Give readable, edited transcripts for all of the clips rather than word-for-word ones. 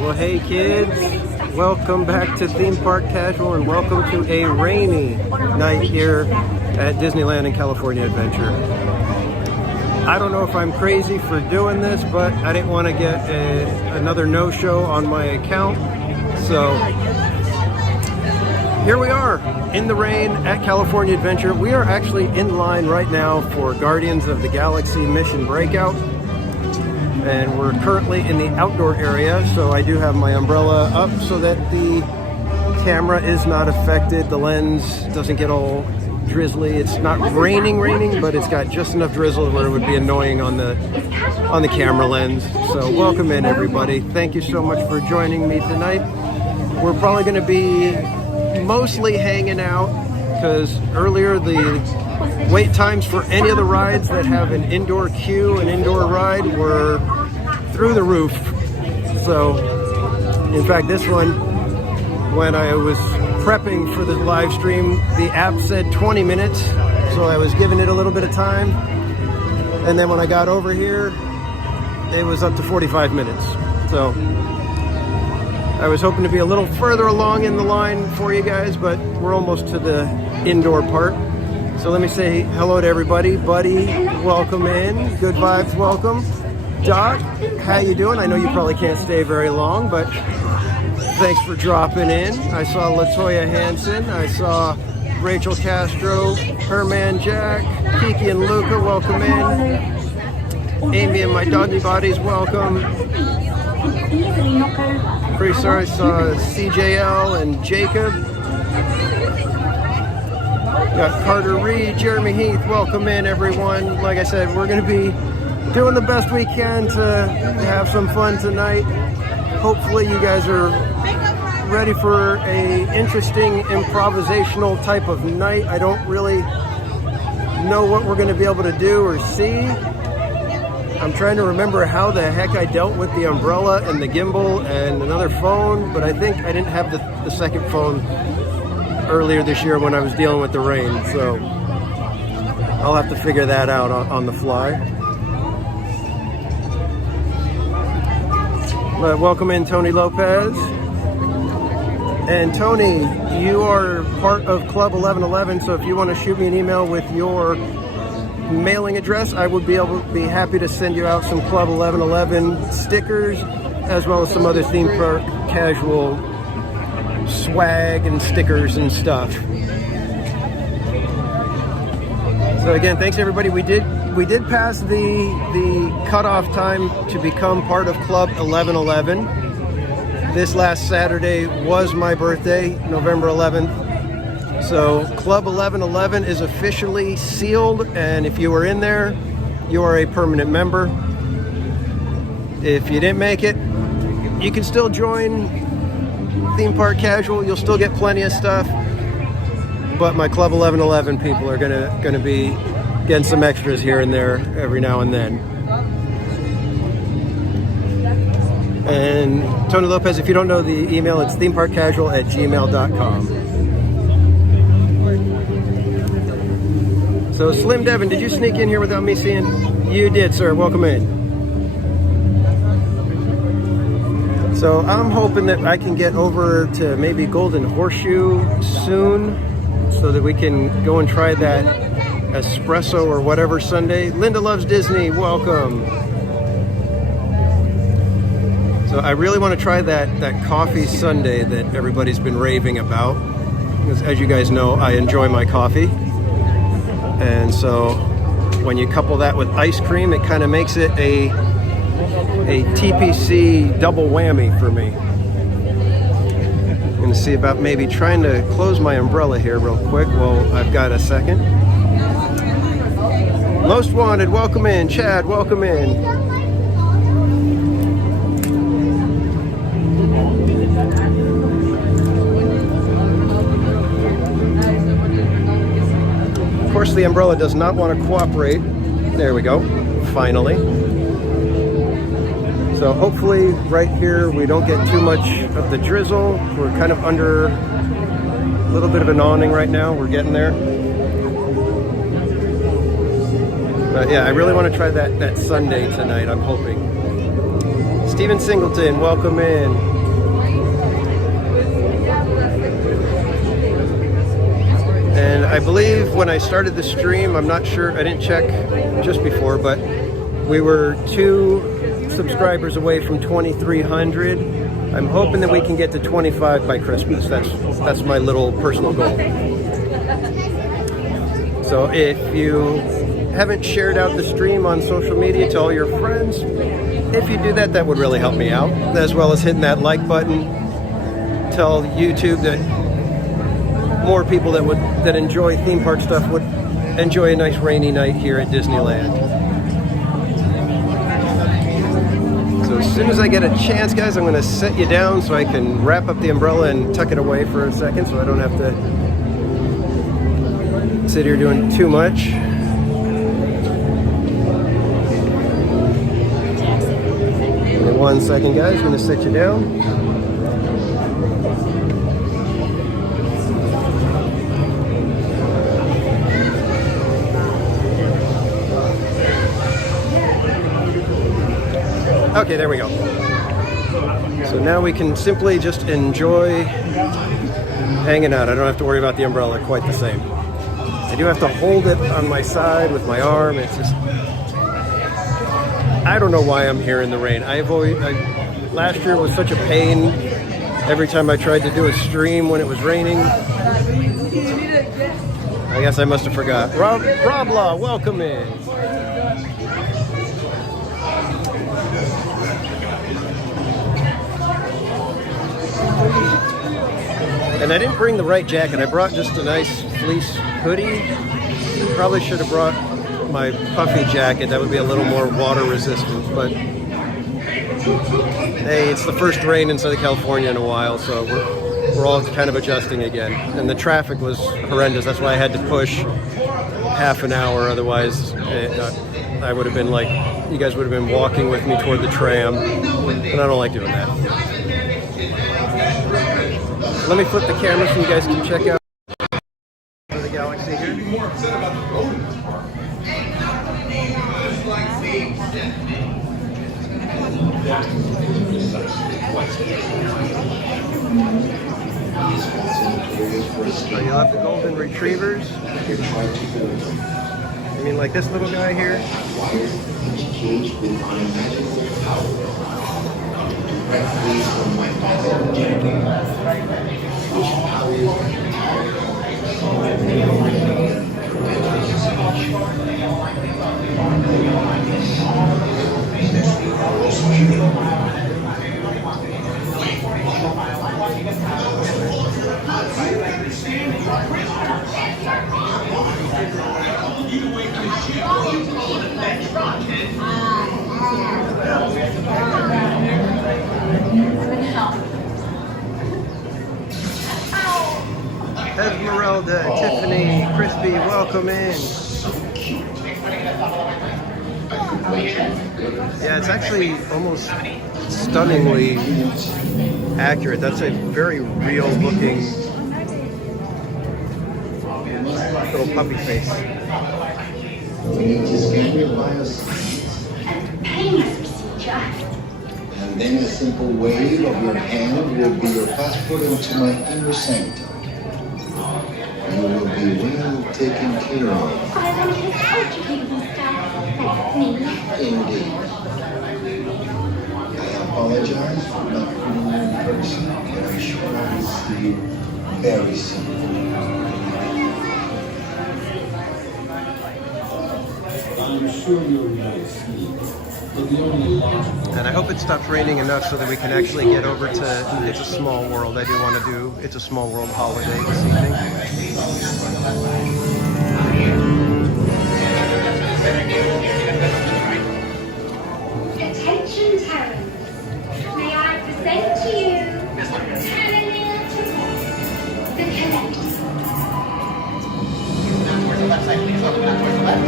Well, hey kids, welcome back to Theme Park Casual and welcome to a rainy night here at Disneyland and California Adventure. I don't know if I'm crazy for doing this, but I didn't want to get another no-show on my account. So here we are in the rain at California Adventure. We are actually in line right now for Guardians of the Galaxy Mission Breakout. And we're currently in the outdoor area, so I do have my umbrella up so that the camera is not affected. The lens doesn't get all drizzly. It's not raining, but it's got just enough drizzle where it would be annoying on the camera lens. So welcome in, everybody. Thank you so much for joining me tonight. We're probably going to be mostly hanging out because earlier the wait times for any of the rides that have an indoor queue, an indoor ride, were through the roof. So, in fact, this one, when I was prepping for the live stream, the app said 20 minutes, so I was giving it a little bit of time. And then when I got over here, it was up to 45 minutes. So, I was hoping to be a little further along in the line for you guys, but we're almost to the indoor part. So let me say hello to everybody. Buddy, welcome in. Good Vibes, welcome. Doc, how you doing? I know you probably can't stay very long, but thanks for dropping in. I saw Latoya Hansen. I saw Rachel Castro, Herman Jack, Kiki and Luca, welcome in. Amy and my doggy bodies, welcome. Pretty sorry I saw CJL and Jacob. Got Carter Reed, Jeremy Heath, welcome in everyone. Like I said, we're going to be doing the best we can to have some fun tonight. Hopefully you guys are ready for a interesting improvisational type of night. I don't really know what we're going to be able to do or see. I'm trying to remember how the heck I dealt with the umbrella and the gimbal and another phone, but I think I didn't have the second phone earlier this year when I was dealing with the rain, so I'll have to figure that out on the fly. But welcome in Tony Lopez. And Tony, you are part of Club 1111, so if you want to shoot me an email with your mailing address, I would be happy to send you out some Club 1111 stickers, as well as some other theme park casual swag and stickers and stuff. So again, thanks everybody. We did pass the cutoff time to become part of Club 1111. This last Saturday was my birthday, November 11th. So Club 1111 is officially sealed, and if you were in there, you are a permanent member. If you didn't make it, you can still join Theme Park Casual. You'll still get plenty of stuff, but my Club 1111 people are gonna be getting some extras here and there every now and then. And Tony Lopez, if you don't know the email, it's themeparkcasual@gmail.com. So Slim Devin, did you sneak in here without me seeing? You did, sir. Welcome in. So I'm hoping that I can get over to maybe Golden Horseshoe soon so that we can go and try that espresso or whatever sundae. Linda Loves Disney, welcome. So I really want to try that coffee sundae that everybody's been raving about. Because as you guys know, I enjoy my coffee. And so when you couple that with ice cream, it kind of makes it a TPC double whammy for me. I'm going to see about maybe trying to close my umbrella here real quick while I've got a second. Most Wanted, welcome in. Chad, welcome in. Of course, the umbrella does not want to cooperate. There we go, finally. So hopefully right here we don't get too much of the drizzle. We're kind of under a little bit of an awning right now. We're getting there. But yeah, I really want to try that sundae tonight, I'm hoping. Steven Singleton, welcome in. And I believe when I started the stream, I'm not sure, I didn't check just before, but we were 2 subscribers away from 2,300. I'm hoping that we can get to 25 by Christmas. That's my little personal goal. So if you haven't shared out the stream on social media to all your friends, if you do that, that would really help me out, as well as hitting that like button. Tell YouTube that more people that enjoy theme park stuff would enjoy a nice rainy night here at Disneyland. So as soon as I get a chance, guys, I'm going to set you down so I can wrap up the umbrella and tuck it away for a second so I don't have to sit here doing too much. Give me 1 second, guys. I'm going to set you down. Okay, there we go. So now we can simply just enjoy hanging out. I don't have to worry about the umbrella quite the same. I do have to hold it on my side with my arm. It's just, I don't know why I'm here in the rain. Last year was such a pain every time I tried to do a stream when it was raining. I guess I must have forgot. Rob Law, welcome in. And I didn't bring the right jacket. I brought just a nice fleece hoodie. Probably should have brought my puffy jacket. That would be a little more water resistant. But hey, it's the first rain in Southern California in a while, so we're all kind of adjusting again. And the traffic was horrendous. That's why I had to push half an hour. Otherwise, I would have been like, you guys would have been walking with me toward the tram. And I don't like doing that. Let me flip the camera so you guys can check out the galaxy here. So you'll have the golden retrievers. I mean, like this little guy here. Esmeralda, Tiffany, Crispy, welcome in. Yeah, it's actually almost stunningly accurate. That's a very real looking little puppy face. And then a simple wave of your hand will be your passport into my inner sanctum. You will be well taken care of. I want to help you, Mr. Indeed. I apologize for not putting you in person, but I'm sure I will see you very soon. I'm sure you're nice, but the only logical... And I hope it stops raining enough so that we can actually get over to It's a Small World. I do want to do It's a Small World holiday this evening. Attention, Terrans. May I present to you the Collector. Towards the left side, please. All the way down towards the left.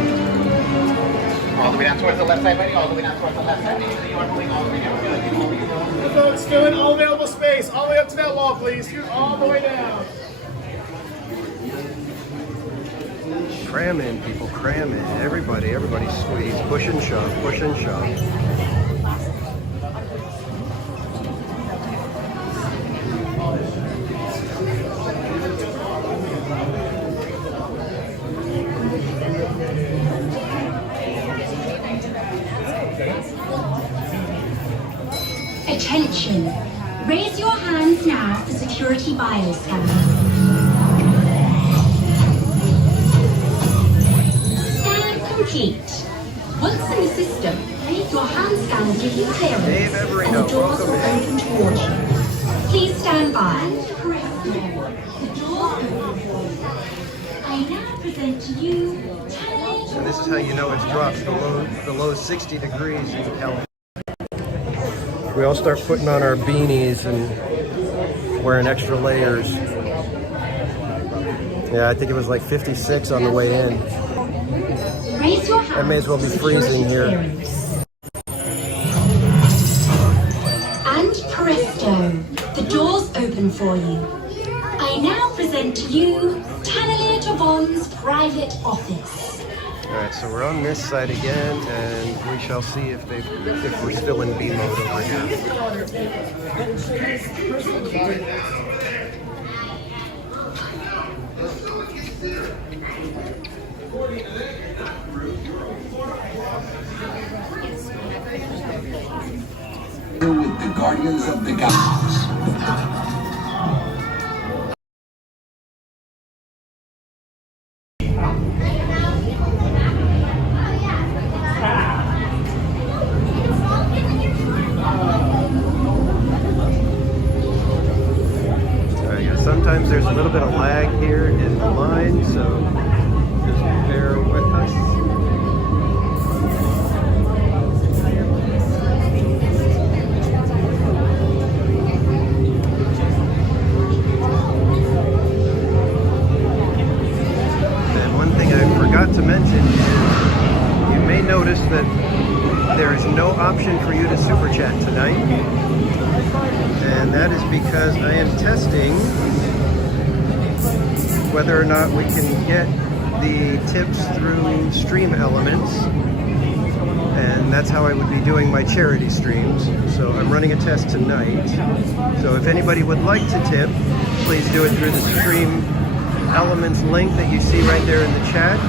All the way down towards the left side, buddy. All the way down towards the left side. Make sure that you are moving all the way down. The boat's doing all available space. All the way up to that wall, please. All the way down. Cram in, people, cram in. Everybody squeeze. Push and shove, push and shove. Attention. Raise your hands now for security bioscan. Scan complete. Once in the system, your hand scan will give you clearance Dave and the Everino, doors will welcome in. open towards you. Please stand by. I now present to you And this is how you know it's dropped below 60 degrees in California. We all start putting on our beanies and wearing extra layers. Yeah, I think it was like 56 on the way in. Raise your hands. I may as well be freezing here. And presto, the doors open for you. I now present to you Tannelia Tavon's private office. All right, so we're on this side again, and we shall see if we're still in B mode over here. With the Guardians of the Galaxy. Sometimes there's a little bit of lag here in the line, so just bear with us. And one thing I forgot to mention is you may notice that there is no option for you to super chat tonight. And that is because I am testing whether or not we can get the tips through stream elements. And that's how I would be doing my charity streams. So I'm running a test tonight. So if anybody would like to tip, please do it through the stream elements link that you see right there in the chat.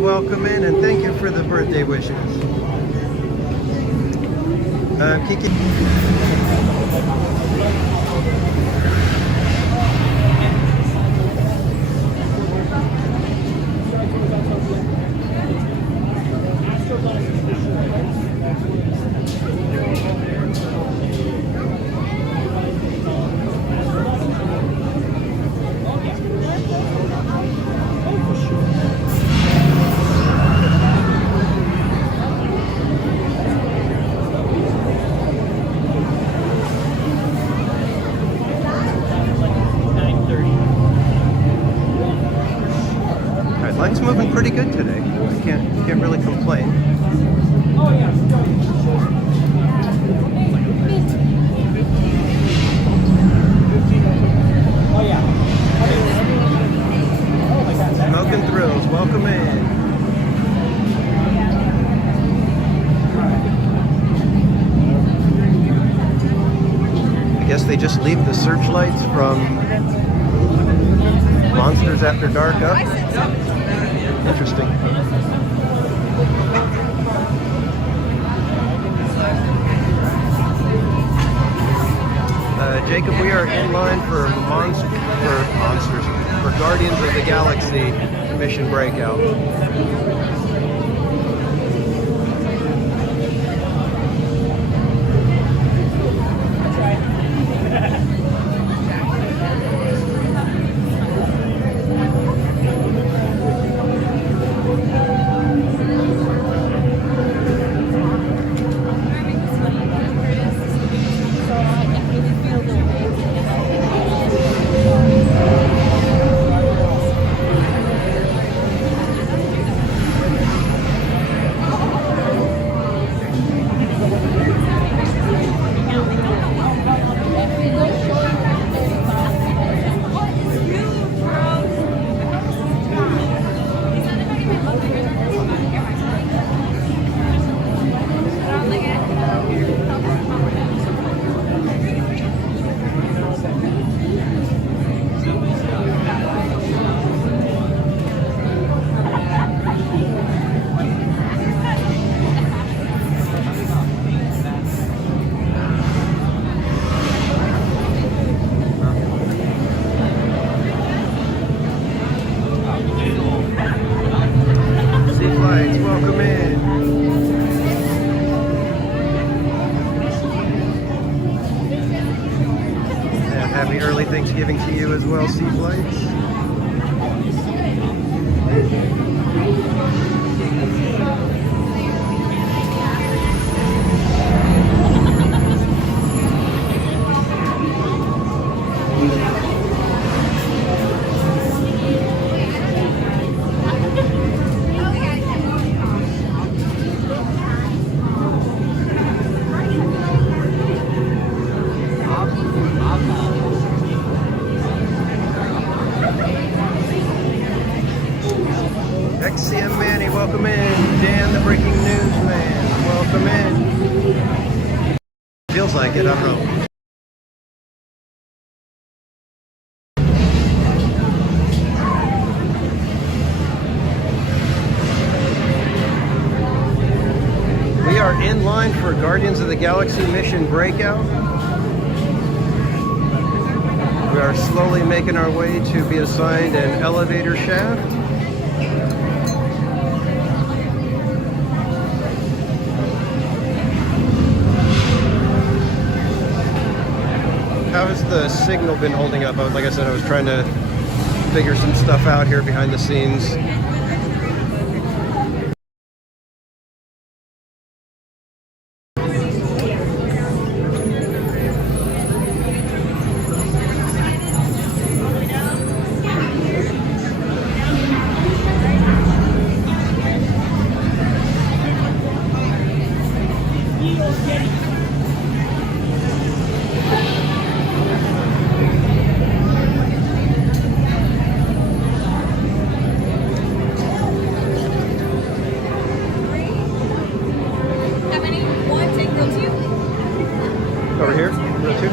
Welcome in and thank you for the birthday wishes. Kiki. Line's moving pretty good today. I can't really complain. Oh, yeah. Oh, yeah. Smoke and Thrills, welcome in. I guess they just leave the searchlights from Monsters After Dark up. Interesting. Jacob, we are in line for Guardians of the Galaxy mission breakout. Welcome in. And happy early Thanksgiving to you as well, Sea Flights. XCM Manny, welcome in. Dan, the breaking news man, welcome in. Feels like it, I don't know. We are in line for Guardians of the Galaxy mission breakout. We are slowly making our way to be assigned an elevator shaft. How has the signal been holding up? Like I said, I was trying to figure some stuff out here behind the scenes. Over here, row 2.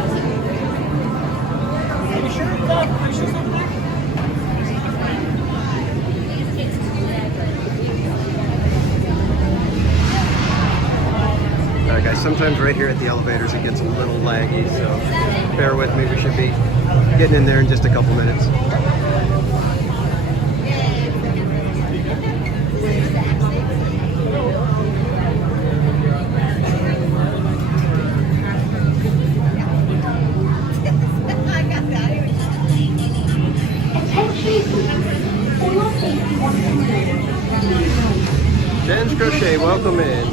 Alright guys, sometimes right here at the elevators it gets a little laggy, so bear with me, we should be getting in there in just a couple minutes. Jen's Crochet, welcome in.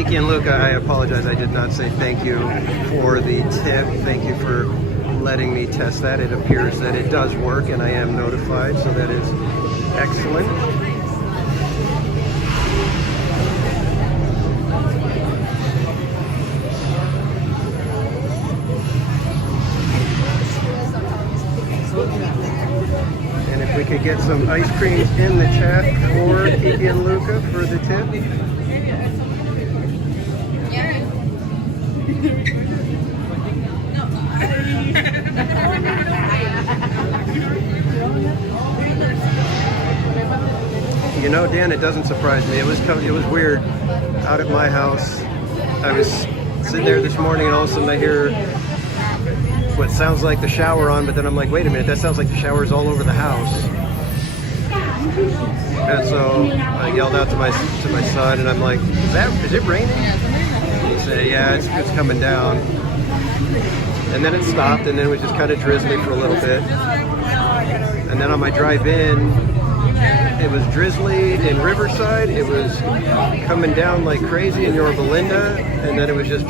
Kiki and Luca, I apologize. I did not say thank you for the tip. Thank you for letting me test that. It appears that it does work, and I am notified, so that is excellent. And if we could get some ice creams in the chat for Kiki and Luca for the tip. You know, Dan, it doesn't surprise me. It was weird. Out at my house, I was sitting there this morning, and all of a sudden I hear what sounds like the shower on, but then I'm like, wait a minute, that sounds like the shower's all over the house. And so I yelled out to my son, and I'm like, is it raining? And he said, yeah, it's coming down. And then it stopped, and then it was just kind of drizzly for a little bit. And then on my drive in, it was drizzly in Riverside. It was coming down like crazy in Yorba Linda, and then it was just.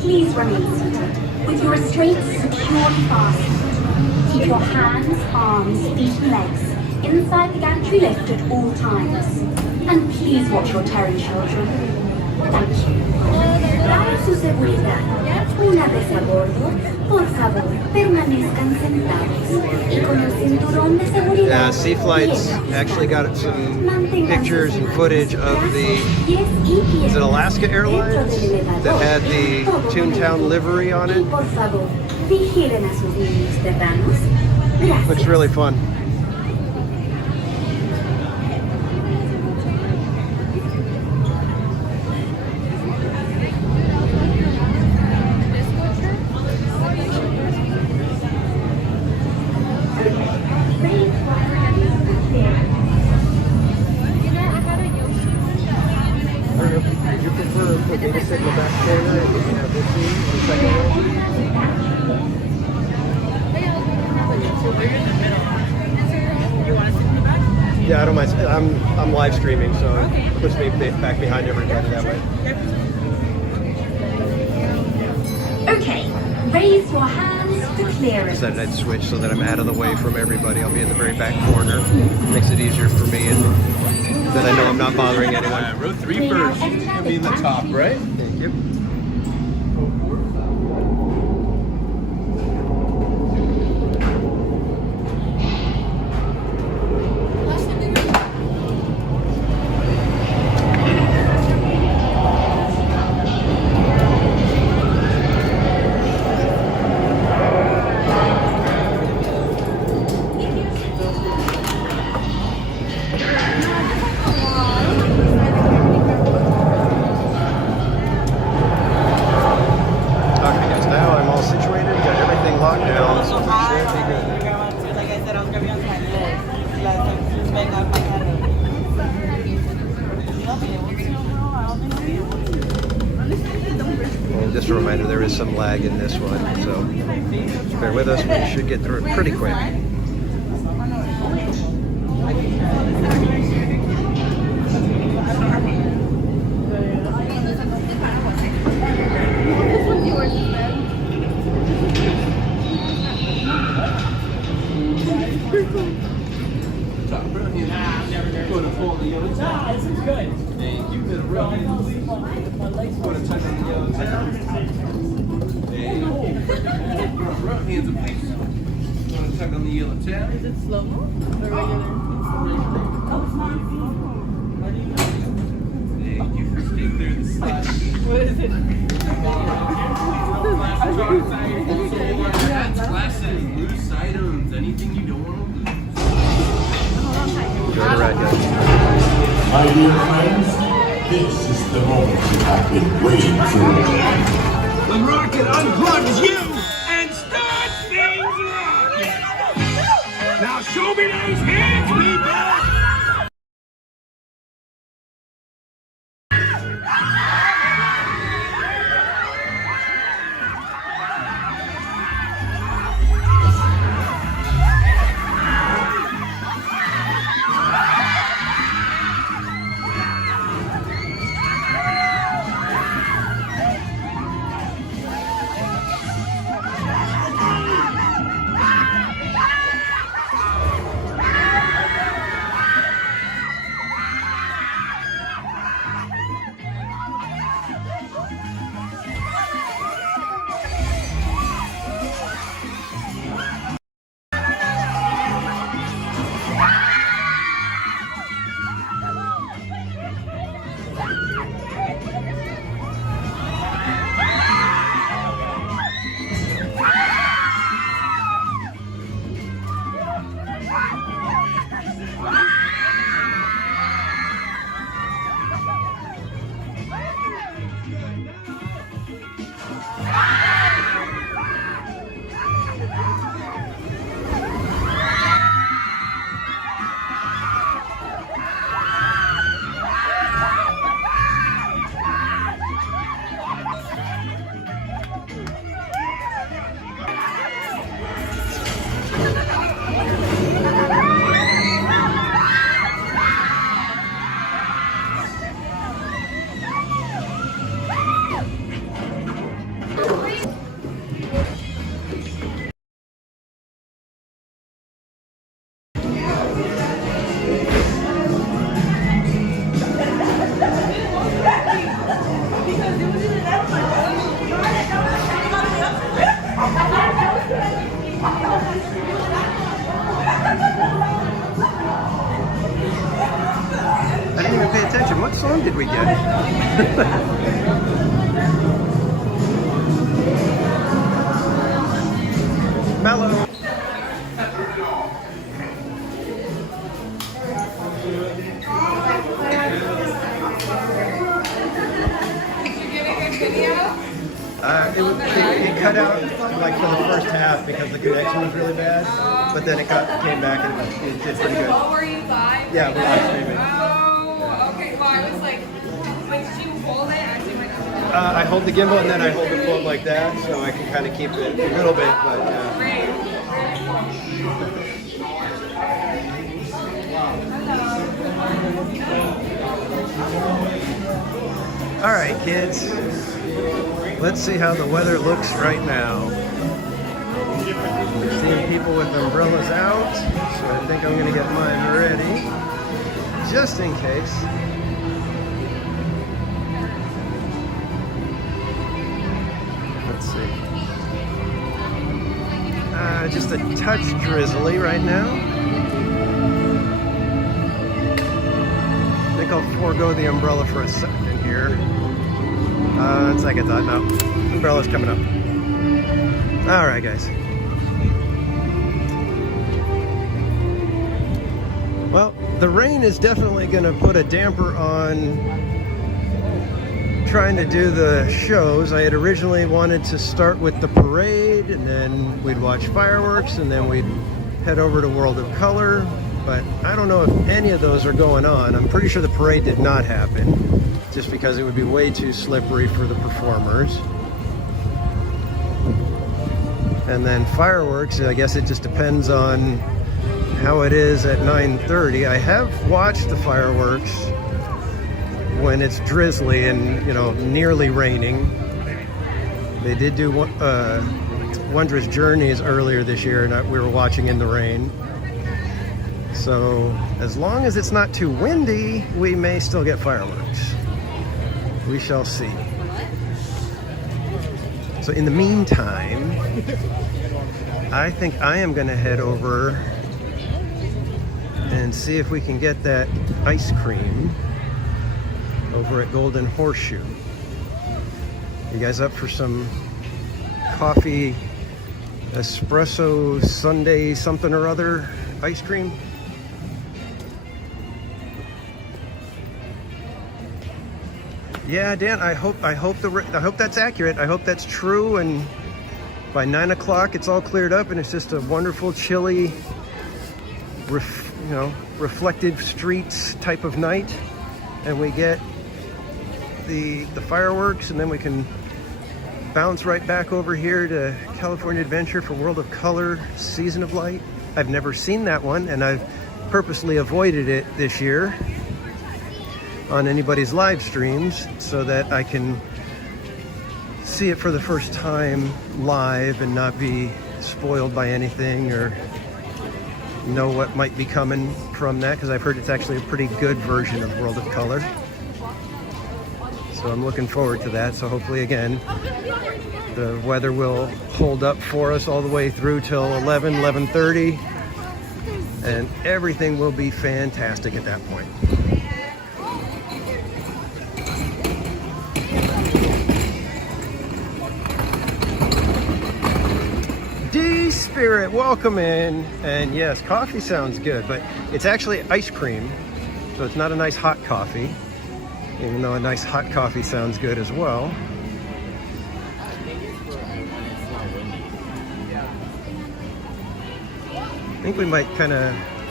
Please remain seated with your restraints securely fastened. Keep your hands, arms, feet and legs inside the gantry lift at all times. And please watch your terry children. Thank you. Para su seguridad, una vez a bordo, por favor, permanezcan sentados y con el cinturón de seguridad. Yeah, Sea Flight's actually got some pictures and footage of the, is it Alaska Airlines, that had the Toontown livery on it. Por favor, vigilen a sus niños terranos. Gracias. Looks really fun. Would you prefer for me to sit in the back corner and we can have this seat in the second row? Yeah, I don't mind. I'm live streaming, so it puts me back behind everybody that way. Okay, raise your hands for clearance. Decided I'd switch so that I'm out of the way from everybody. I'll be in the very back corner. Makes it easier for me, and then I know I'm not bothering anyone. Row 3 first. You'll be in the top, right? Thank you. Just a reminder, there is some lag in this one, so just bear with us. We should get through it pretty quick. Is it slow-mo or regular? Thank you for staying through the slide. What is it? That's classic. Loose items. Anything you don't want to lose. Enjoy the ride, guys. My dear friends, this is the moment you have been waiting for. The rocket unplugs you and starts things rocking. Now show me those hands, people! I didn't even pay attention. What song did we get? Mellow. It cut out like for the first half because the connection was really bad, but then it came back and it did pretty good. Were you live? Yeah, we're live streaming. Oh, okay. Well, I was like, did you hold it? Actually, like, I hold the gimbal and then I hold the float like that, so I can kind of keep it a little bit, but great. all right, kids. Let's see how the weather looks right now. We're seeing people with umbrellas out, so I think I'm going to get mine ready, just in case. Let's see. Just a touch drizzly right now. I think I'll forego the umbrella for a second here. Second thought, no. Umbrella's coming up. All right, guys. Well, the rain is definitely going to put a damper on trying to do the shows. I had originally wanted to start with the parade, and then we'd watch fireworks, and then we'd head over to World of Color. But I don't know if any of those are going on. I'm pretty sure the parade did not happen, just because it would be way too slippery for the performers. And then fireworks, I guess it just depends on how it is at 9:30. I have watched the fireworks when it's drizzly and, you know, nearly raining. They did do Wondrous Journeys earlier this year, and we were watching in the rain. So as long as it's not too windy, we may still get fireworks. We shall see. So in the meantime, I think I am going to head over and see if we can get that ice cream over at Golden Horseshoe. You guys up for some coffee, espresso, sundae, something or other ice cream? Yeah, Dan, I hope that's accurate. I hope that's true, and by 9 o'clock it's all cleared up and it's just a wonderful, chilly, reflective streets type of night, and we get the fireworks, and then we can bounce right back over here to California Adventure for World of Color Season of Light. I've never seen that one, and I've purposely avoided it this year on anybody's live streams so that I can see it for the first time live and not be spoiled by anything or know what might be coming from that, because I've heard it's actually a pretty good version of World of Color. So I'm looking forward to that. So hopefully, again, the weather will hold up for us all the way through till 11:30, and everything will be fantastic at that point. D-Spirit, welcome in. And yes, coffee sounds good, but it's actually ice cream, so it's not a nice hot coffee, even though a nice hot coffee sounds good as well. think we might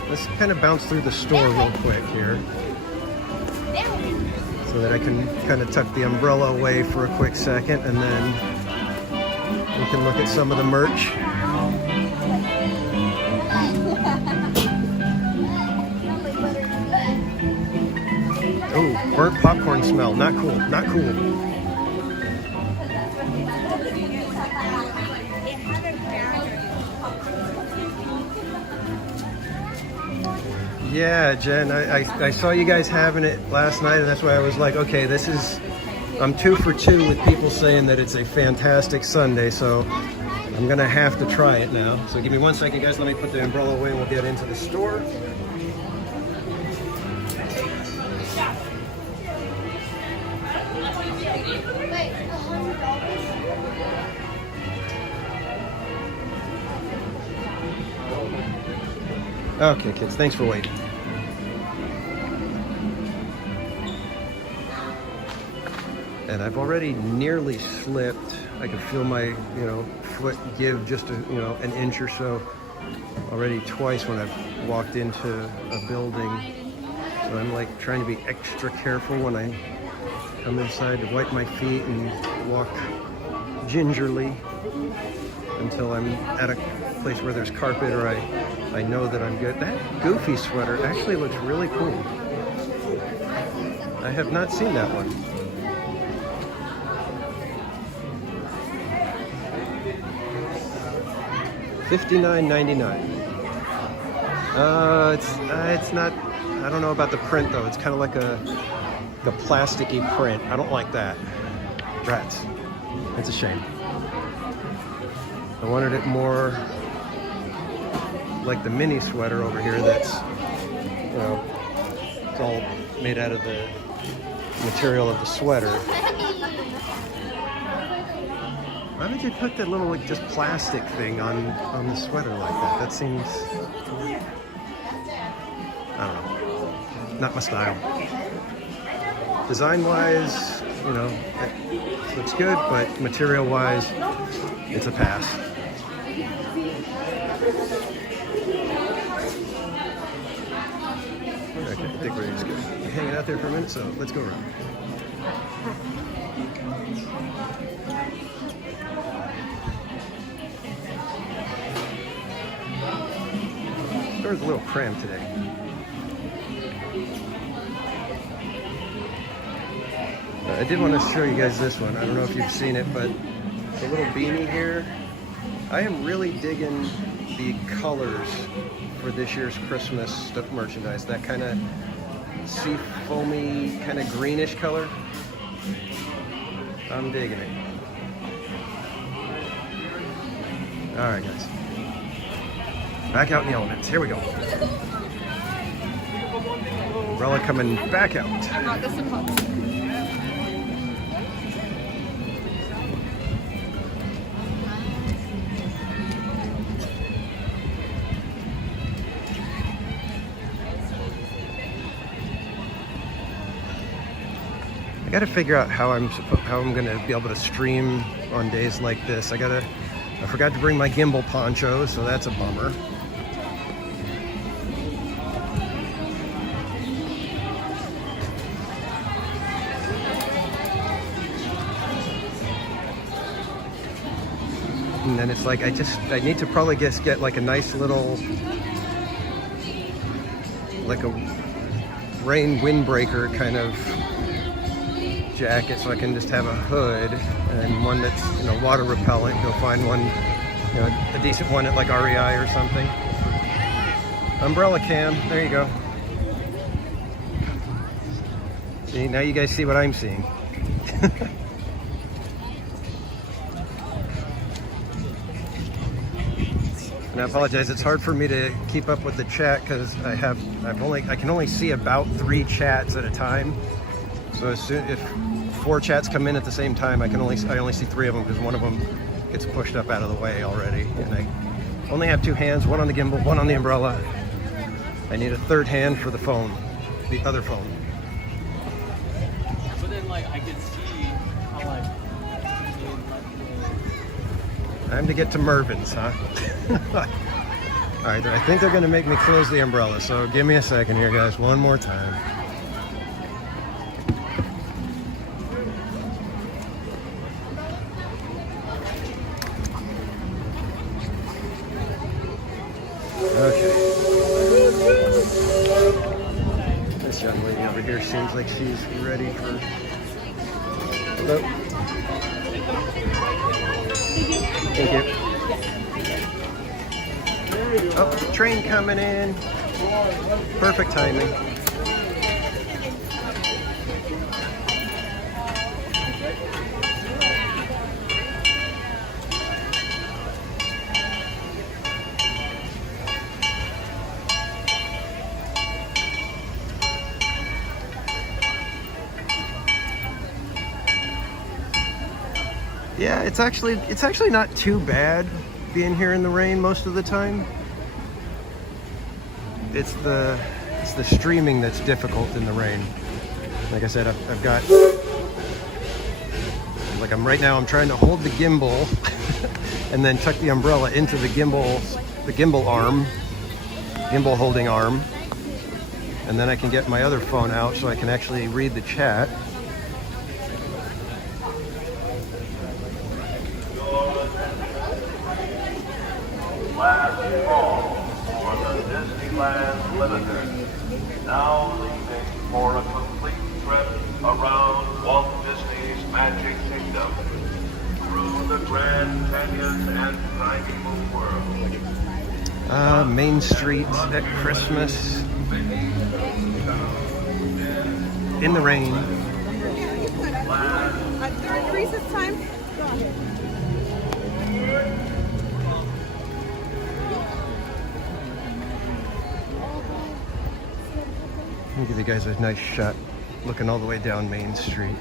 let's kind of bounce through the store real quick here, so that I can kind of tuck the umbrella away for a quick second, and then we can look at some of the merch. Oh, burnt popcorn smell. Not cool. Not cool. Yeah, Jen, I saw you guys having it last night, and that's why I was like, okay, I'm 2 for 2 with people saying that it's a fantastic sundae, so I'm gonna have to try it now. So give me 1 second, guys. Let me put the umbrella away and we'll get into the store. Okay, kids, thanks for waiting. And I've already nearly slipped. I can feel my, foot give just an inch or so already twice when I've walked into a building. So I'm like trying to be extra careful when I come inside to wipe my feet and walk gingerly until I'm at a place where there's carpet or I know that I'm good. That Goofy sweater actually looks really cool. I have not seen that one. $59.99. It's not. I don't know about the print though. It's kind of like the plasticky print. I don't like that. Rats. It's a shame. I wanted it more like the mini sweater over here. That's it's all made out of the material of the sweater. Why would you put that little just plastic thing on the sweater like that? That seems, I don't know, not my style. Design-wise, it looks good, but material-wise, it's a pass. Okay, I think we're just good. We're hanging out there for a minute, so let's go around. The store's a little crammed today. I did want to show you guys this one. I don't know if you've seen it, but the little beanie here. I am really digging the colors for this year's Christmas stuff merchandise. That kind of sea foamy, kind of greenish color. I'm digging it. All right, guys. Back out in the elements. Here we go. Umbrella coming back out. I gotta figure out how I'm gonna be able to stream on days like this. I forgot to bring my gimbal poncho, so that's a bummer. And then it's like I need to probably just get like a nice little, like a rain windbreaker kind of jacket, so I can just have a hood and one that's water repellent. Go find one, a decent one at like REI or something. Umbrella cam, there you go. See, now you guys see what I'm seeing. And I apologize, it's hard for me to keep up with the chat because I can only see about 3 chats at a time. So if 4 chats come in at the same time, I only see 3 of them because one of them gets pushed up out of the way already. And I only have 2 hands, one on the gimbal, one on the umbrella. I need a 3rd hand for the phone, the other phone. But then I can see how Time to get to Mervin's, huh? All right, I think they're gonna make me close the umbrella, so give me a second here, guys, one more time. Okay. This young lady over here seems like she's ready for... Hello. Thank you. Oh, train coming in. Perfect timing. Yeah, it's actually not too bad being here in the rain most of the time. It's the streaming that's difficult in the rain. Like I said, I've got, like right now I'm trying to hold the gimbal and then tuck the umbrella into the gimbal holding arm, and then I can get my other phone out so I can actually read the chat. Last call for the Disneyland Limited. Now leaving for a complete trip around Walt Disney's Magic Kingdom through the Grand Canyon and Tiny Moon World. Main Street at Christmas. In the rain. At third recess time, go ahead. Let me give you guys a nice shot looking all the way down Main Street.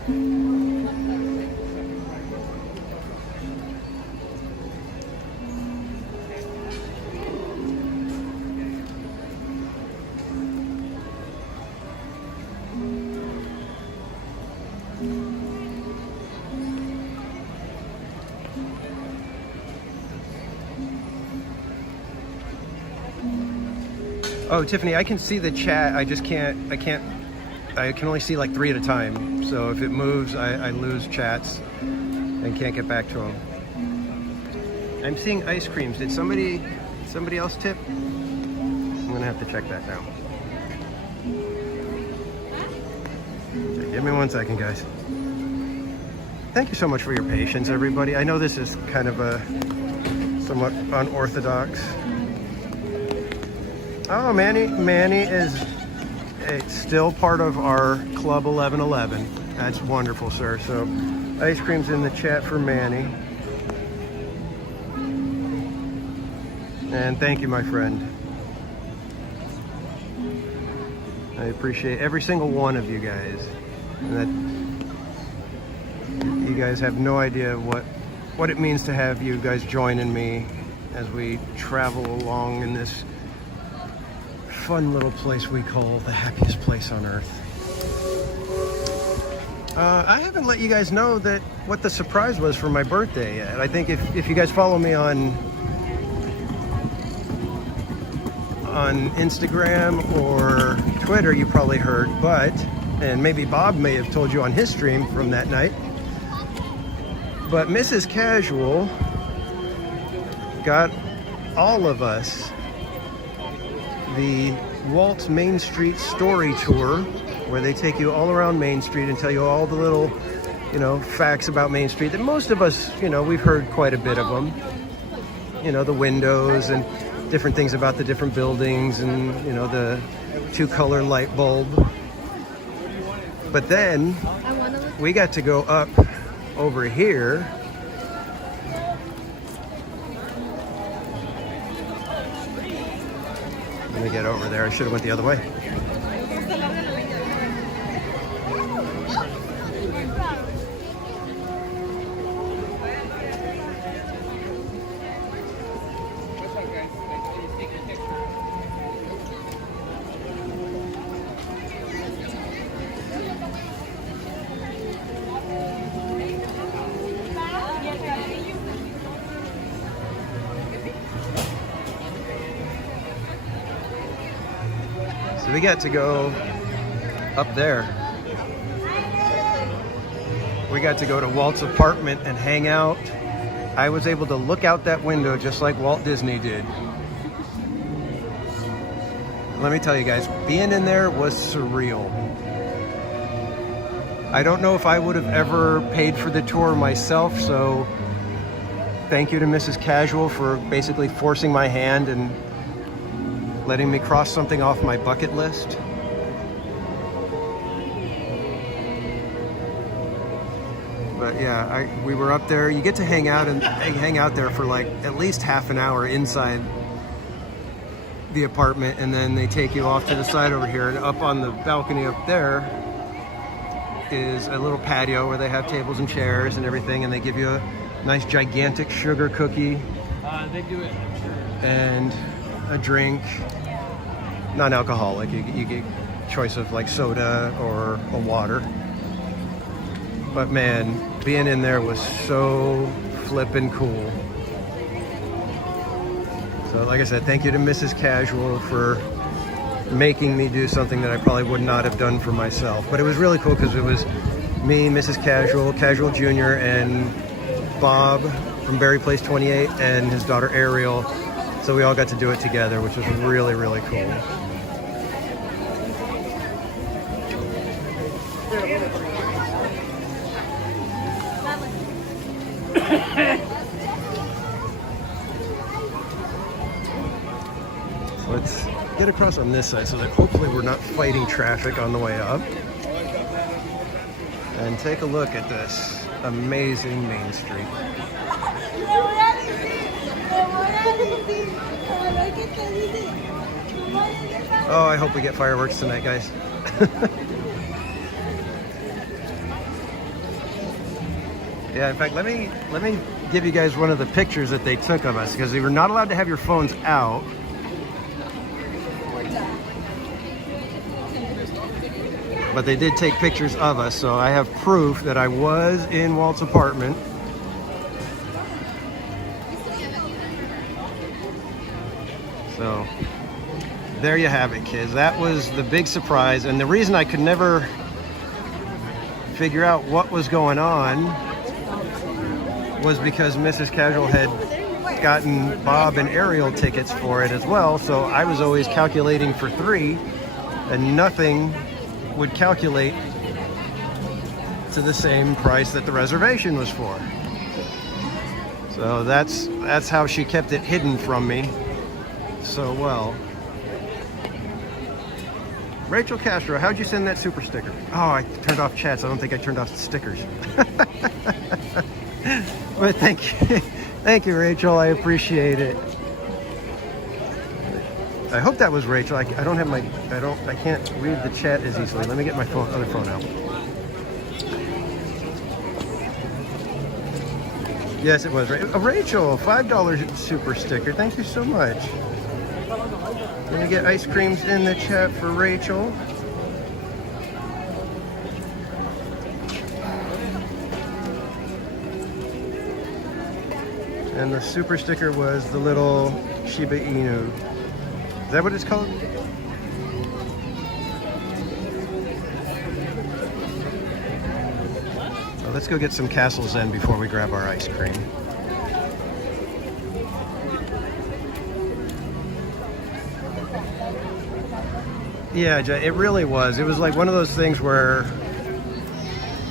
Oh, Tiffany, I can see the chat. I can only see like 3 at a time. So if it moves, I lose chats and can't get back to them. I'm seeing ice creams. Did somebody else tip? I'm gonna have to check that now. Okay, give me 1 second, guys. Thank you so much for your patience, everybody. I know this is kind of a somewhat unorthodox. Oh, Manny is still part of our Club 1111. That's wonderful, sir. So, ice cream's in the chat for Manny. And thank you, my friend. I appreciate every single one of you guys. And that you guys have no idea what it means to have you guys joining me as we travel along in this fun little place we call the happiest place on earth. I haven't let you guys know what the surprise was for my birthday yet. I think if you guys follow me on Instagram or Twitter, you probably heard, and maybe Bob may have told you on his stream from that night, but Mrs. Casual got all of us the Walt Main Street Story Tour, where they take you all around Main Street and tell you all the little, facts about Main Street that most of us, we've heard quite a bit of them. The windows and different things about the different buildings and, the 2-color light bulb. But then we got to go up over here. Let me get over there. I should have went the other way. we got to go up there. We got to go to Walt's apartment and hang out. I was able to look out that window just like Walt Disney did. Let me tell you guys, being in there was surreal. I don't know if I would have ever paid for the tour myself, so thank you to Mrs. Casual for basically forcing my hand and letting me cross something off my bucket list. But yeah, we were up there. You get to hang out there for like at least half an hour inside the apartment, and then they take you off to the side over here, and up on the balcony up there is a little patio where they have tables and chairs and everything, and they give you a nice gigantic sugar cookie. They do it, I'm sure. And a drink, non-alcoholic. You get choice of like soda or a water. But man, being in there was so flippin' cool. So like I said, thank you to Mrs. Casual for making me do something that I probably would not have done for myself. But it was really cool because it was me, Mrs. Casual, Casual Jr., and Bob from Berry Place 28 and his daughter Ariel. So we all got to do it together, which was really, really cool. Let's get across on this side so that hopefully we're not fighting traffic on the way up. And take a look at this amazing Main Street. Oh, I hope we get fireworks tonight, guys. Yeah, in fact, let me give you guys one of the pictures that they took of us, because we were not allowed to have your phones out. But they did take pictures of us, so I have proof that I was in Walt's apartment. So there you have it, kids. That was the big surprise, and the reason I could never figure out what was going on was because Mrs. Casual had gotten Bob and Ariel tickets for it as well, so I was always calculating for 3, and nothing would calculate to the same price that the reservation was for. So that's how she kept it hidden from me so well. Rachel Castro, how'd you send that super sticker? Oh, I turned off chats. I don't think I turned off the stickers. But thank you, Rachel. I appreciate it. I hope that was Rachel. I don't have my, I can't read the chat as easily. Let me get my other phone out. Yes, it was Rachel. $5 super sticker. Thank you so much. Gonna get ice creams in the chat for Rachel. And the super sticker was the little Shiba Inu. Is that what it's called? So let's go get some Castle Zen before we grab our ice cream. Yeah, it really was. It was like one of those things where,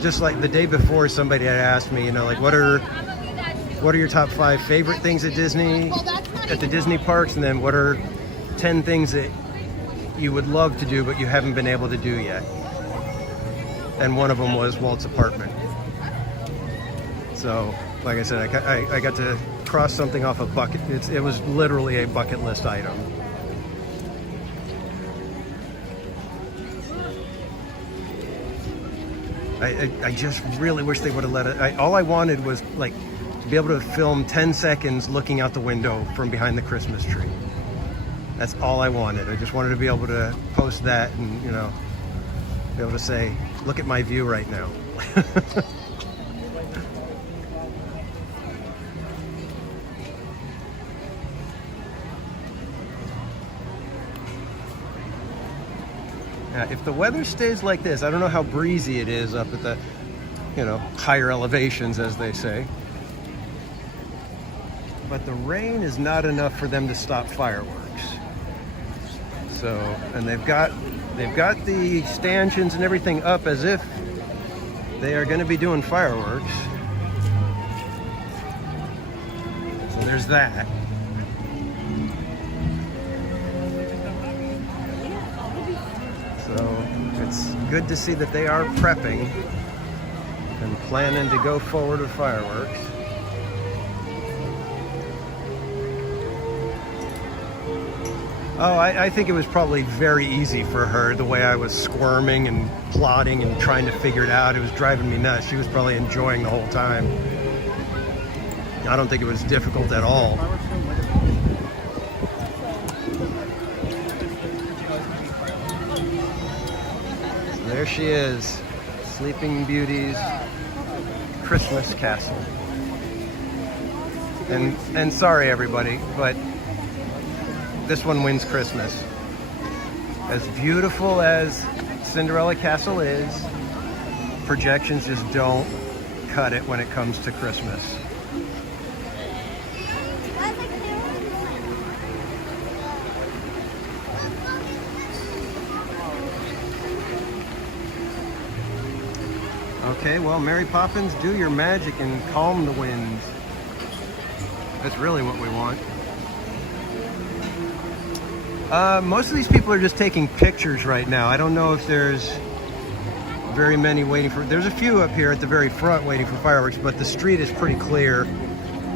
just like the day before, somebody had asked me, you know, like what are your top 5 favorite things at Disney, at the Disney parks, and then what are 10 things that you would love to do but you haven't been able to do yet. And one of them was Walt's apartment. So, like I said, I got to cross something off a bucket. It was literally a bucket list item. I just really wish they would have let it. All I wanted was like to be able to film 10 seconds looking out the window from behind the Christmas tree. That's all I wanted. I just wanted to be able to post that and, you know, be able to say, look at my view right now. Now, if the weather stays like this, I don't know how breezy it is up at the, you know, higher elevations, as they say. But the rain is not enough for them to stop fireworks. So, and they've got the stanchions and everything up as if they are going to be doing fireworks. So there's that. So it's good to see that they are prepping and planning to go forward with fireworks. Oh, I think it was probably very easy for her, the way I was squirming and plotting and trying to figure it out. It was driving me nuts. She was probably enjoying the whole time. I don't think it was difficult at all. So there she is, Sleeping Beauty's Christmas castle. And sorry everybody, but this one wins Christmas. As beautiful as Cinderella Castle is, projections just don't cut it when it comes to Christmas. Okay, well, Mary Poppins, do your magic and calm the winds. That's really what we want. Most of these people are just taking pictures right now. I don't know if there's very many waiting for... There's a few up here at the very front waiting for fireworks, but the street is pretty clear.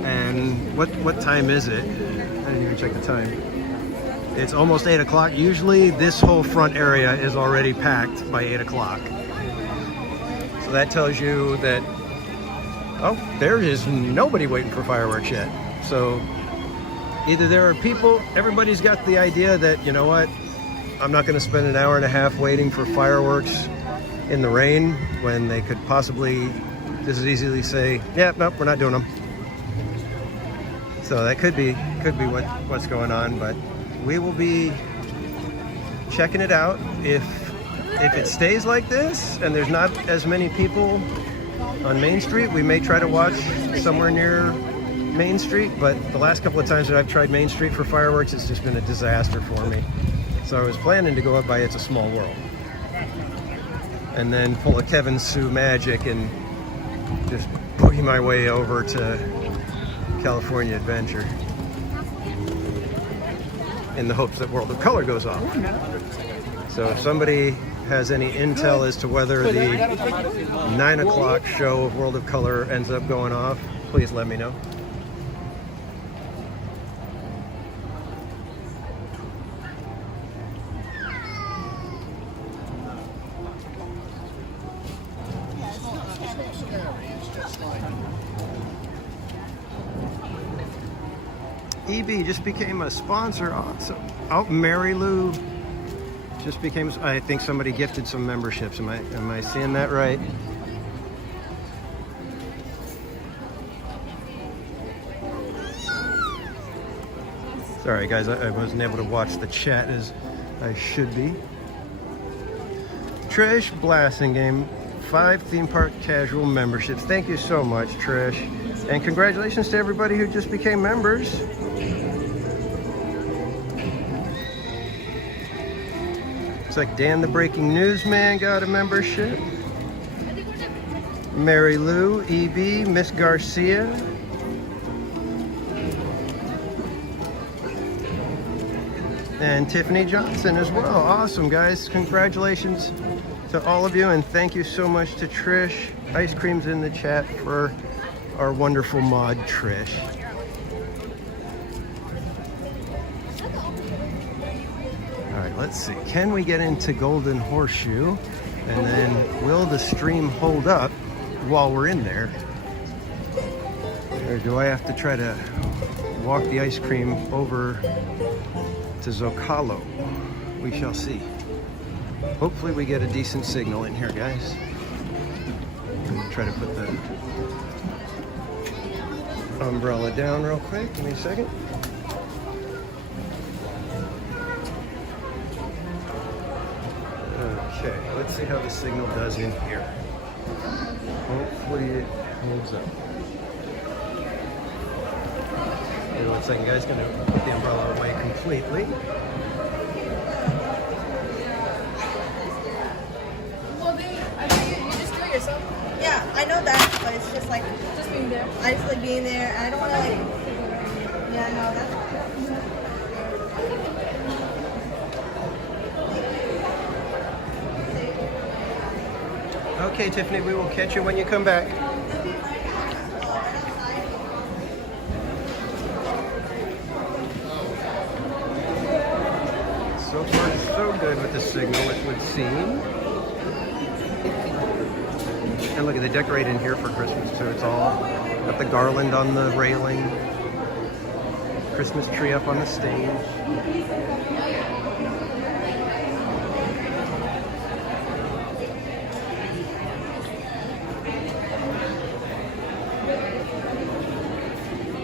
And what time is it? I didn't even check the time. It's almost 8 o'clock. Usually this whole front area is already packed by 8 o'clock. So that tells you that, oh, there is nobody waiting for fireworks yet. So either there are people, everybody's got the idea that, you know what, I'm not going to spend an hour and a half waiting for fireworks in the rain when they could possibly just as easily say, yeah, nope, we're not doing them. So that could be what's going on, but we will be checking it out. If it stays like this and there's not as many people on Main Street, we may try to watch somewhere near Main Street, but the last couple of times that I've tried Main Street for fireworks, it's just been a disaster for me. So I was planning to go up by It's a Small World and then pull a Kevin Sue magic and just boogie my way over to California Adventure in the hopes that World of Color goes off. So if somebody has any intel as to whether the 9 o'clock show of World of Color ends up going off, please let me know. EB just became a sponsor. Awesome. Oh, Mary Lou just became, I think somebody gifted some memberships. Am I seeing that right? Sorry guys, I wasn't able to watch the chat as I should be. Trish Blasting Game, 5 theme park casual memberships. Thank you so much, Trish. And congratulations to everybody who just became members. Looks like Dan the Breaking News Man got a membership. Mary Lou, EB, Miss Garcia. And Tiffany Johnson as well. Awesome, guys. Congratulations to all of you, and thank you so much to Trish. Ice cream's in the chat for our wonderful mod, Trish. All right, let's see. Can we get into Golden Horseshoe? And then will the stream hold up while we're in there? Or do I have to try to walk the ice cream over to Zocalo? We shall see. Hopefully we get a decent signal in here, guys. I'm gonna try to put the umbrella down real quick. Give me a second. see how the signal does in here. Hopefully it holds up. It looks like you guys gonna put the umbrella away completely. Well, dude, I think you just do it yourself. Yeah, I know that, but it's just like just being there. I just like being there, and I don't want to like. Yeah, no, that's. Okay, Tiffany, we will catch you when you come back. So far, so good with the signal, it would seem. And look, they decorate in here for Christmas too. It's all got the garland on the railing, Christmas tree up on the stage.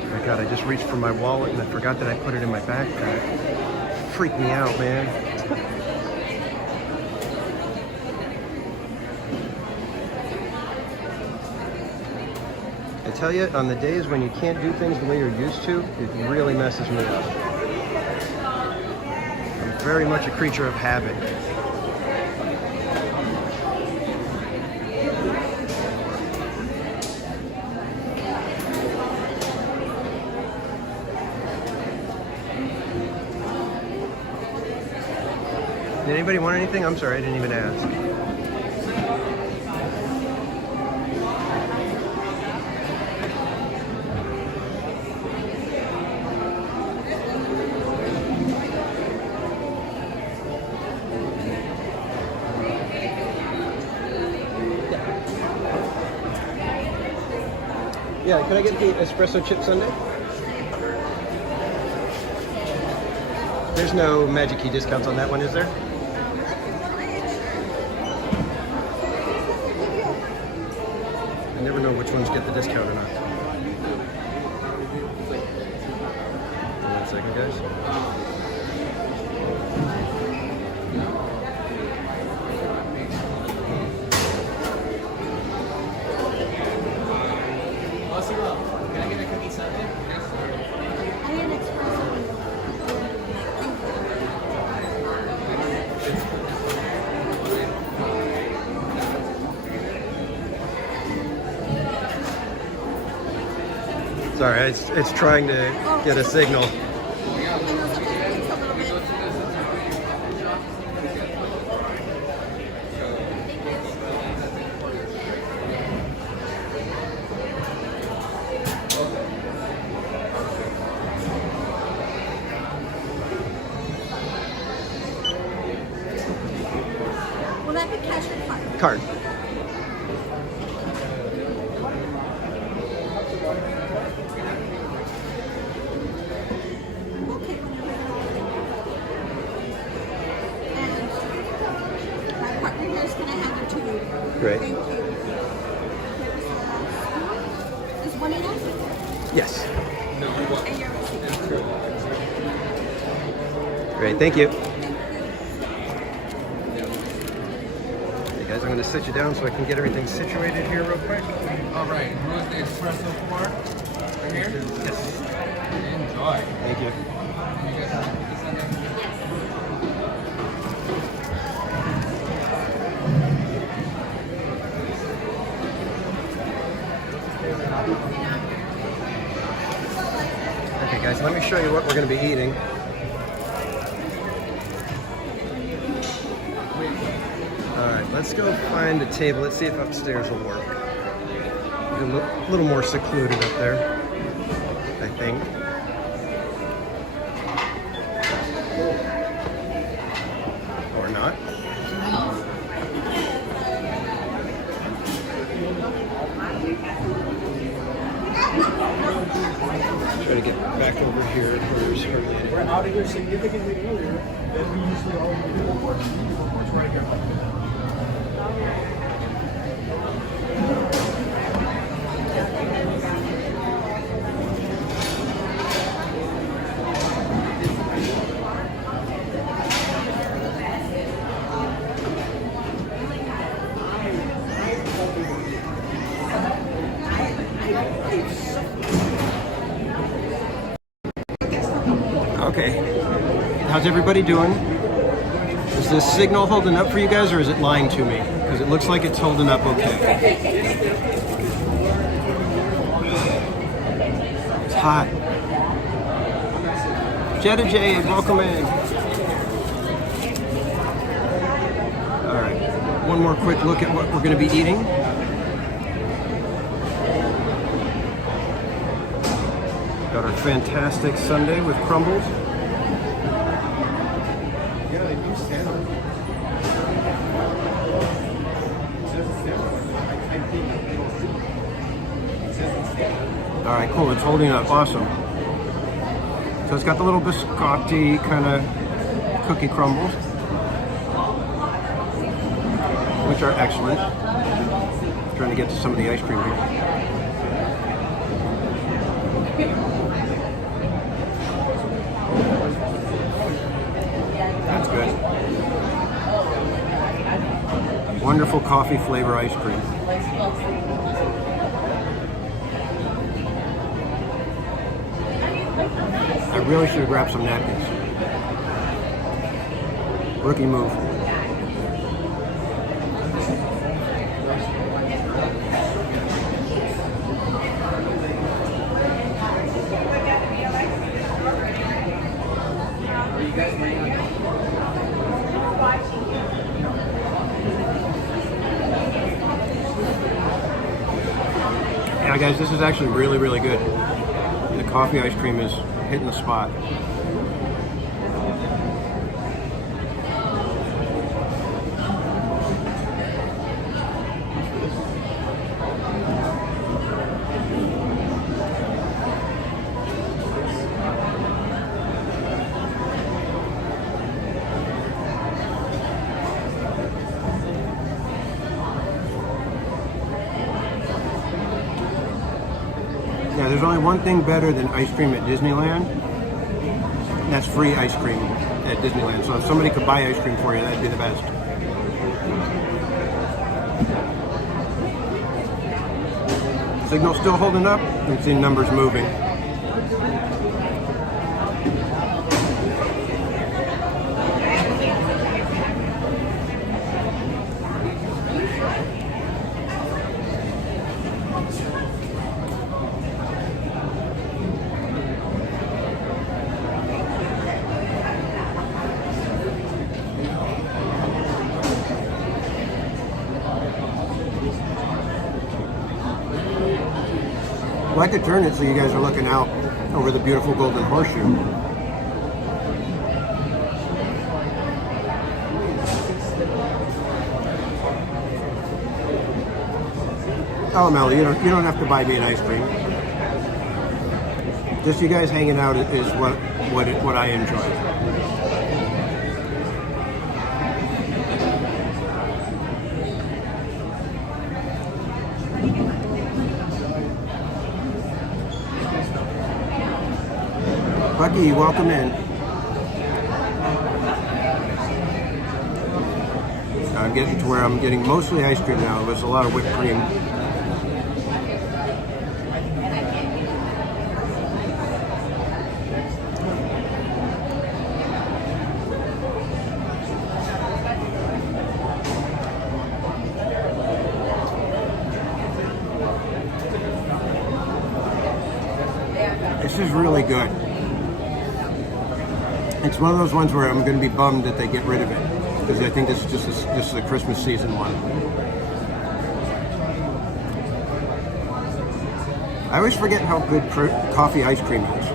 My God, I just reached for my wallet and I forgot that I put it in my backpack. Freaked me out, man. I tell you, on the days when you can't do things the way you're used to, it really messes me up. I'm very much a creature of habit. Did anybody want anything? I'm sorry, I didn't even ask. Yeah, can I get the espresso chip sundae? There's no Magic Key discounts on that one, is there? I never know which ones get the discount or not. One second, guys. Can I get a cookie sundae? Sorry, it's trying to get a signal. Will that be cash or card? Card. Great. Thank you. Is one enough? Yes. And your receipt. Great, thank you. Hey guys, I'm going to sit you down so I can get everything situated here real quick. All right. Who is the espresso for? Right here? Yes. Enjoy. Thank you. You guys have a cookie sundae? Okay guys, let me show you what we're going to be eating. Alright, let's go find a table. Let's see if upstairs will work. A little more secluded up there, I think. Or not. Try to get back over here. There's hardly any. We're out of here significantly earlier than we usually are. We do reports right here. Okay, how's everybody doing? Is this signal holding up for you guys, or is it lying to me? Because it looks like it's holding up okay. It's hot. Jetta Jade, welcome in. All right, one more quick look at what we're going to be eating. Got our fantastic sundae with crumbles. All right, cool, it's holding up, awesome. So it's got the little biscotti kind of cookie crumbles, which are excellent. Trying to get to some of the ice cream here. That's good. Wonderful coffee flavor ice cream. I really should have grabbed some napkins. Rookie move. Yeah, guys, this is actually really, really good. The coffee ice cream is hitting the spot. Yeah, there's only one thing better than ice cream at Disneyland. That's free ice cream at Disneyland. So if somebody could buy ice cream for you, that'd be the best. Signal still holding up. You can see numbers moving. I'd like to turn it so you guys are looking out over the beautiful Golden Horseshoe. Oh, Melly, you don't have to buy me an ice cream. Just you guys hanging out is what I enjoy. Bucky, welcome in. I'm getting to where I'm getting mostly ice cream now. There's a lot of whipped cream. This is really good. It's one of those ones where I'm going to be bummed that they get rid of it, because I think this is a Christmas season one. I always forget how good coffee ice cream is.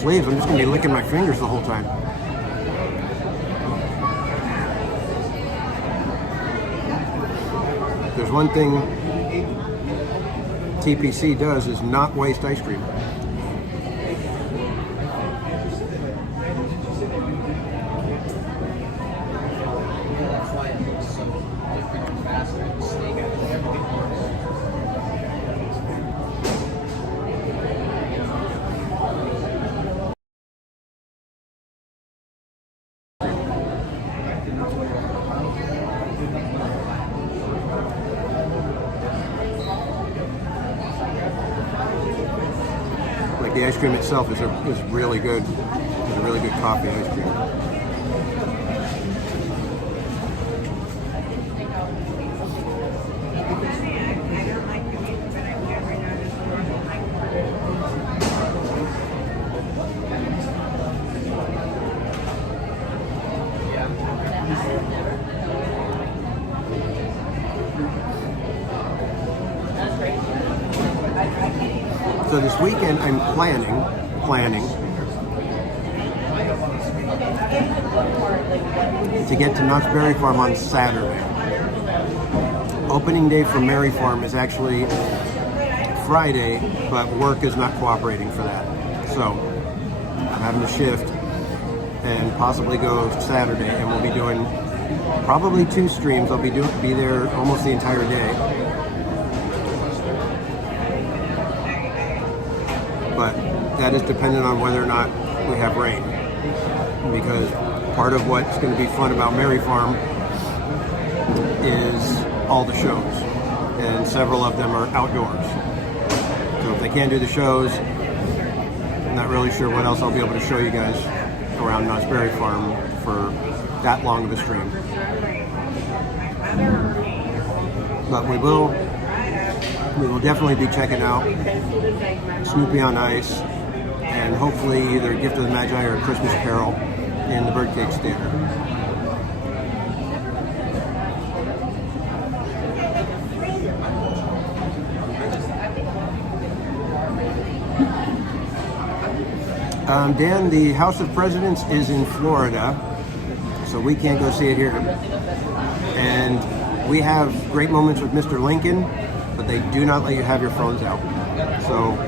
Sleeves, I'm just going to be licking my fingers the whole time. There's one thing TPC does is not waste ice cream. the ice cream itself is really good. It's a really good coffee ice cream. So this weekend I'm planning to get to Knott's Berry Farm on Saturday. Opening day for Merry Farm is actually Friday, but work is not cooperating for that. So I'm having to shift and possibly go Saturday, and we'll be doing probably 2 streams. I'll be there almost the entire day. But that is dependent on whether or not we have rain. Because part of what's going to be fun about Merry Farm is all the shows. And several of them are outdoors. So if they can't do the shows, I'm not really sure what else I'll be able to show you guys around Knott's Berry Farm for that long of a stream. But we will definitely be checking out Snoopy on Ice and hopefully either Gift of the Magi or Christmas Carol in the Birdcage Theater. Dan, the House of Presidents is in Florida, so we can't go see it here. And we have great moments with Mr. Lincoln, but they do not let you have your phones out. So,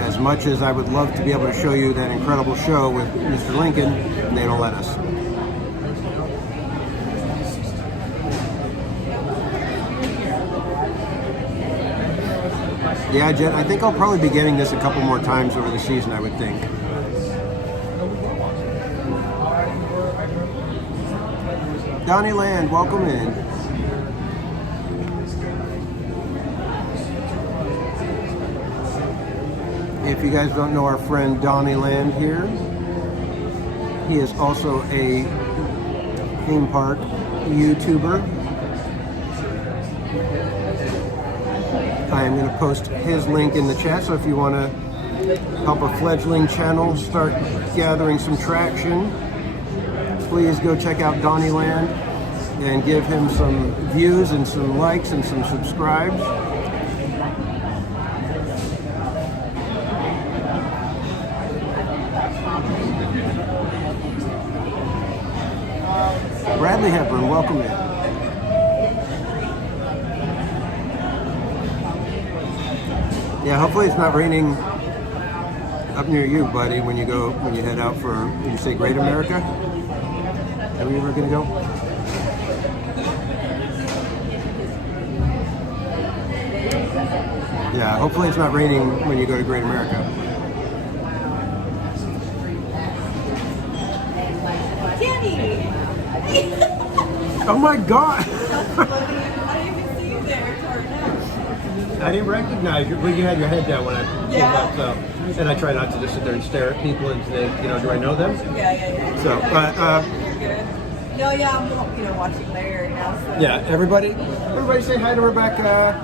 as much as I would love to be able to show you that incredible show with Mr. Lincoln, they don't let us. Yeah, Jen, I think I'll probably be getting this a couple more times over the season, I would think. Disneyland, welcome in. If you guys don't know our friend Disneyland here, he is also a theme park YouTuber. I am going to post his link in the chat, so if you want to help a fledgling channel start gathering some traction, please go check out Disneyland and give him some views and some likes and some subscribes. Bradley Hepburn, welcome in. Yeah, hopefully it's not raining up near you, buddy, when you head out for, did you say Great America? Are we ever gonna go? Yeah, hopefully it's not raining when you go to Great America. Danny! Oh my God! I didn't even see you there, Torna. I didn't recognize you, but you had your head down when I came up, so. And I try not to just sit there and stare at people and say, do I know them? Yeah. So, but, You're good. No, yeah, I'm watching Larry right now, so. Yeah, everybody say hi to Rebecca.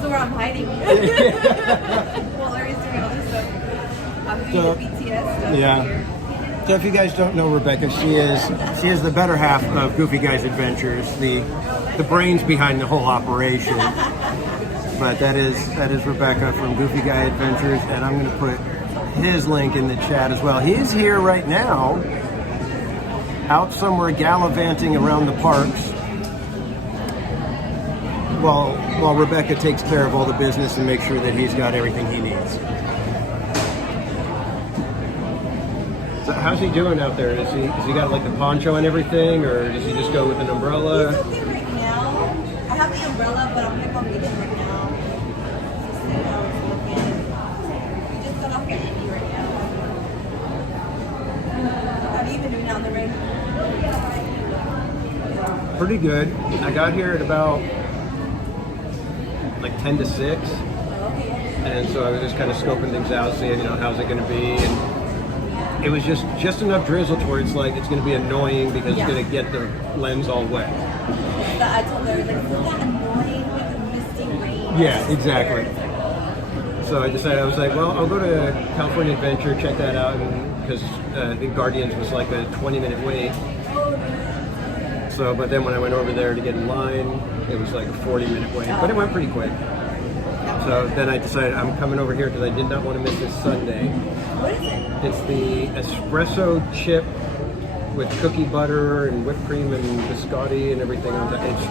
So where I'm hiding. Well, Larry's doing all this stuff. I'm doing the BTS stuff Yeah. here. So if you guys don't know Rebecca, she is the better half of Goofy Guys Adventures, the brains behind the whole operation. But that is Rebecca from Goofy Guy Adventures, and I'm going to put his link in the chat as well. He's here right now, out somewhere gallivanting around the parks, while Rebecca takes care of all the business and makes sure that he's got everything he needs. So how's he doing out there? Has he got like the poncho and everything, or does he just go with an umbrella? He's okay right now. I have the umbrella, but I'm gonna go meet him right now. Just see how it's looking. We just got off the TV right now. How do you even do now in the rain? Pretty good. I got here at about like 10 to 6. Okay. And so I was just kind of scoping things out, seeing, how's it going to be. And it was just enough drizzle to where it's like, it's going to be annoying because it's going to get the lens all wet. I told her, like, feel that annoying, like, misty rain. Yeah, exactly. So I decided, I was like, well, I'll go to California Adventure, check that out, because I think Guardians was like a 20-minute wait. So, but then when I went over there to get in line, it was like a 40-minute wait, but it went pretty quick. So then I decided I'm coming over here because I did not want to miss this sundae. What is it? It's the espresso chip with cookie butter and whipped cream and biscotti and everything on top. It's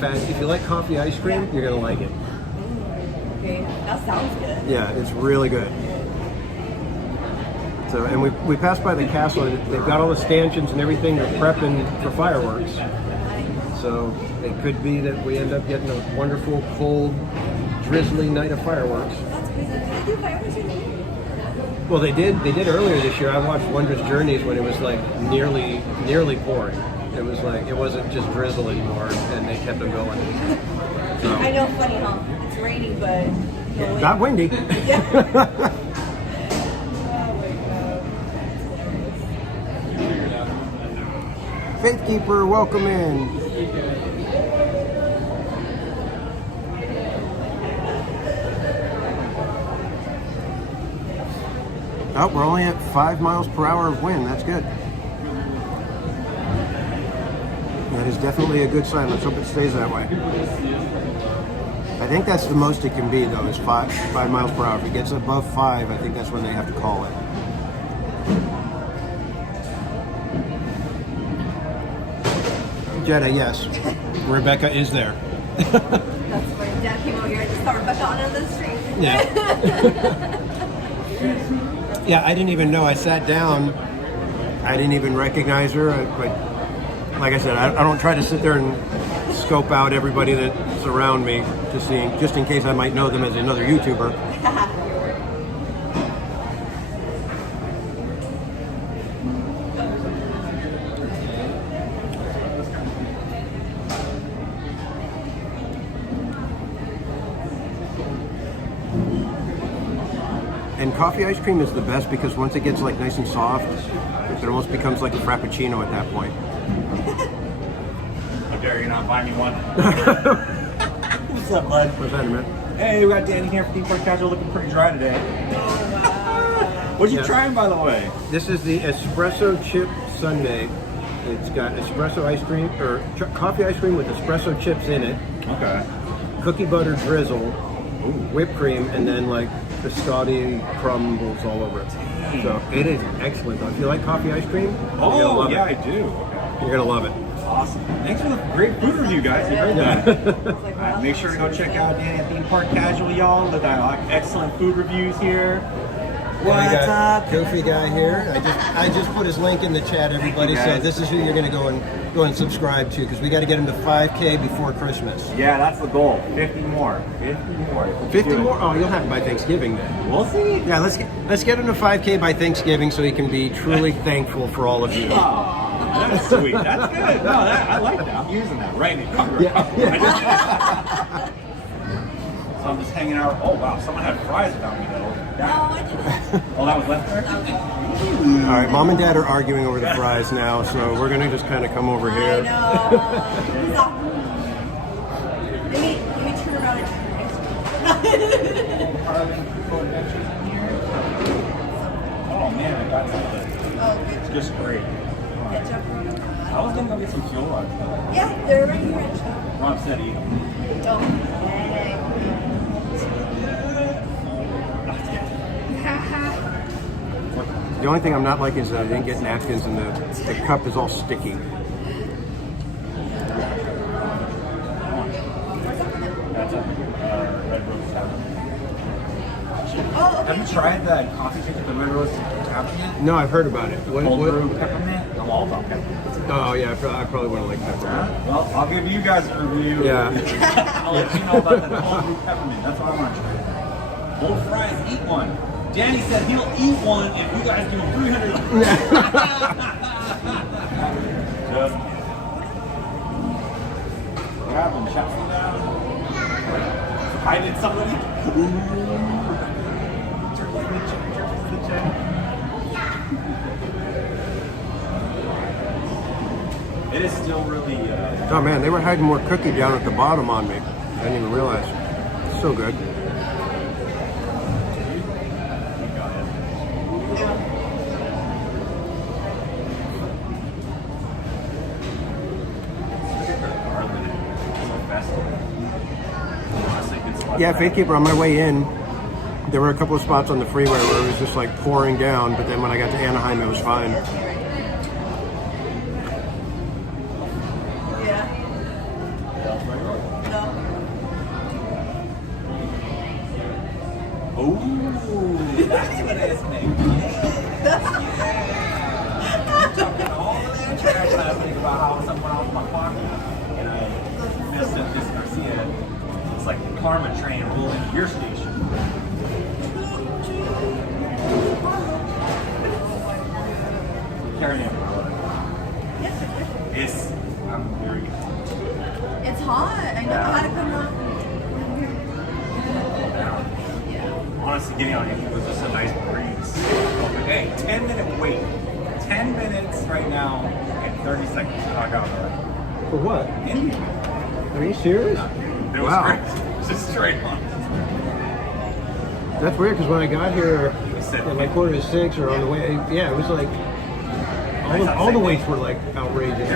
fat. If you like coffee ice cream, you're gonna like it. Okay, that sounds good. Yeah, it's really good. So, and we passed by the castle, and they've got all the stanchions and everything. They're prepping for fireworks. So it could be that we end up getting a wonderful, cold, drizzly night of fireworks. That's crazy. Can I do fireworks with you? Well, they did earlier this year. I watched Wondrous Journeys when it was like nearly pouring. It was like, it wasn't just drizzle anymore, and they kept them going. So. I know, funny, huh? It's raining, but not windy. Yeah. Faithkeeper, welcome in. Oh, we're only at 5 miles per hour of wind. That's good. That is definitely a good sign. Let's hope it stays that way. I think that's the most it can be, though, is 5 miles per hour. If it gets above 5, I think that's when they have to call it. Jetta, yes. Rebecca is there. That's when Dad came over here. I just saw Rebecca on the street. Yeah. Yeah, I didn't even know. I sat down. I didn't even recognize her. But like I said, I don't try to sit there and scope out everybody that's around me, just in case I might know them as another YouTuber. And coffee ice cream is the best because once it gets like nice and soft, it almost becomes like a frappuccino at that point. How dare you not buy me one? What's up, bud? What's that, man? Hey, we got Danny here for Theme Park Casual, looking pretty dry today. What you trying, by the way? This is the espresso chip sundae. It's got espresso ice cream, or coffee ice cream with espresso chips in it. Okay. Cookie butter drizzle, whipped cream, and then like biscotti crumbles all over it. So it is excellent. If you like coffee ice cream, Oh, yeah, I do. You're gonna love it. Awesome. Thanks for the great food review, guys. You heard that. Alright, make sure to go check out Danny at Theme Park Casual, y'all. They got excellent food reviews here. What's up? Goofy guy here. I just put his link in the chat, everybody. So this is who you're gonna go and subscribe to, because we got to get him to 5K before Christmas. Yeah, that's the goal. 50 more. 50 more. 50 more? Oh, you'll have it by Thanksgiving then. We'll see. Yeah, let's get him to 5K by Thanksgiving so he can be truly thankful for all of you. That's sweet. That's good. No, I like that. I'm using that right in the cover. So I'm just hanging out. Oh wow, someone had fries without me though. Oh, that was left there? All right, Mom and Dad are arguing over the fries now, so we're gonna just kind of come over here. I know. Let me turn around Oh man, I got some of it. It's just great. I was gonna go get some fuel rods. Yeah, they're right here. Rob said eat them. Oh. The only thing I'm not liking is that I didn't get napkins and the cup is all sticky. That's a red rose salad. Have you tried that coffee drink with the red rose caption yet? No, I've heard about it. Cold brew peppermint? I'm all about peppermint. Oh yeah, I probably wouldn't like peppermint. Well, I'll give you guys a review. Yeah. I'll let you know about the cold brew peppermint. That's what I want to try. Old fries, eat one. Danny said he'll eat one if you guys do 300. Just grab them, chop them down. I did somebody. It is still really. Oh man, they were hiding more cookie down at the bottom on me. I didn't even realize. It's so good. Yeah, Faithkeeper, on my way in, there were a couple of spots on the freeway where it was just like pouring down, but then when I got to Anaheim, it was fine. Oh, that's what it is, Nick. All the way trash, and I was thinking about how someone off my pocket, and I missed it. This Garcia. It's like the Karma train rolling to your station. Carrying it. It's. I'm very. It's hot. I know how to come up. Honestly, getting on it was just a nice breeze. Hey, 10-minute wait. 10 minutes right now and 30 seconds to log out. For what? India. Are you serious? It was great. Just straight on. That's weird because when I got here at like 5:45 or on the way, yeah, it was like all the weights were like outrageous.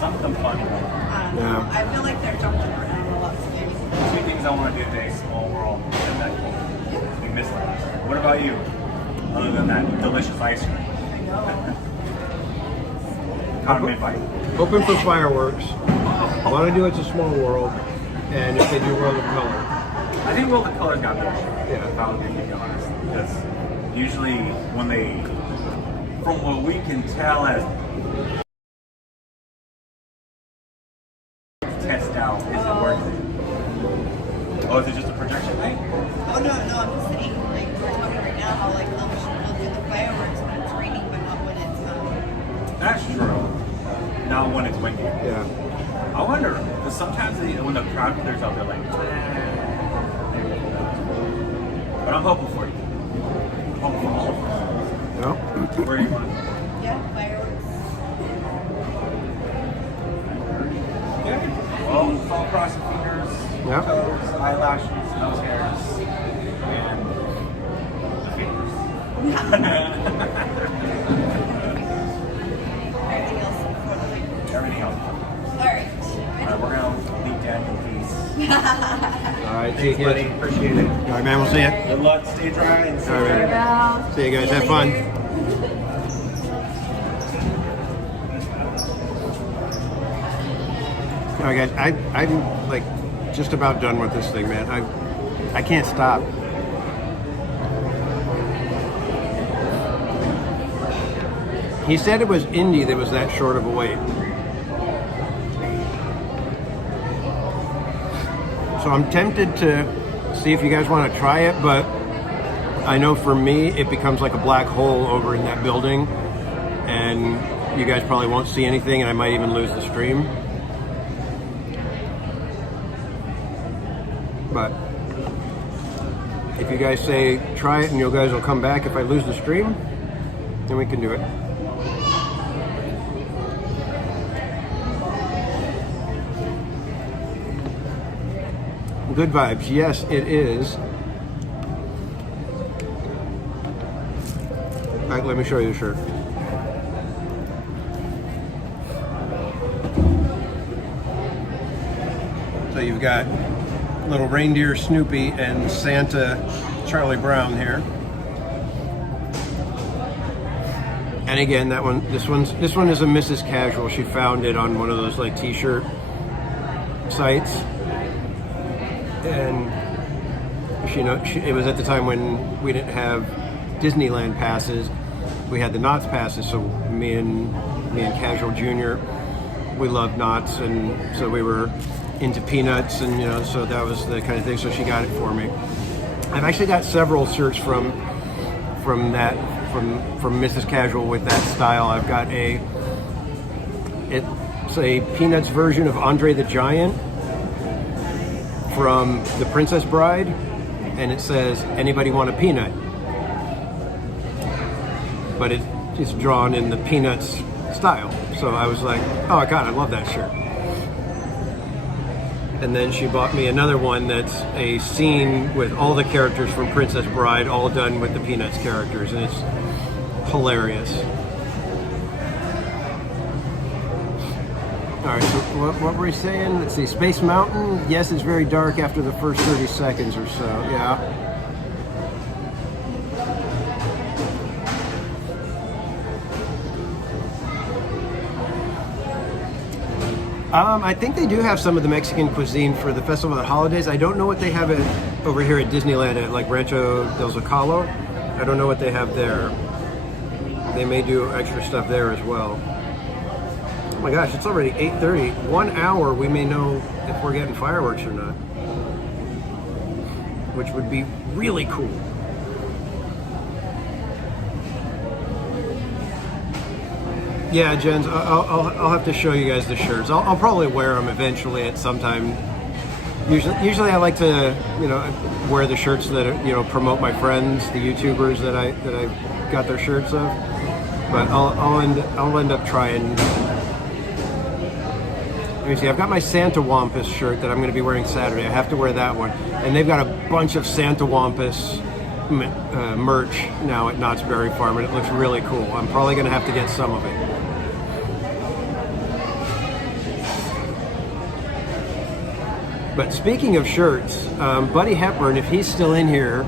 Something fun. Yeah. I feel like they're jumping around a lot today. Two things I want to do today: small world and that cool. We missed that. What about you? Other than that delicious ice cream. Comment invite. Open for fireworks. Want to do It's a Small World, and if they do World of Color. I think World of Color's got better. Yeah. If I was being honest, because usually when they, from what we can tell, as test out, is it worth it? Oh, is it just a projection thing? Oh no, I'm just saying, like we're talking right now how like they'll do the fireworks when it's raining, but not when it's That's true. Not when it's windy. Yeah. I wonder, because sometimes when the crowd clears out, they're like, but I'm hoping for you. I'm hoping for all of us. No. Where do you want? yeah, fireworks. Yeah. Well, fall cross your fingers, Yeah. toes, eyelashes, nose hairs, and the fingers. Everything else before the night. Everything else. Alright. Alright, we're gonna leave Daniel in peace. All right, see you Thanks, buddy. guys. Appreciate it. All right, man, we'll see you. Good luck. Stay dry and stay All right. safe. See you guys. Have fun. All right, guys. I'm like just about done with this thing, man. I can't stop. He said it was Indy that was that short of a wait. So I'm tempted to see if you guys want to try it, but I know for me it becomes like a black hole over in that building, and you guys probably won't see anything, and I might even lose the stream. But if you guys say try it and you guys will come back if I lose the stream, then we can do it. Good vibes. Yes, it is. All right, let me show you the shirt. So you've got little reindeer Snoopy and Santa Charlie Brown here. And again, this one is a Mrs. Casual. She found it on one of those like t-shirt sites. And it was at the time when we didn't have Disneyland passes. We had the Knott's passes, so me and Casual Jr., we loved Knott's, and so we were into Peanuts, and so that was the kind of thing. So she got it for me. I've actually got several shirts from Mrs. Casual with that style. I've got it's a Peanuts version of Andre the Giant from The Princess Bride, and it says, "Anybody want a peanut?" But it's drawn in the Peanuts style. So I was like, oh God, I love that shirt. And then she bought me another one that's a scene with all the characters from Princess Bride, all done with the Peanuts characters, and it's hilarious. All right, so what were we saying? Let's see, Space Mountain. Yes, it's very dark after the first 30 seconds or so. Yeah. I think they do have some of the Mexican cuisine for the Festival of the Holidays. I don't know what they have over here at Disneyland at like Rancho del Zocalo. I don't know what they have there. They may do extra stuff there as well. Oh my gosh, it's already 8:30. 1 hour, we may know if we're getting fireworks or not, which would be really cool. Yeah, Jens, I'll have to show you guys the shirts. I'll probably wear them eventually at some time. Usually I like to, wear the shirts that promote my friends, the YouTubers that I got their shirts of. But I'll end up trying. Let me see. I've got my Santa Wampus shirt that I'm going to be wearing Saturday. I have to wear that one, and they've got a bunch of Santa Wampus merch now at Knott's Berry Farm, and it looks really cool. I'm probably going to have to get some of it. But speaking of shirts, Buddy Hepburn, if he's still in here,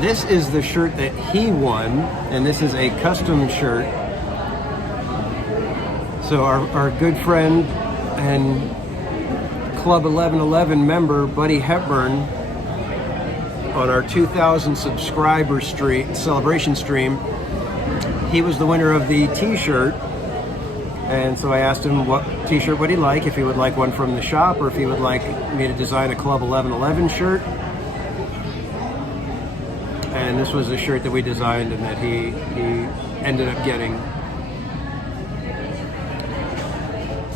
this is the shirt that he won, and this is a custom shirt. So our good friend and Club 1111 member, Buddy Hepburn, on our 2,000 subscriber celebration stream, he was the winner of the t-shirt. And so I asked him what t-shirt would he like, if he would like one from the shop or if he would like me to design a Club 1111 shirt. And this was a shirt that we designed and that he ended up getting.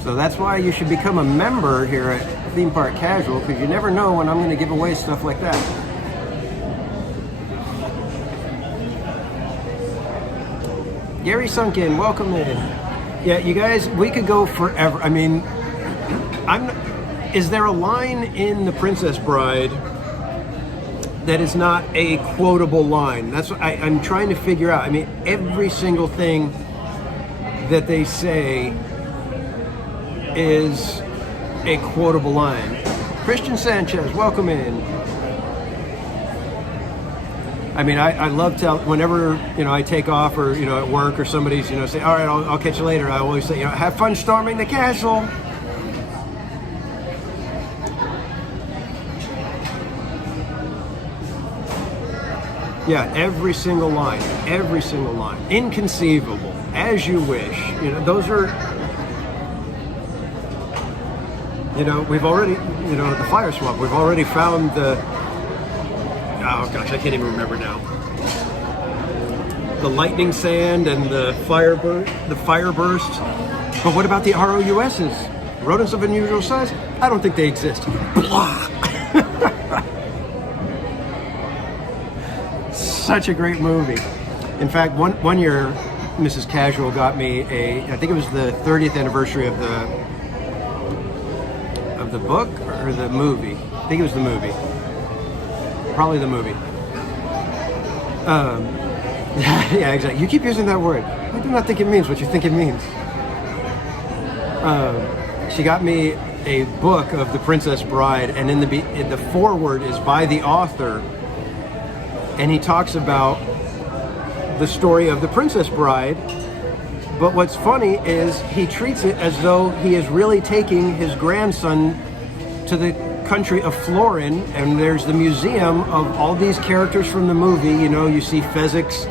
So that's why you should become a member here at Theme Park Casual, because you never know when I'm going to give away stuff like that. Gary Sunkin, welcome in. Yeah, you guys, we could go forever. I mean, is there a line in The Princess Bride that is not a quotable line? That's what I'm trying to figure out. I mean, every single thing that they say is a quotable line. Christian Sanchez, welcome in. I mean, I love whenever, I take off or, at work or somebody's, say, all right, I'll catch you later. I always say, have fun storming the castle. Yeah, every single line. Inconceivable, as you wish. Those are, we've already, the fire swamp, we've already found oh gosh, I can't even remember now. The lightning sand and the fire bursts. But what about the ROUSs? Rodents of unusual size? I don't think they exist. Such a great movie. In fact, one year, Mrs. Casual got me I think it was the 30th anniversary of the book or the movie. I think it was the movie. Probably the movie. Yeah, exactly. You keep using that word. I do not think it means what you think it means. She got me a book of The Princess Bride, and in the foreword is by the author, and he talks about the story of The Princess Bride. But what's funny is he treats it as though he is really taking his grandson to the country of Florin, and there's the museum of all these characters from the movie. You see Fezzik's,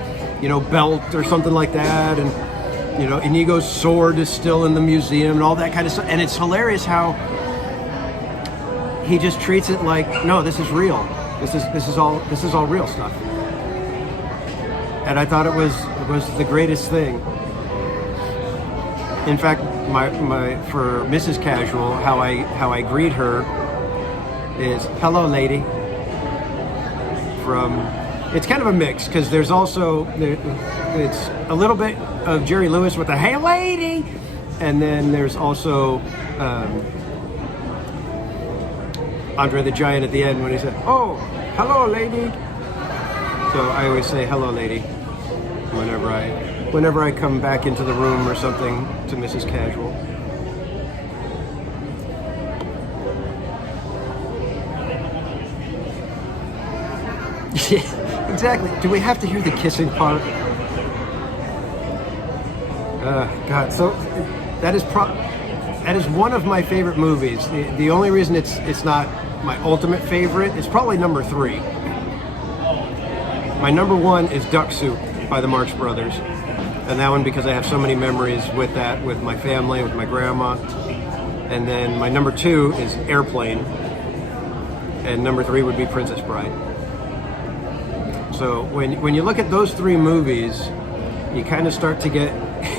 belt or something like that, and Inigo's sword is still in the museum and all that kind of stuff. And it's hilarious how he just treats it like, no, this is real. This is all real stuff. And I thought it was the greatest thing. In fact, for Mrs. Casual, how I greet her is Hello Lady from, it's kind of a mix because there's also, it's a little bit of Jerry Lewis with the Hey Lady, and then there's also Andre the Giant at the end when he said, oh, hello lady. So I always say hello lady whenever I come back into the room or something to Mrs. Casual. Yeah, exactly. Do we have to hear the kissing part? God, so that is one of my favorite movies. The only reason it's not my ultimate favorite is probably number 3. My number 1 is Duck Soup by the Marx Brothers, and that one because I have so many memories with that, with my family, with my grandma. And then my number 2 is Airplane, and number 3 would be Princess Bride. So when you look at those 3 movies, you kind of start to get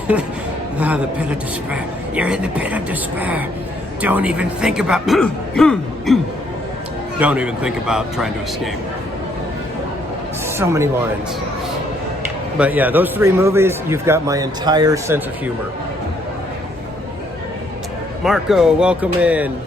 the pit of despair. You're in the pit of despair. Don't even think about don't even think about trying to escape. So many lines. But yeah, those 3 movies, you've got my entire sense of humor. Marco, welcome in.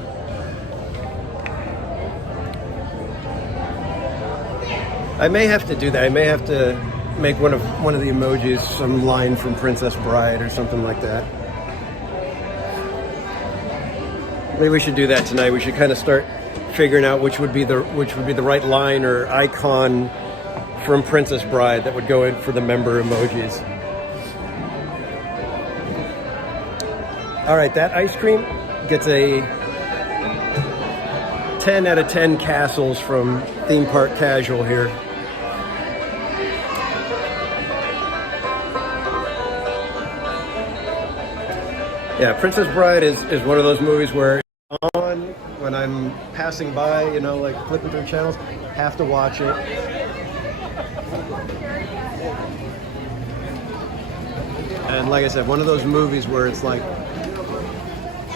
I may have to do that. I may have to make one of the emojis some line from Princess Bride or something like that. Maybe we should do that tonight. We should kind of start figuring out which would be the right line or icon from Princess Bride that would go in for the member emojis. All right, that ice cream gets a 10 out of 10 castles from Theme Park Casual here. Yeah, Princess Bride is one of those movies where on when I'm passing by, you know, like flipping through channels, have to watch it. And like I said, one of those movies where it's like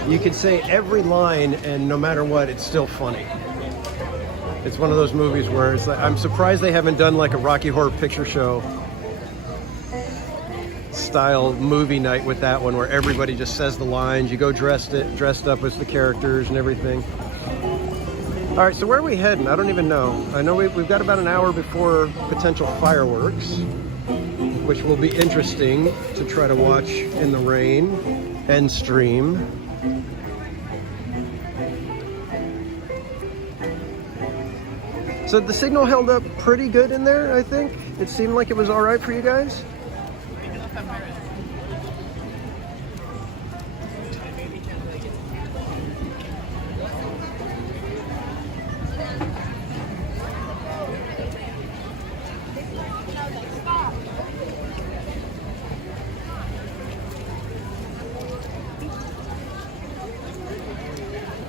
you could say every line and no matter what, it's still funny. It's one of those movies where it's like, I'm surprised they haven't done like a Rocky Horror Picture Show style movie night with that one, where everybody just says the lines. You go dressed up as the characters and everything. All right, so where are we heading? I don't even know. I know we've got about an hour before potential fireworks, which will be interesting to try to watch in the rain and stream. So the signal held up pretty good in there, I think. It seemed like it was all right for you guys.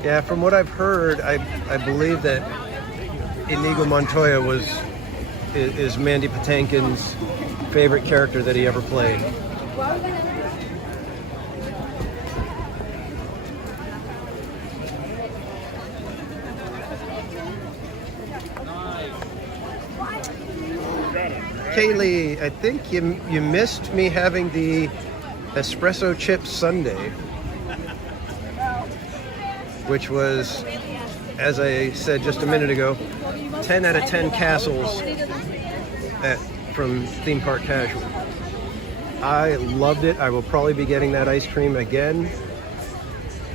Yeah, from what I've heard, I believe that Inigo Montoya is Mandy Patinkin's favorite character that he ever played. Kaylee, I think you missed me having the espresso chip sundae, which was, as I said just a minute ago, 10 out of 10 castles from Theme Park Casual. I loved it. I will probably be getting that ice cream again,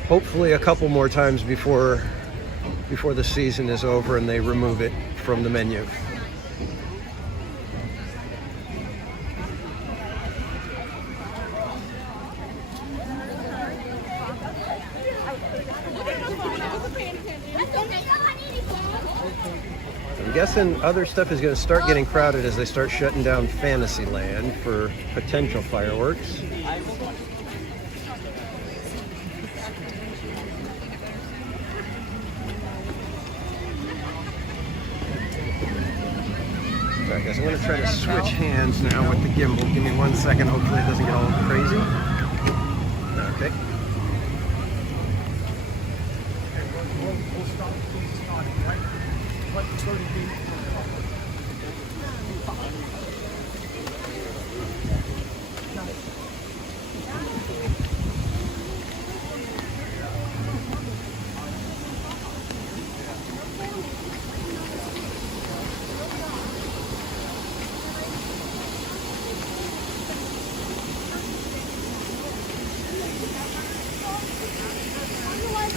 hopefully a couple more times before the season is over and they remove it from the menu. I'm guessing other stuff is going to start getting crowded as they start shutting down Fantasyland for potential fireworks. So I guess I'm going to try to switch hands now with the gimbal. Give me 1 second. Hopefully it doesn't get all crazy. Okay.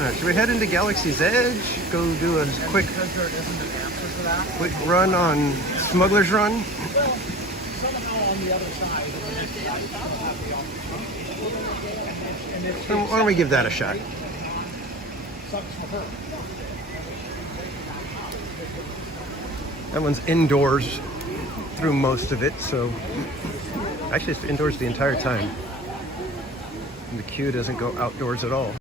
Alright, should we head into Galaxy's Edge? Go do a quick run on Smuggler's Run? Why don't we give that a shot? That one's indoors through most of it, so actually it's indoors the entire time. And the queue doesn't go outdoors at all.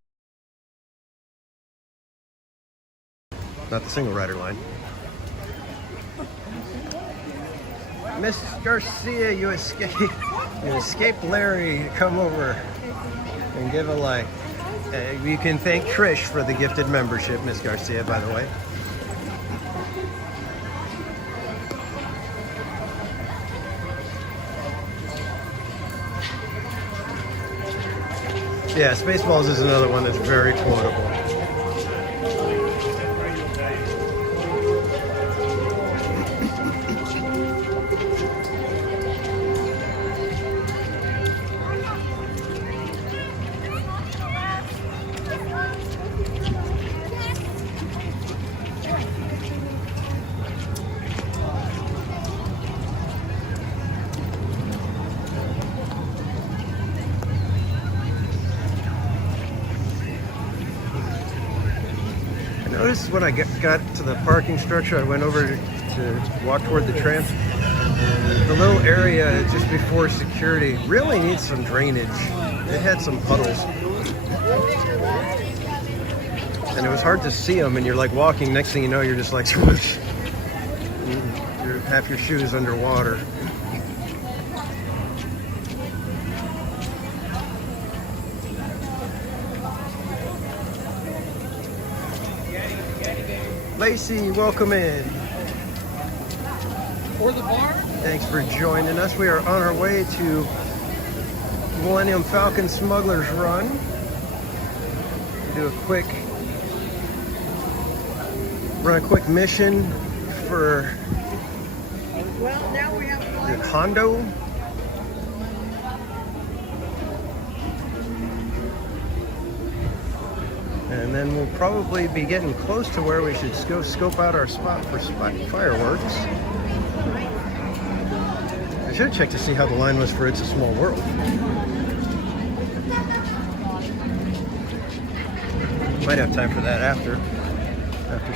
Not the single rider line. Miss Garcia, you escaped. You escaped Larry. Come over and give a like. You can thank Trish for the gifted membership, Miss Garcia, by the way. Yeah, Spaceballs is another one that's very quotable. Notice when I got to the parking structure, I went over to walk toward the tram. The little area just before security really needs some drainage. It had some puddles. And it was hard to see them, and you're like walking, next thing you know, you're just like, swoosh. You're half your shoes underwater. Lacey, welcome in. For the bar? Thanks for joining us. We are on our way to Millennium Falcon Smuggler's Run. Do a quick mission for the condo. And then we'll probably be getting close to where we should go scope out our spot for fireworks. I should check to see how the line was for It's a Small World. Might have time for that after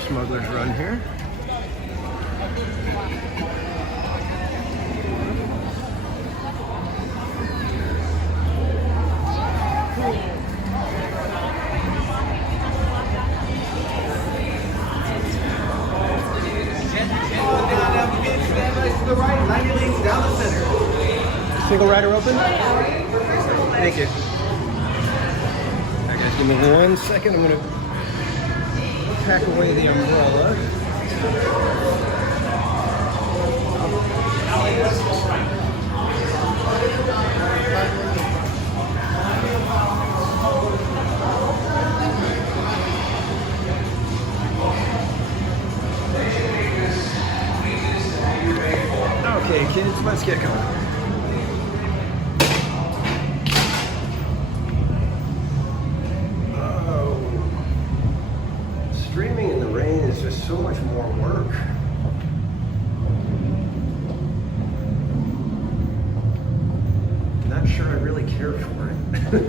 Smuggler's Run here. Single rider open? Thank you. Alright guys, give me 1 second. I'm gonna pack away the umbrella. Okay kids, let's get going. Streaming in the rain is just so much more work. Not sure I really care for it.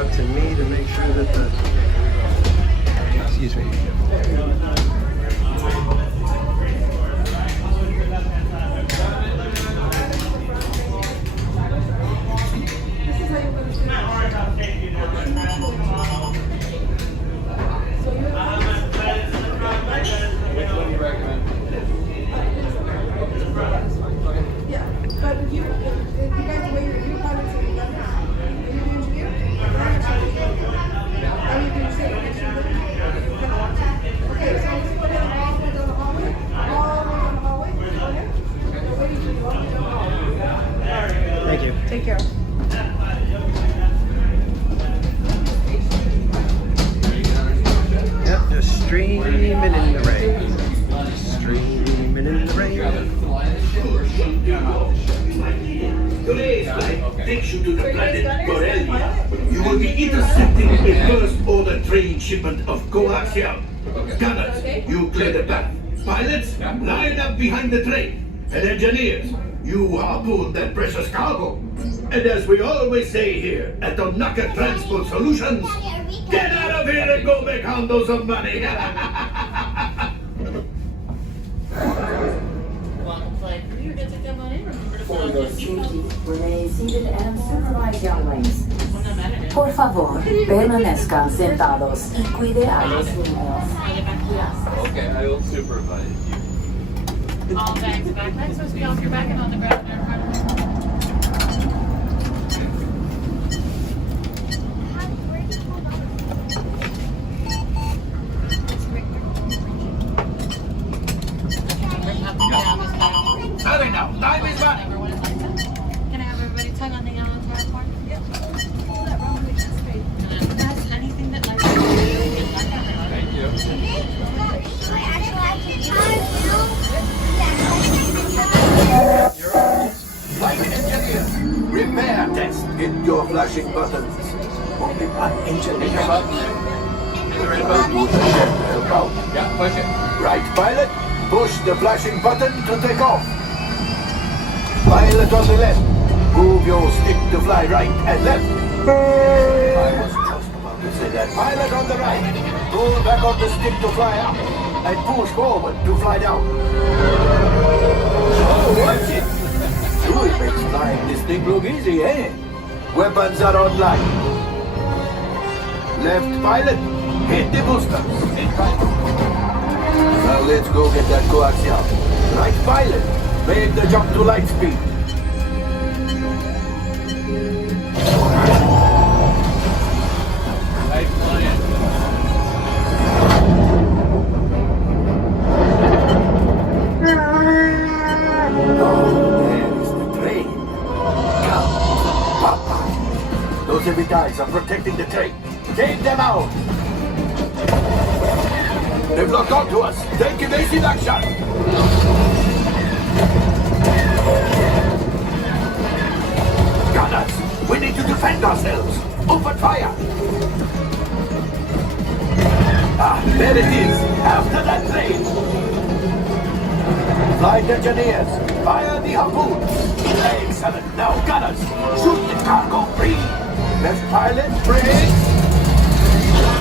out to me to make sure that the... Excuse me. Which one do you recommend? Yeah, but you guys wait your comments and you interview? Okay, so let's put it all the way down the hallway. All the way down the hallway. Okay? Thank you. Take care. Yep, just streaming in the rain. Streaming in the rain. Today's flight takes you to the planet Borrelia. You will be intercepting a first order train shipment of coaxium. Gunners, you clear the path. Pilots, line up behind the train. And engineers, you harpoon that precious cargo. And as we always say here at Onaka Transport Solutions, get out of here and go make handle some money. For your duty, remain seated and supervise young lanes. Por favor, permanezcan sentados y cuide a los niños. Okay, I will supervise you. All bags, backpacks supposed to be off your back and on the ground in front of you. Hurry now, time is money. Can I have everybody tug on the yellow tab part? Yep. Pull that wrong way, that's great. And then that's anything that like. Thank you. Flight engineer, repair test. Hit your flashing buttons. Only one engineer. Red button. Use the shed to help out. Yeah, push it. Right, pilot. Push the flashing button to take off. Pilot on the left. Move your stick to fly right and left. I was just about to say that. Pilot on the right. Pull back on the stick to fly up. And push forward to fly down. Oh, watch it. Ooh, it makes flying this thing look easy, eh? Weapons are online. Left pilot. Hit the boosters. Now let's go get that coaxium. Right pilot, make the jump to light speed. Nice flying. Oh, there's the train. Come, Papa. Those heavy guys are protecting the train. Take them out. They've locked onto us. Take evasive action. Gunners, we need to defend ourselves. Open fire. Ah, there it is. After that train. Flight engineers, fire the harpoon. Excellent. Now, gunners, shoot the cargo free. Left pilot, brake.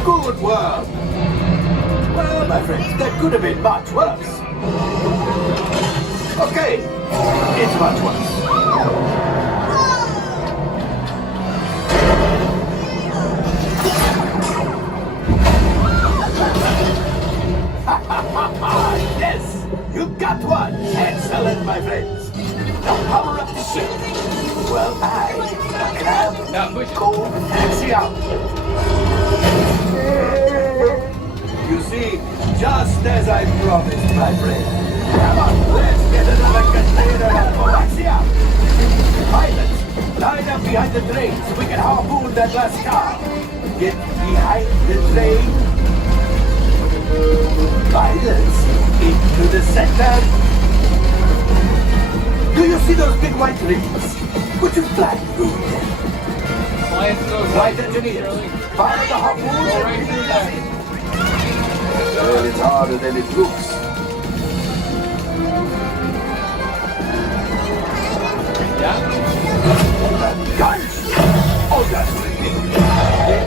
Good work. Well, my friends, that could have been much worse. Okay, it's much worse. Yes, you got one. Excellent, my friends. Now power up the ship. Well, I grab cold taxi out. You see, just as I promised, my friend. Come on, let's get another container of coaxium. Pilots, line up behind the train so we can harpoon that last car. Get behind the train. Pilots, into the center. Do you see those big white rings? Would you fly through them? Flight engineers, fire the harpoon and bring us in. Well, it's harder than it looks. Yeah? Guns! Oh, that's ridiculous.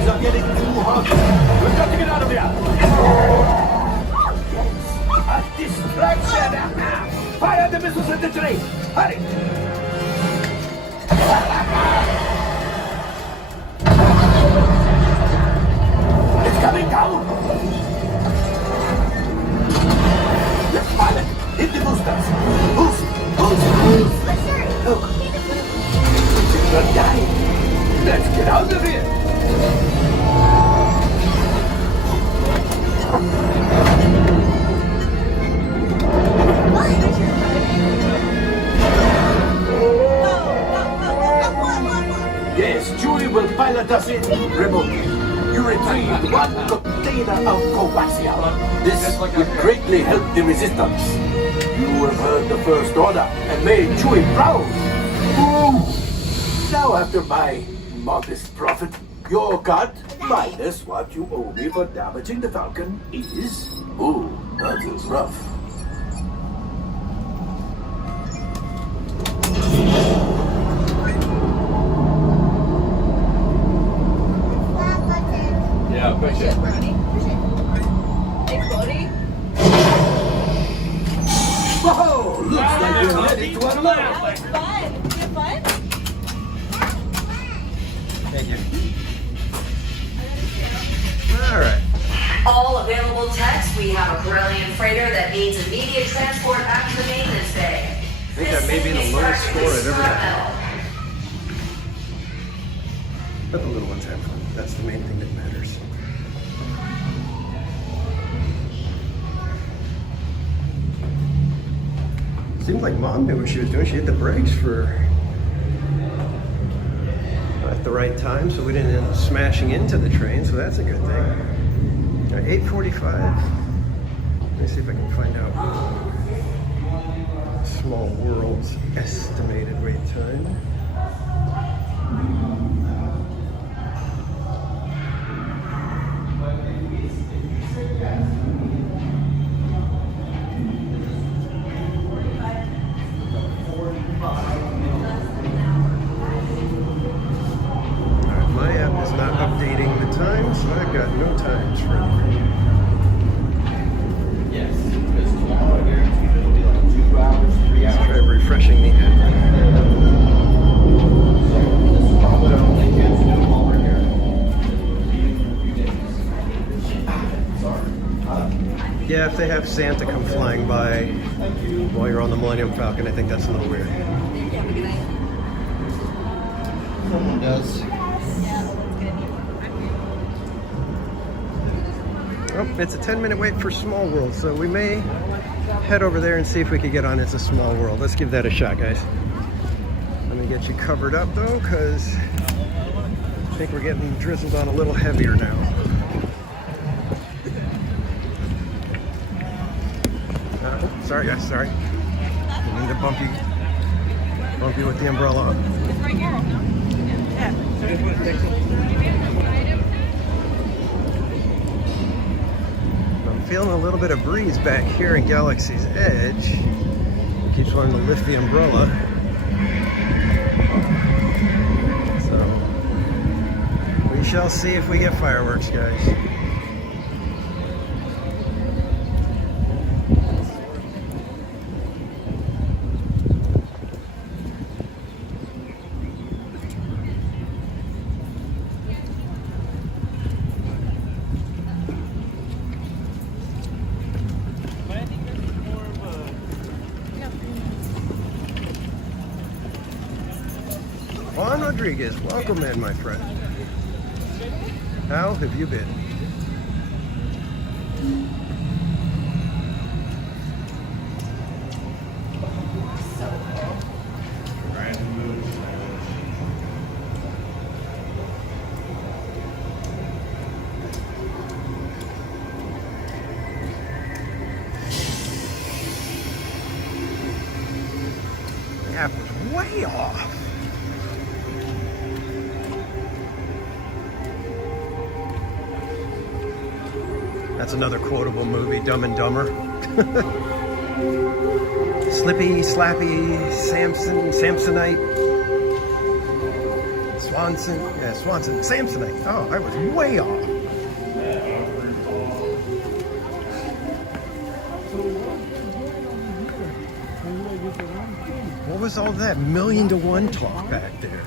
Fire the missiles at the train! Hurry! It's coming down! Let's pilot! Hit the boosters! Boost! Boost! Look! It's not dying! Let's get out of here! Yes, Chewie will pilot us in remotely. You retrieve one container of coaxial. This will greatly help the resistance. You have heard the First Order and made Chewie proud. Ooh. Now after my modest profit, your cut minus what you owe me for damaging the Falcon is... Ooh, that is rough. Yeah, push it. Whoa! Looks like you're ready to unload. Thank you. All right. All available techs, we have a brilliant freighter that needs immediate transport back to the maintenance bay. I think that may be the lowest score I've ever done. But the little ones have fun. That's the main thing that matters. Seemed like Mom knew what she was doing. She hit the brakes at the right time, so we didn't end up smashing into the train, so that's a good thing. 8:45. Let me see if I can find out Small World's estimated wait time. My app is not updating the times, so I've got no times for anything. Yes, because tomorrow I guarantee it'll be like 2 hours, 3 hours. Let's try refreshing the app. So this is probably only kids do while we're here. Sorry. Yeah, if they have Santa come flying by while you're on the Millennium Falcon, I think that's a little weird. Someone does. Oh, it's a 10-minute wait for Small World, so we may head over there and see if we can get on It's a Small World. Let's give that a shot, guys. Let me get you covered up, though, because I think we're getting drizzled on a little heavier now. Sorry, guys, sorry. I need to bump you with the umbrella. It's right here. I'm feeling a little bit of breeze back here in Galaxy's Edge. Keeps wanting to lift the umbrella. So we shall see if we get fireworks, guys. Juan Rodriguez, welcome in, my friend. How have you been? The app was way off. That's another quotable movie, Dumb and Dumber. Slippy, Slappy, Samsonite. Swanson, Samsonite. Oh, I was way off. was all that 1,000,000 to 1 talk back there?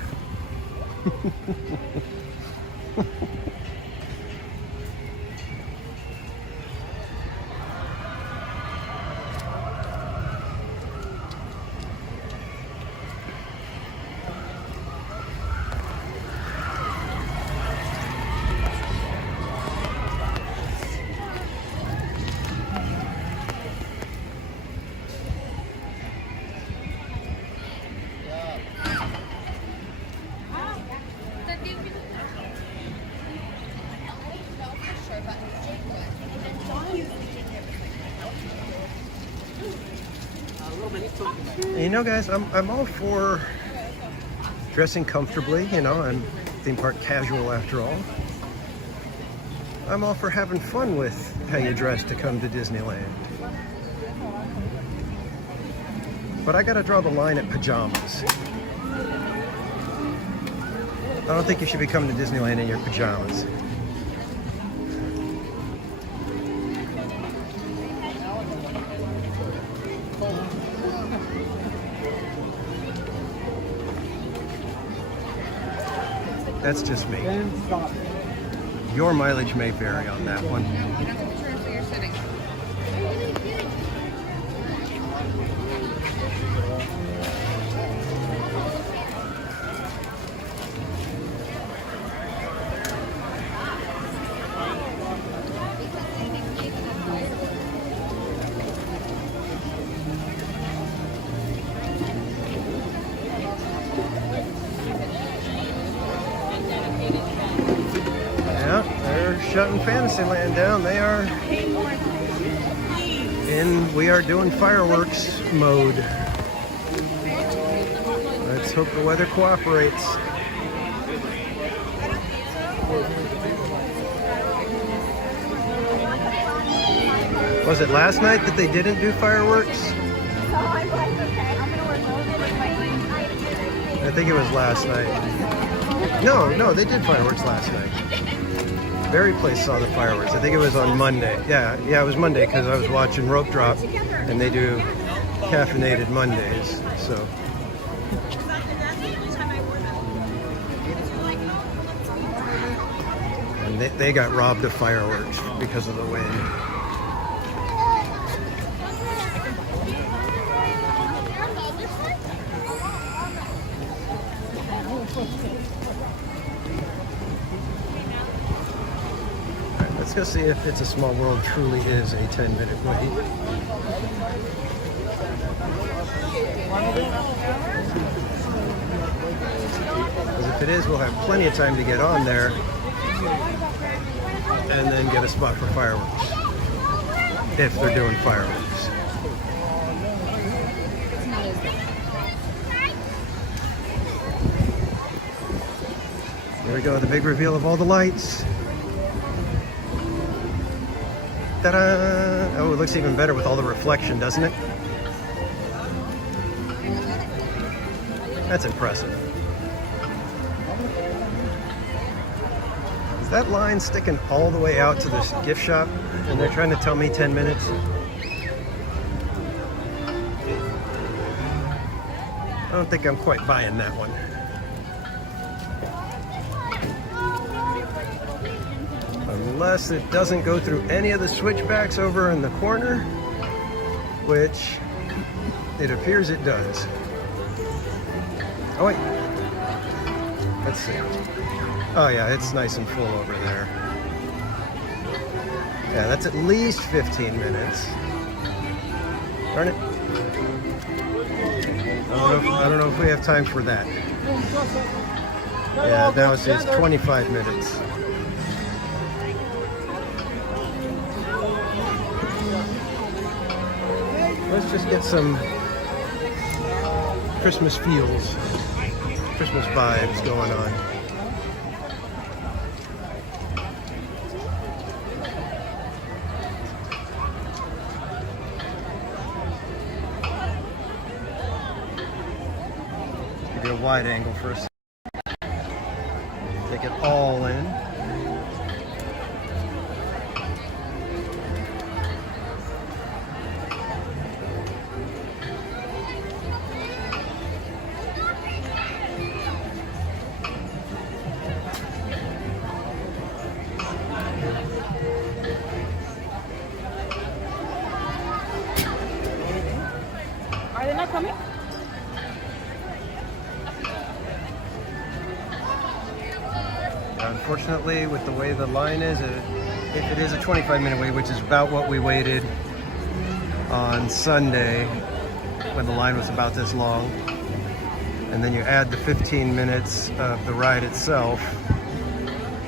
You know, guys, I'm all for dressing comfortably. You know, I'm theme park casual after all. I'm all for having fun with how you dress to come to Disneyland. But I gotta draw the line at pajamas. I don't think you should be coming to Disneyland in your pajamas. That's just me. Your mileage may vary on that one. Shutting Fantasyland down. They are we are doing fireworks mode. Let's hope the weather cooperates. Was it last night that they didn't do fireworks? I think it was last night. No, they did fireworks last night. Berry Place saw the fireworks. I think it was on Monday. Yeah, it was Monday because I was watching Rope Drop, and they do caffeinated Mondays. So. And they got robbed of fireworks because of the wind. Let's go see if It's a Small World truly is a 10-minute wait. Because if it is, we'll have plenty of time to get on there and then get a spot for fireworks. If they're doing fireworks. There we go, the big reveal of all the lights. Ta-da! Oh, it looks even better with all the reflection, doesn't it? That's impressive. Is that line sticking all the way out to this gift shop? And they're trying to tell me 10 minutes? I don't think I'm quite buying that one. Unless it doesn't go through any of the switchbacks over in the corner, which it appears it does. Oh wait, let's see. Oh yeah, it's nice and full over there. Yeah, that's at least 15 minutes. Darn it. I don't know if we have time for that. Yeah, now it's 25 minutes. Let's just get some Christmas feels, Christmas vibes going on. Give you a wide angle for a second. Take it all in. Unfortunately, with the way the line is, it is a 25-minute wait, which is about what we waited on Sunday when the line was about this long. And then you add the 15 minutes of the ride itself,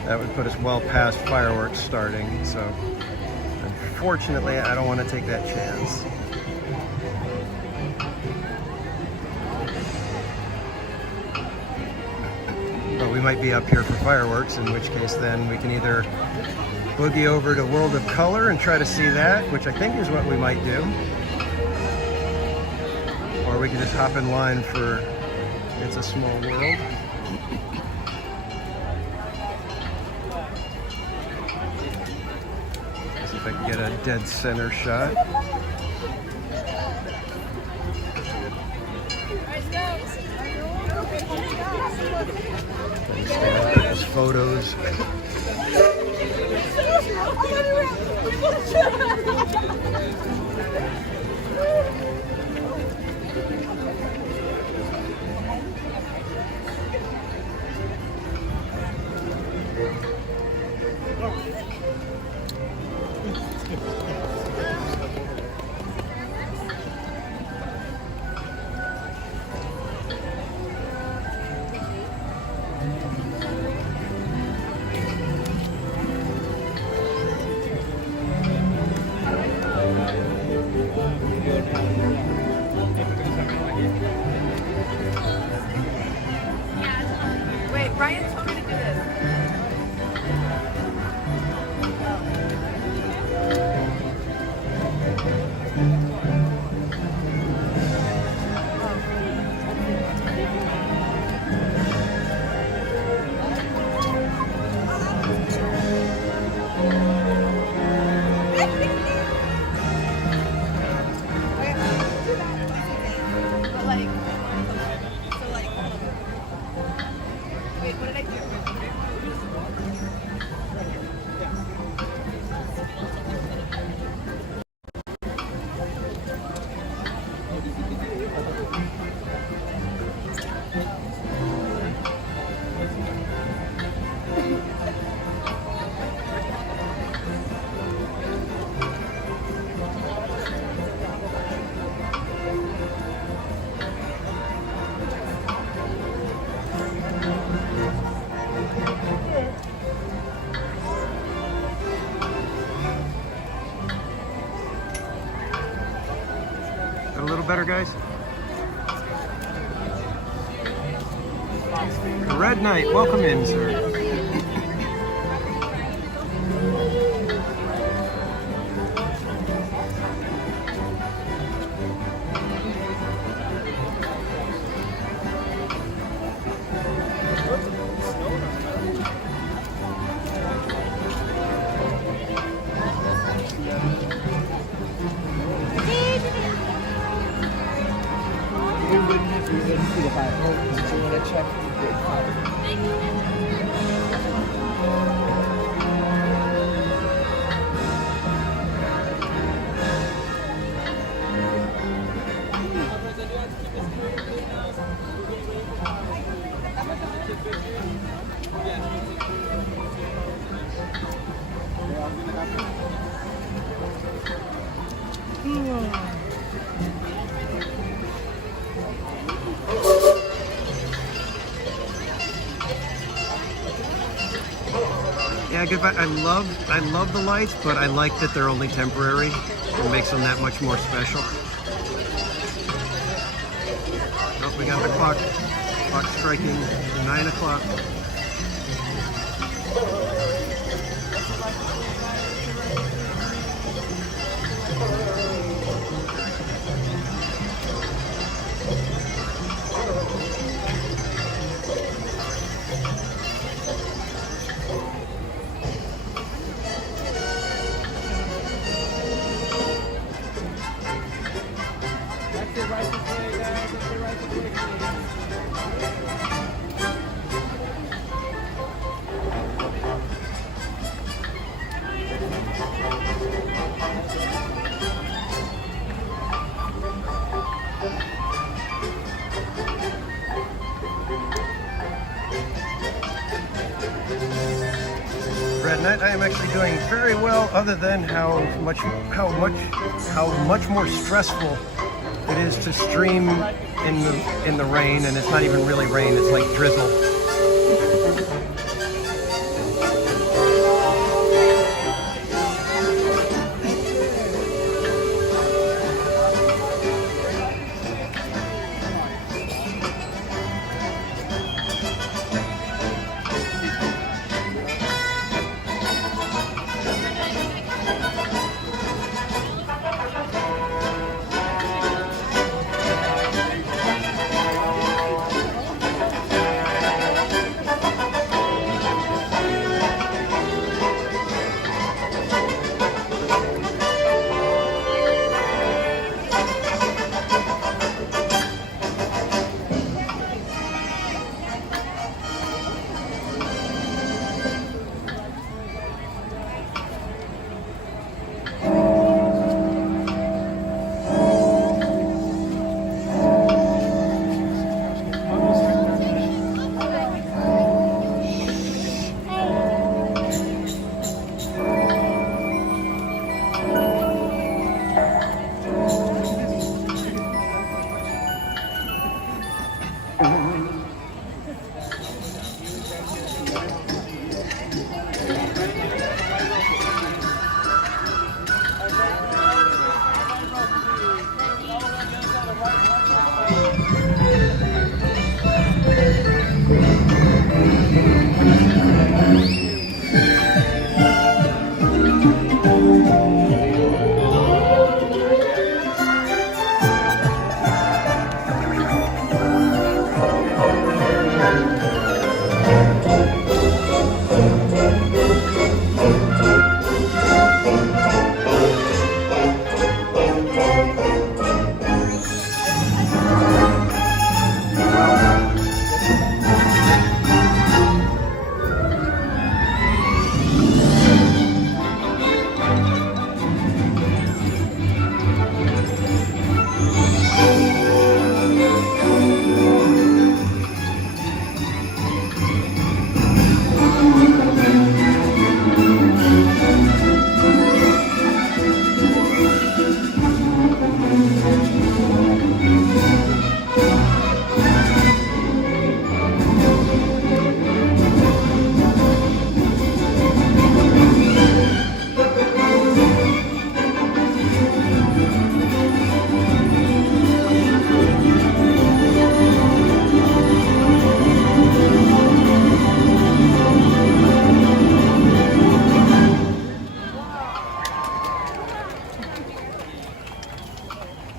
that would put us well past fireworks starting. So unfortunately, I don't want to take that chance. But we might be up here for fireworks, in which case then we can either boogie over to World of Color and try to see that, which I think is what we might do. Or we can just hop in line for It's a Small World. See if I can get a dead center shot. Those photos. Wait, Ryan told me to do this. A little better, guys? Red Knight, welcome in, sir. Yeah, goodbye. I love the lights, but I like that they're only temporary. It makes them that much more special. Oh, we got the clock striking 9 o'clock. red night. I am actually doing very well, other than how much more stressful it is to stream in the rain, and it's not even really rain, it's like drizzle.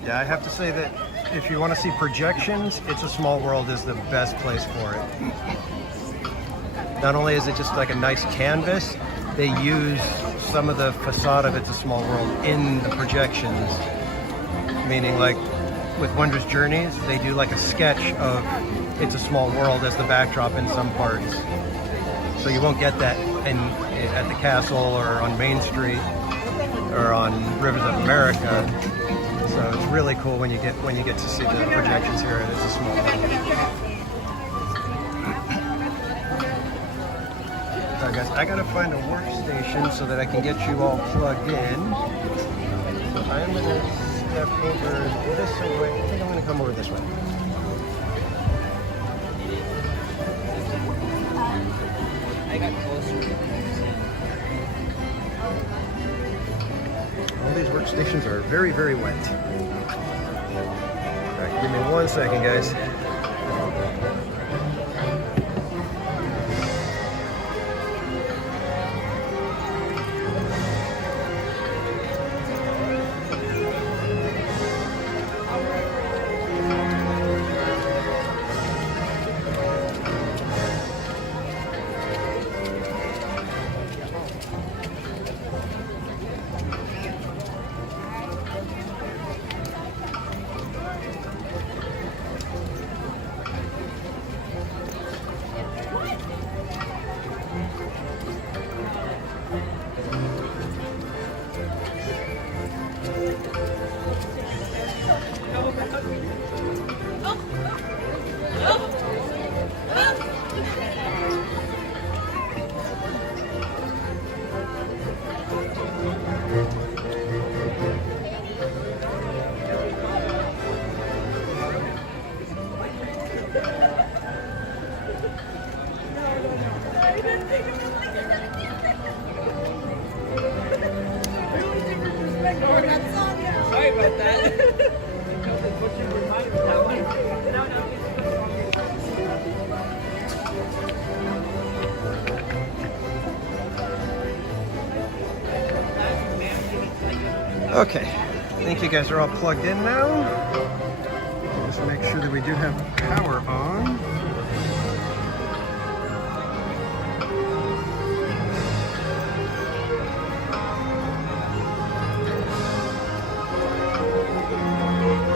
Yeah, I have to say that if you want to see projections, It's a Small World is the best place for it. Not only is it just like a nice canvas, they use some of the facade of It's a Small World in the projections. Meaning, like with Wondrous Journeys, they do like a sketch of It's a Small World as the backdrop in some parts. So you won't get that at the castle or on Main Street or on Rivers of America. So it's really cool when you get to see the projections here at It's a Small World. Alright guys, I gotta find a workstation so that I can get you all plugged in. So I'm gonna step over this way. I think I'm gonna come over this way. I got closer. All these workstations are very, very wet. All right, give me 1 second, guys. Okay, I think you guys are all plugged in now. Just make sure that we do have power on.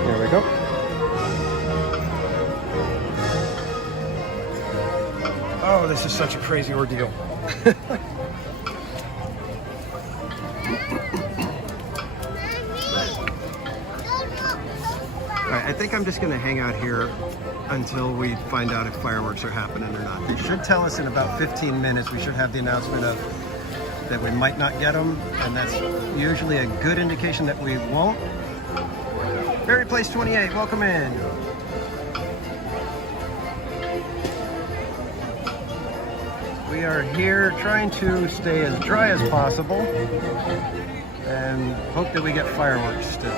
There we go. Oh, this is such a crazy ordeal. Alright, I think I'm just going to hang out here until we find out if fireworks are happening or not. They should tell us in about 15 minutes. We should have the announcement of that we might not get them, and that's usually a good indication that we won't. Berry Place 28, welcome in. We are here trying to stay as dry as possible and hope that we get fireworks still.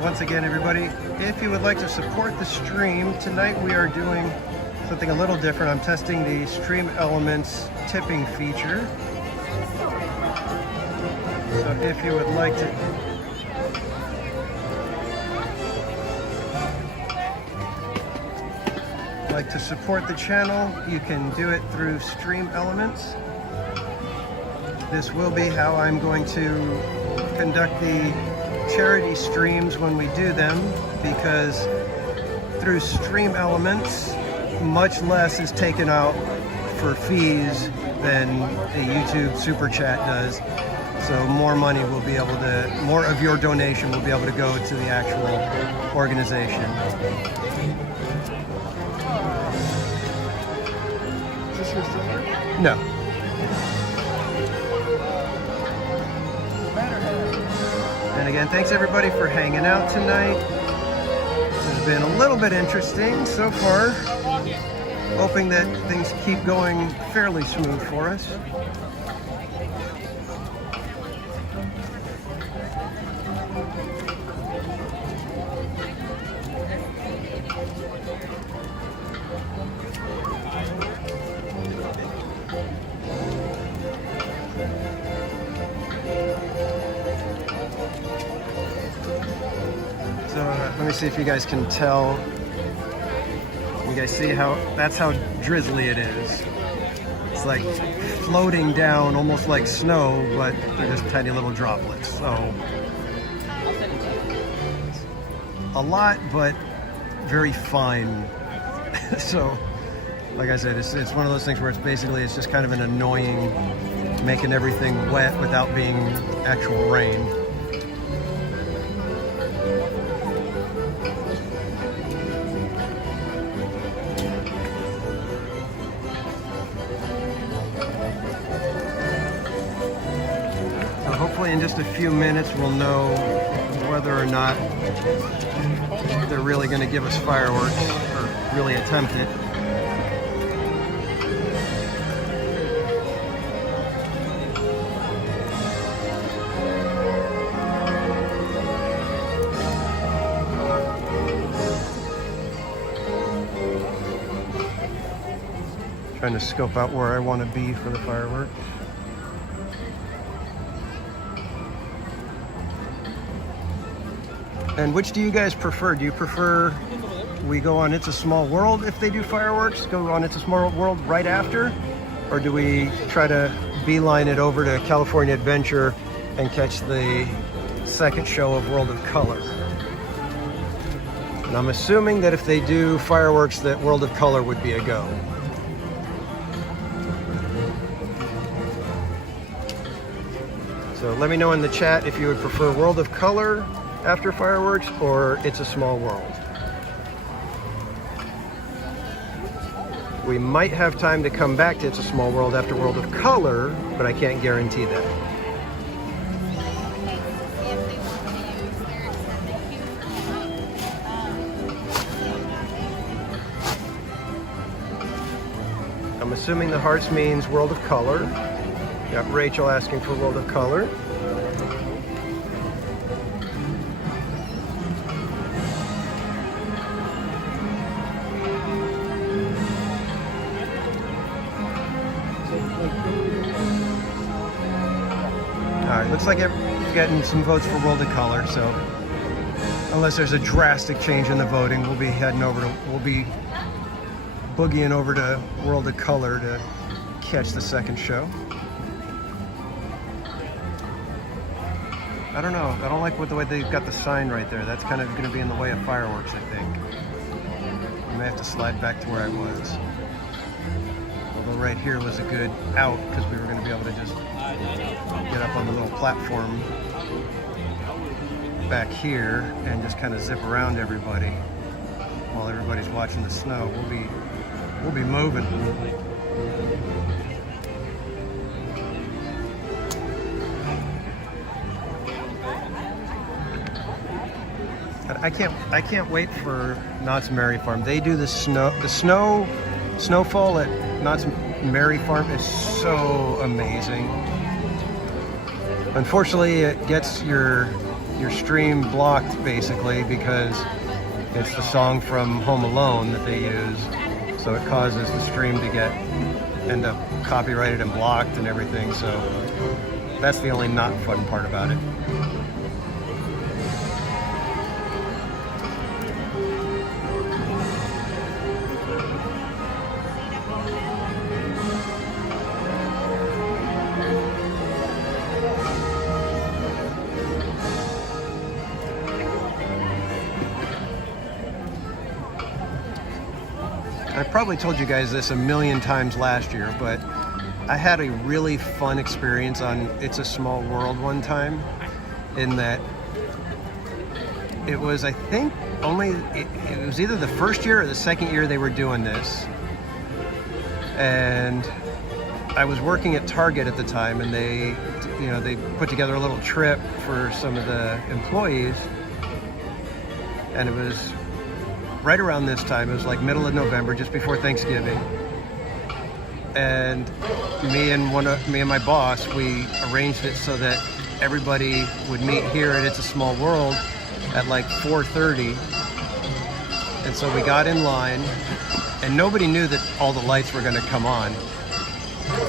Once again, everybody, if you would like to support the stream, tonight we are doing something a little different. I'm testing the Stream Elements tipping feature. So if you would like to support the channel, you can do it through Stream Elements. This will be how I'm going to conduct the charity streams when we do them, because through Stream Elements much less is taken out for fees than a YouTube super chat does, so more money will be able to, more of your donation will be able to go to the actual organization. Is this your streamer? No. And again, thanks everybody for hanging out tonight. It's been a little bit interesting so far. Hoping that things keep going fairly smooth for us. Let me see if you guys can tell. You guys see how, that's how drizzly it is. It's like floating down almost like snow, but they're just tiny little droplets. So a lot, but very fine. So like I said, it's one of those things where it's just kind of an annoying, making everything wet without being actual rain. Hopefully in just a few minutes we'll know whether or not they're really going to give us fireworks, or really attempt it. Trying to scope out where I want to be for the fireworks. And which do you guys prefer? Do you prefer we go on It's a Small World if they do fireworks, go on It's a Small World right after? Or do we try to beeline it over to California Adventure and catch the second show of World of Color? And I'm assuming that if they do fireworks, that World of Color would be a go. So let me know in the chat if you would prefer World of Color after fireworks or It's a Small World. We might have time to come back to It's a Small World after World of Color, but I can't guarantee that. I'm assuming the hearts means World of Color. Got Rachel asking for World of Color. Alright, looks like it's getting some votes for World of Color, so unless there's a drastic change in the voting, we'll be boogieing over to World of Color to catch the second show. I don't know. I don't like the way they've got the sign right there. That's kind of going to be in the way of fireworks, I think. I may have to slide back to where I was. Although right here was a good out because we were going to be able to just get up on the little platform back here and just kind of zip around everybody while everybody's watching the snow. We'll be moving. I can't wait for Knott's Merry Farm. They do the snowfall at Knott's Merry Farm is so amazing. Unfortunately, it gets your stream blocked basically because it's the song from Home Alone that they use. So it causes the stream to end up copyrighted and blocked and everything. So that's the only not fun part about it. I probably told you guys this a million times last year, but I had a really fun experience on It's a Small World one time in that it was, I think, it was either the first year or the second year they were doing this. And I was working at Target at the time, and they put together a little trip for some of the employees, and it was right around this time. It was like middle of November, just before Thanksgiving. And me and my boss, we arranged it so that everybody would meet here at It's a Small World at like 4:30. And so we got in line, and nobody knew that all the lights were going to come on.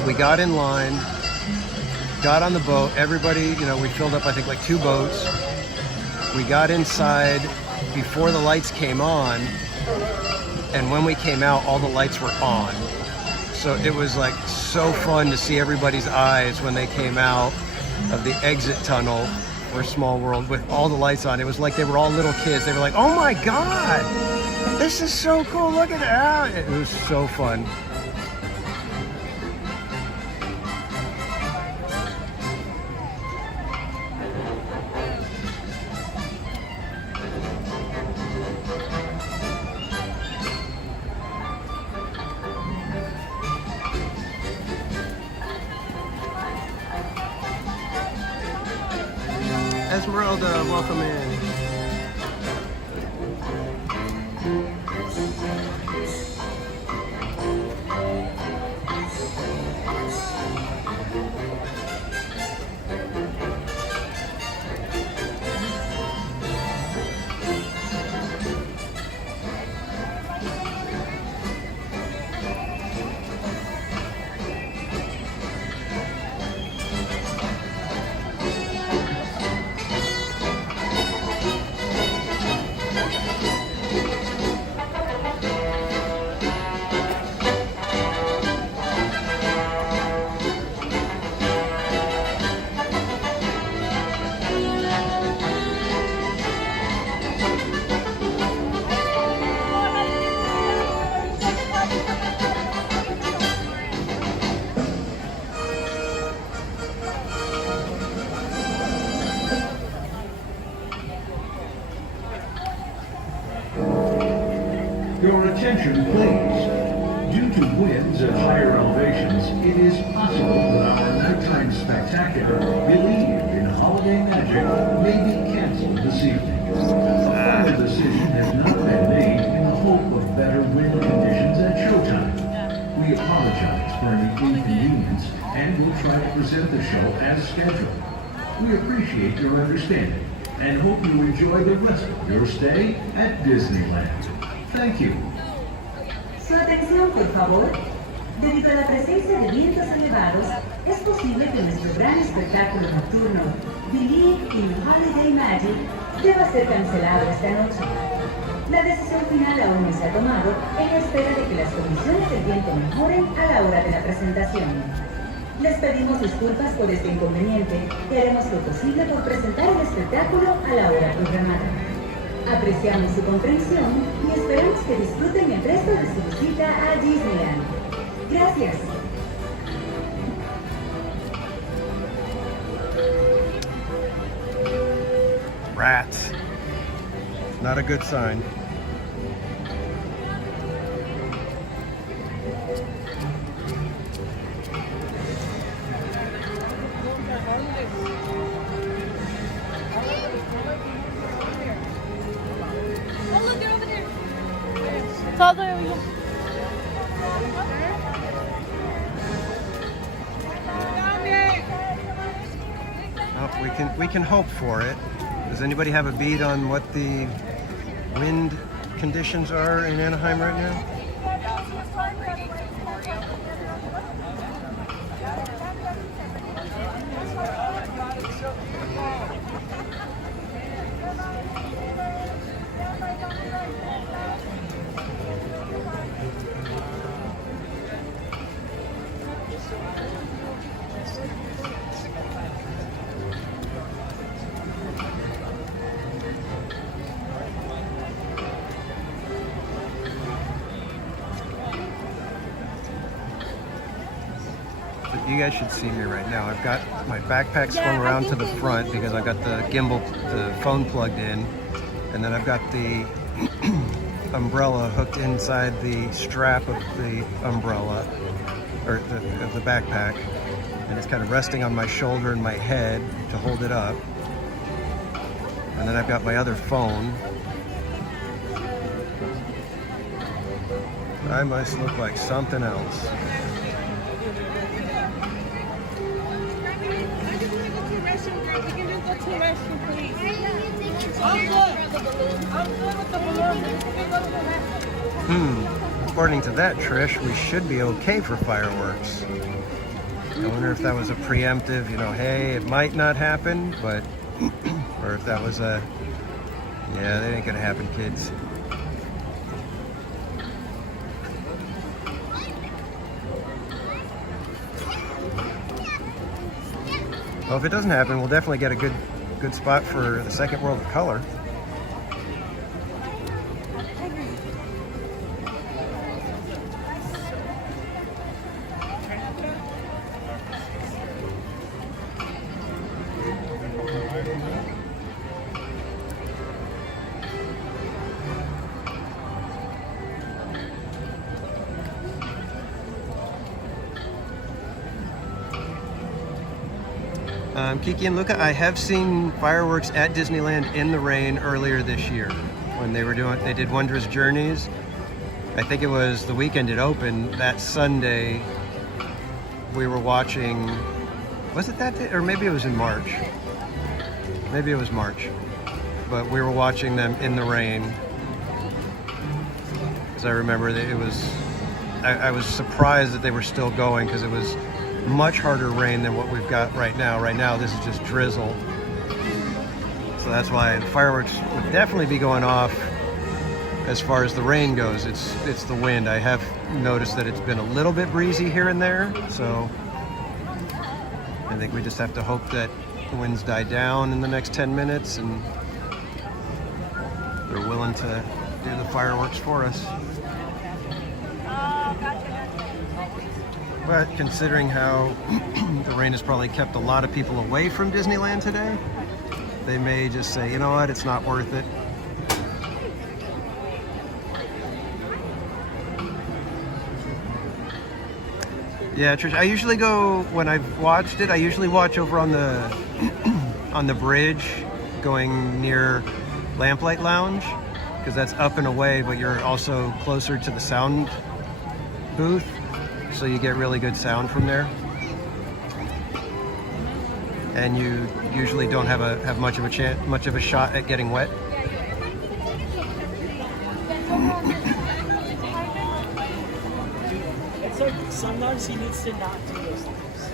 We got in line, got on the boat. Everybody, we filled up, I think, like 2 boats. We got inside before the lights came on, and when we came out, all the lights were on. So it was like so fun to see everybody's eyes when they came out of the exit tunnel for Small World with all the lights on. It was like they were all little kids. They were like, "Oh my God, this is so cool, look at that." It was so fun. Esmeralda, welcome in. Your attention, please. Due to winds at higher elevations, it is possible that our nighttime spectacular, believed in holiday magic, may be canceled this evening. A final decision has not been made in the hope of better wind conditions at showtime. We apologize for any inconvenience and will try to present the show as scheduled. We appreciate your understanding and hope you enjoy the rest of your stay at Disneyland. Thank you. Su atención, por favor. Debido a la presencia de vientos elevados, es posible que nuestro gran espectáculo nocturno, Believe in Holiday Magic, deba ser cancelado esta noche. La decisión final aún no se ha tomado en espera de que las condiciones del viento mejoren a la hora de la presentación. Les pedimos disculpas por este inconveniente y haremos lo posible por presentar el espectáculo a la hora programada. Apreciamos su comprensión y esperamos que disfruten el resto de su visita a Disneyland. Gracias. Rats. Not a good sign. We can hope for it. Does anybody have a beat on what the wind conditions are in Anaheim right now? You guys should see me right now. I've got my backpack swung around to the front because I've got the gimbal, the phone plugged in, and then I've got the umbrella hooked inside the strap of the umbrella, or of the backpack, and it's kind of resting on my shoulder and my head to hold it up. And then I've got my other phone. I must look like something else. According to that, Trish, we should be okay for fireworks. I wonder if that was a preemptive, you know, hey, it might not happen, but, or if that was a, yeah, that ain't gonna happen, kids. Well, if it doesn't happen, we'll definitely get a good spot for the second World of Color. Kiki and Luca, I have seen fireworks at Disneyland in the rain earlier this year when they did Wondrous Journeys. I think it was the weekend it opened. That Sunday we were watching, was it that day? Or maybe it was in March. Maybe it was March. But we were watching them in the rain. Because I remember that it was, I was surprised that they were still going because it was much harder rain than what we've got right now. Right now, this is just drizzle. So that's why the fireworks would definitely be going off as far as the rain goes. It's the wind. I have noticed that it's been a little bit breezy here and there. So I think we just have to hope that the winds die down in the next 10 minutes and they're willing to do the fireworks for us. But considering how the rain has probably kept a lot of people away from Disneyland today, they may just say, you know what, it's not worth it. Yeah, Trish. I usually go when I've watched it. I usually watch over on the on the bridge, going near Lamplight Lounge, because that's up and away, but you're also closer to the sound booth, so you get really good sound from there. And you usually don't have much of a shot at getting wet. It's like sometimes he needs to not do those things.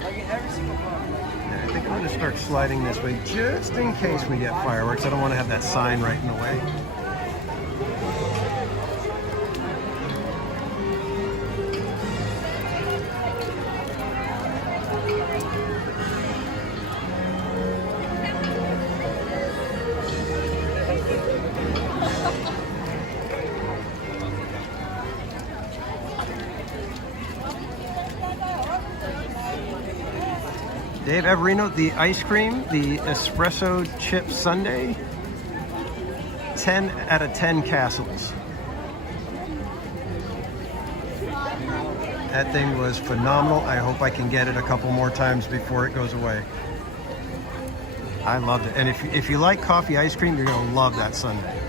Like in every single part. Yeah, I think I'm going to start sliding this way just in case we get fireworks. I don't want to have that sign right in the way. Dave Everino, the ice cream, the espresso chip sundae, 10 out of 10 castles. That thing was phenomenal. I hope I can get it a couple more times before it goes away. I loved it. And if you like coffee ice cream, you're going to love that sundae.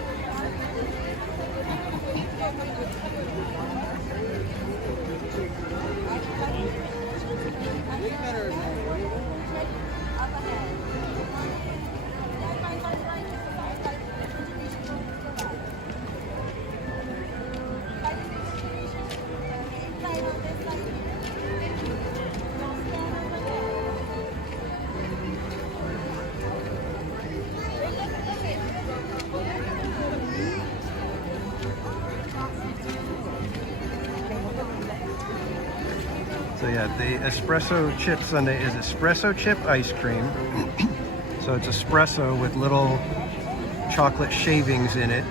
So yeah, the espresso chip sundae is espresso chip ice cream. So it's espresso with little chocolate shavings in it.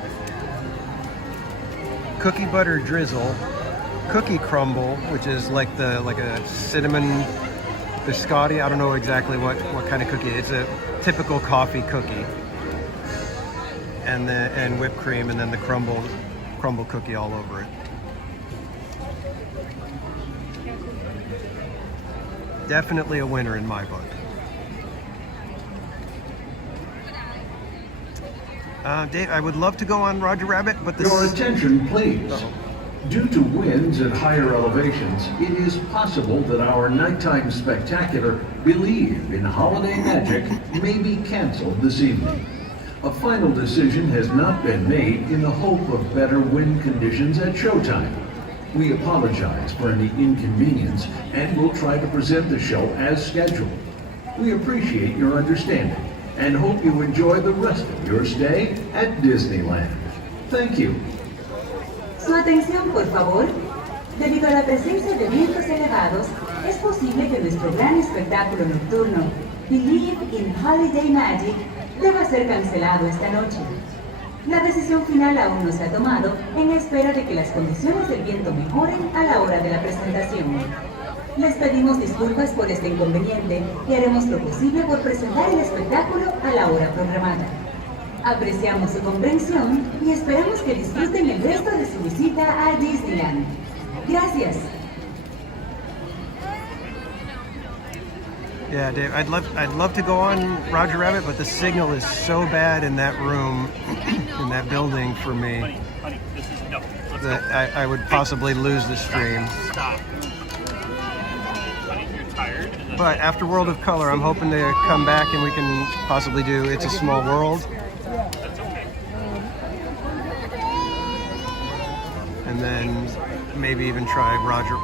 Cookie butter drizzle, cookie crumble, which is like a cinnamon biscotti. I don't know exactly what kind of cookie. It's a typical coffee cookie. And whipped cream, and then the crumble cookie all over it. Definitely a winner in my book. Dave, I would love to go on Roger Rabbit, but this... Your attention, please. Due to winds at higher elevations, it is possible that our nighttime spectacular Believe in Holiday Magic may be canceled this evening. A final decision has not been made in the hope of better wind conditions at showtime. We apologize for any inconvenience and will try to present the show as scheduled. We appreciate your understanding and hope you enjoy the rest of your stay at Disneyland. Thank you. Su atención, por favor. Debido a la presencia de vientos elevados, es posible que nuestro gran espectáculo nocturno, Believe in Holiday Magic, deba ser cancelado esta noche. La decisión final aún no se ha tomado en espera de que las condiciones del viento mejoren a la hora de la presentación. Les pedimos disculpas por este inconveniente y haremos lo posible por presentar el espectáculo a la hora programada. Apreciamos su comprensión y esperamos que disfruten el resto de su visita a Disneyland. Gracias. Yeah, Dave, I'd love to go on Roger Rabbit, but the signal is so bad in that room, in that building for me, Honey, this is no. that I would possibly lose the stream. Stop. Honey, you're tired. But after World of Color, I'm hoping to come back and we can possibly do It's a Small World. That's okay. And then maybe even try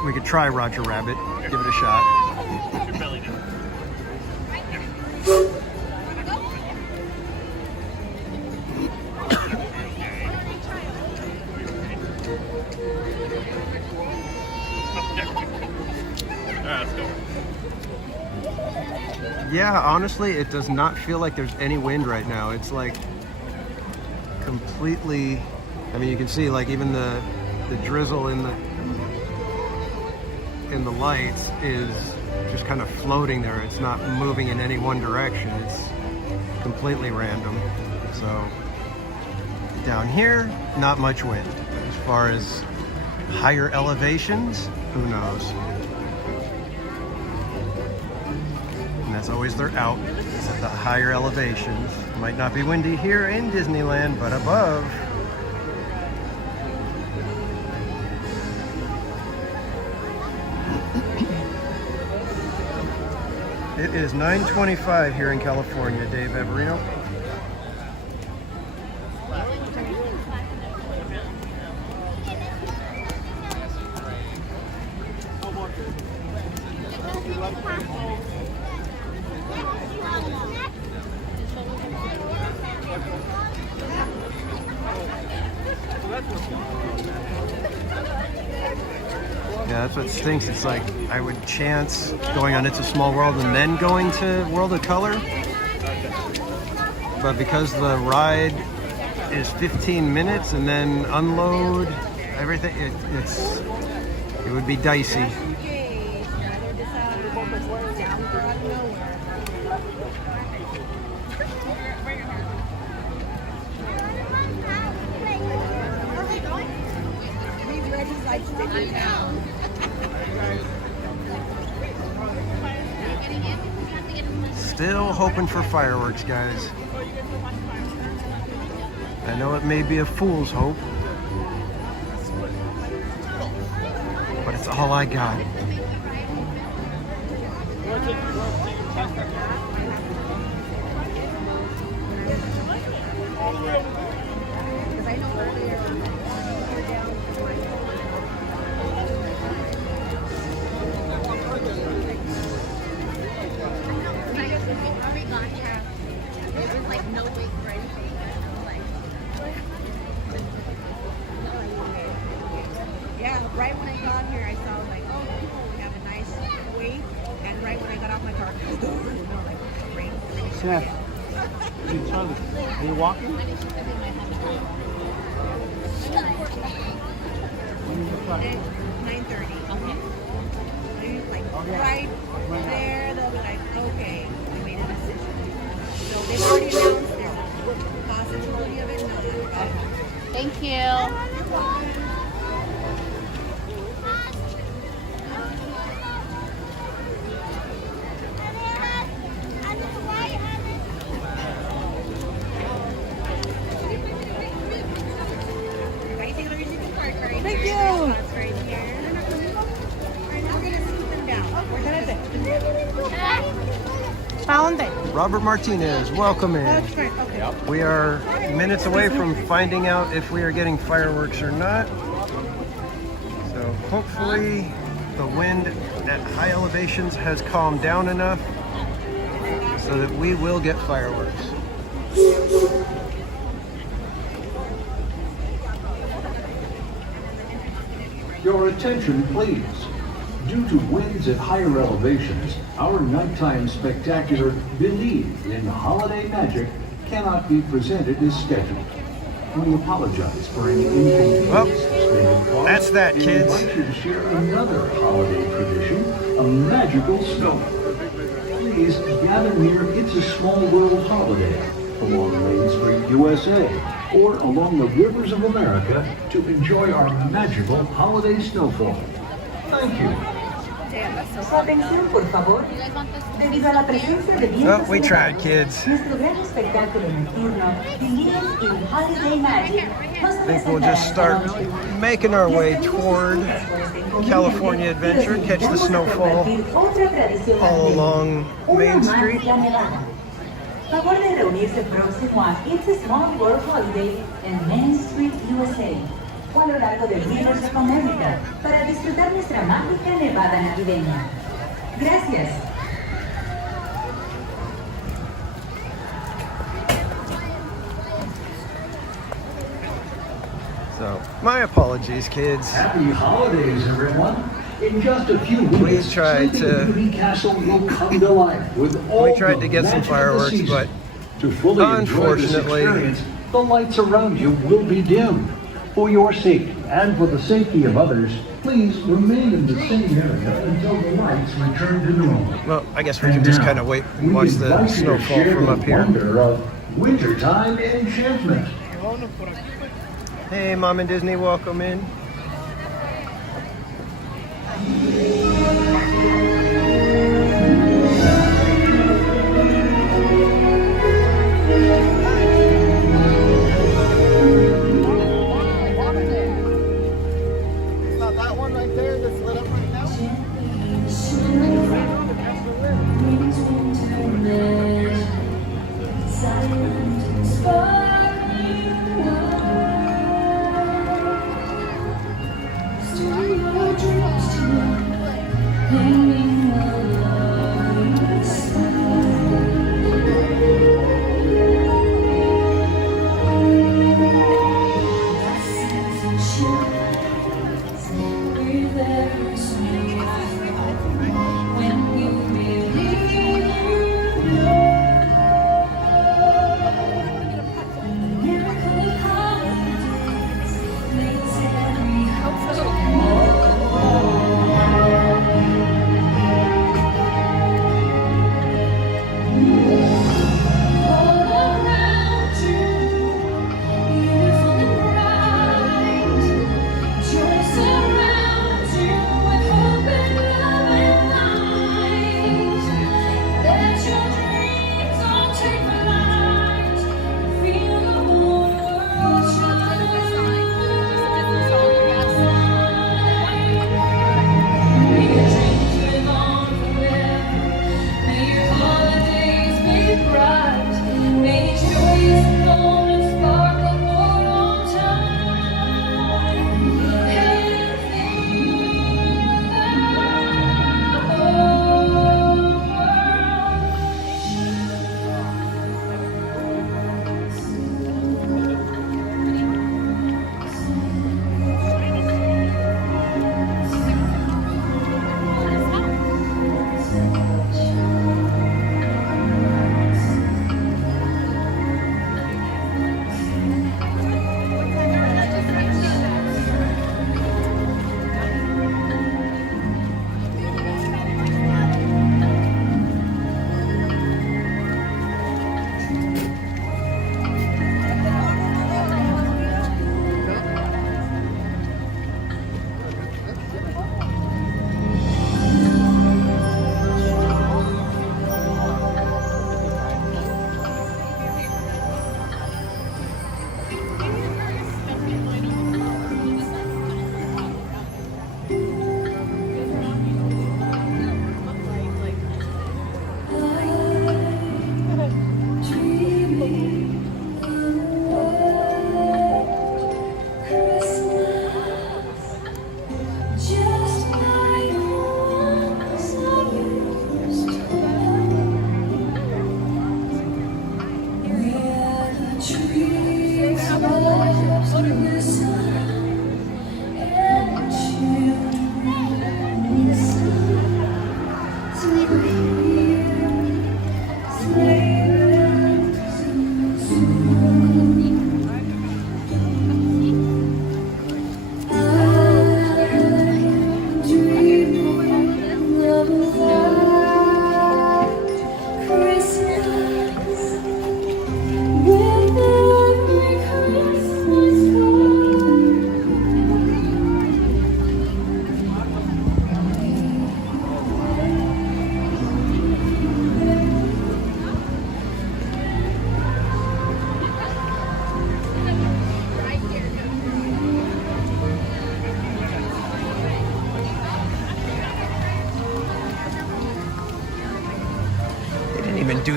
we could try Roger Rabbit, give it a shot. Your belly down. Yeah, honestly, it does not feel like there's any wind right now. It's like completely, I mean, you can see like even the drizzle in the lights is just kind of floating there. It's not moving in any one direction. It's completely random. So down here, not much wind. As far as higher elevations, who knows? That's always their out. It's at the higher elevations. Might not be windy here in Disneyland, but above. It is 9:25 here in California, Dave Everino. Yeah, that's what stinks. It's like I would chance going on It's a Small World and then going to World of Color. But because the ride is 15 minutes and then unload everything, it would be dicey. Still hoping for fireworks, guys. I know it may be a fool's hope, but it's all I got. Yeah, right when I got here, I saw like, oh, we have a nice wait, and right when I got off my car, like, rain. Snap. Are you walking? 9:30. Okay. Like right there, they'll be like, okay, we made a decision. So they've already announced there's a possibility of it not. Thank you. Thank you. Right here. We're going to scoop them down. Found it. Robert Martinez, welcome in. Okay. We are minutes away from finding out if we are getting fireworks or not. So hopefully the wind at high elevations has calmed down enough so that we will get fireworks. Your attention, please. Due to winds at higher elevations, our nighttime spectacular Believe in Holiday Magic cannot be presented as scheduled. We apologize for any inconvenience. Well, that's that, kids. We invite you to share another holiday tradition, a magical snow. Please gather near It's a Small World Holiday along Main Street, USA, or along the rivers of America to enjoy our magical holiday snowfall. Thank you. Su atención, por favor. Debido a la presencia de vientos We tried, kids. nuestro gran espectáculo nocturno, Believe in Holiday Magic, I think we'll just start making our way toward California Adventure, catch the snowfall all along Main Street. Favor de reunirse próximo a It's a Small World Holiday en Main Street, USA, o a lo largo de Rivers of America, para disfrutar nuestra mágica nevada navideña. Gracias. So, my apologies, kids. Happy holidays, everyone. In just a few weeks, Sleeping Beauty Castle will come to life with all We tried to get some magic of the fireworks, season. but to fully enjoy this unfortunately, experience, the lights around you will be dimmed. For your safety and for the safety of others, please remain in the same area until the lights return to normal. well, I guess we can just kind of wait and watch the snowfall from up here. Wonder of wintertime enchantment. Hey, Mom and Disney, welcome in.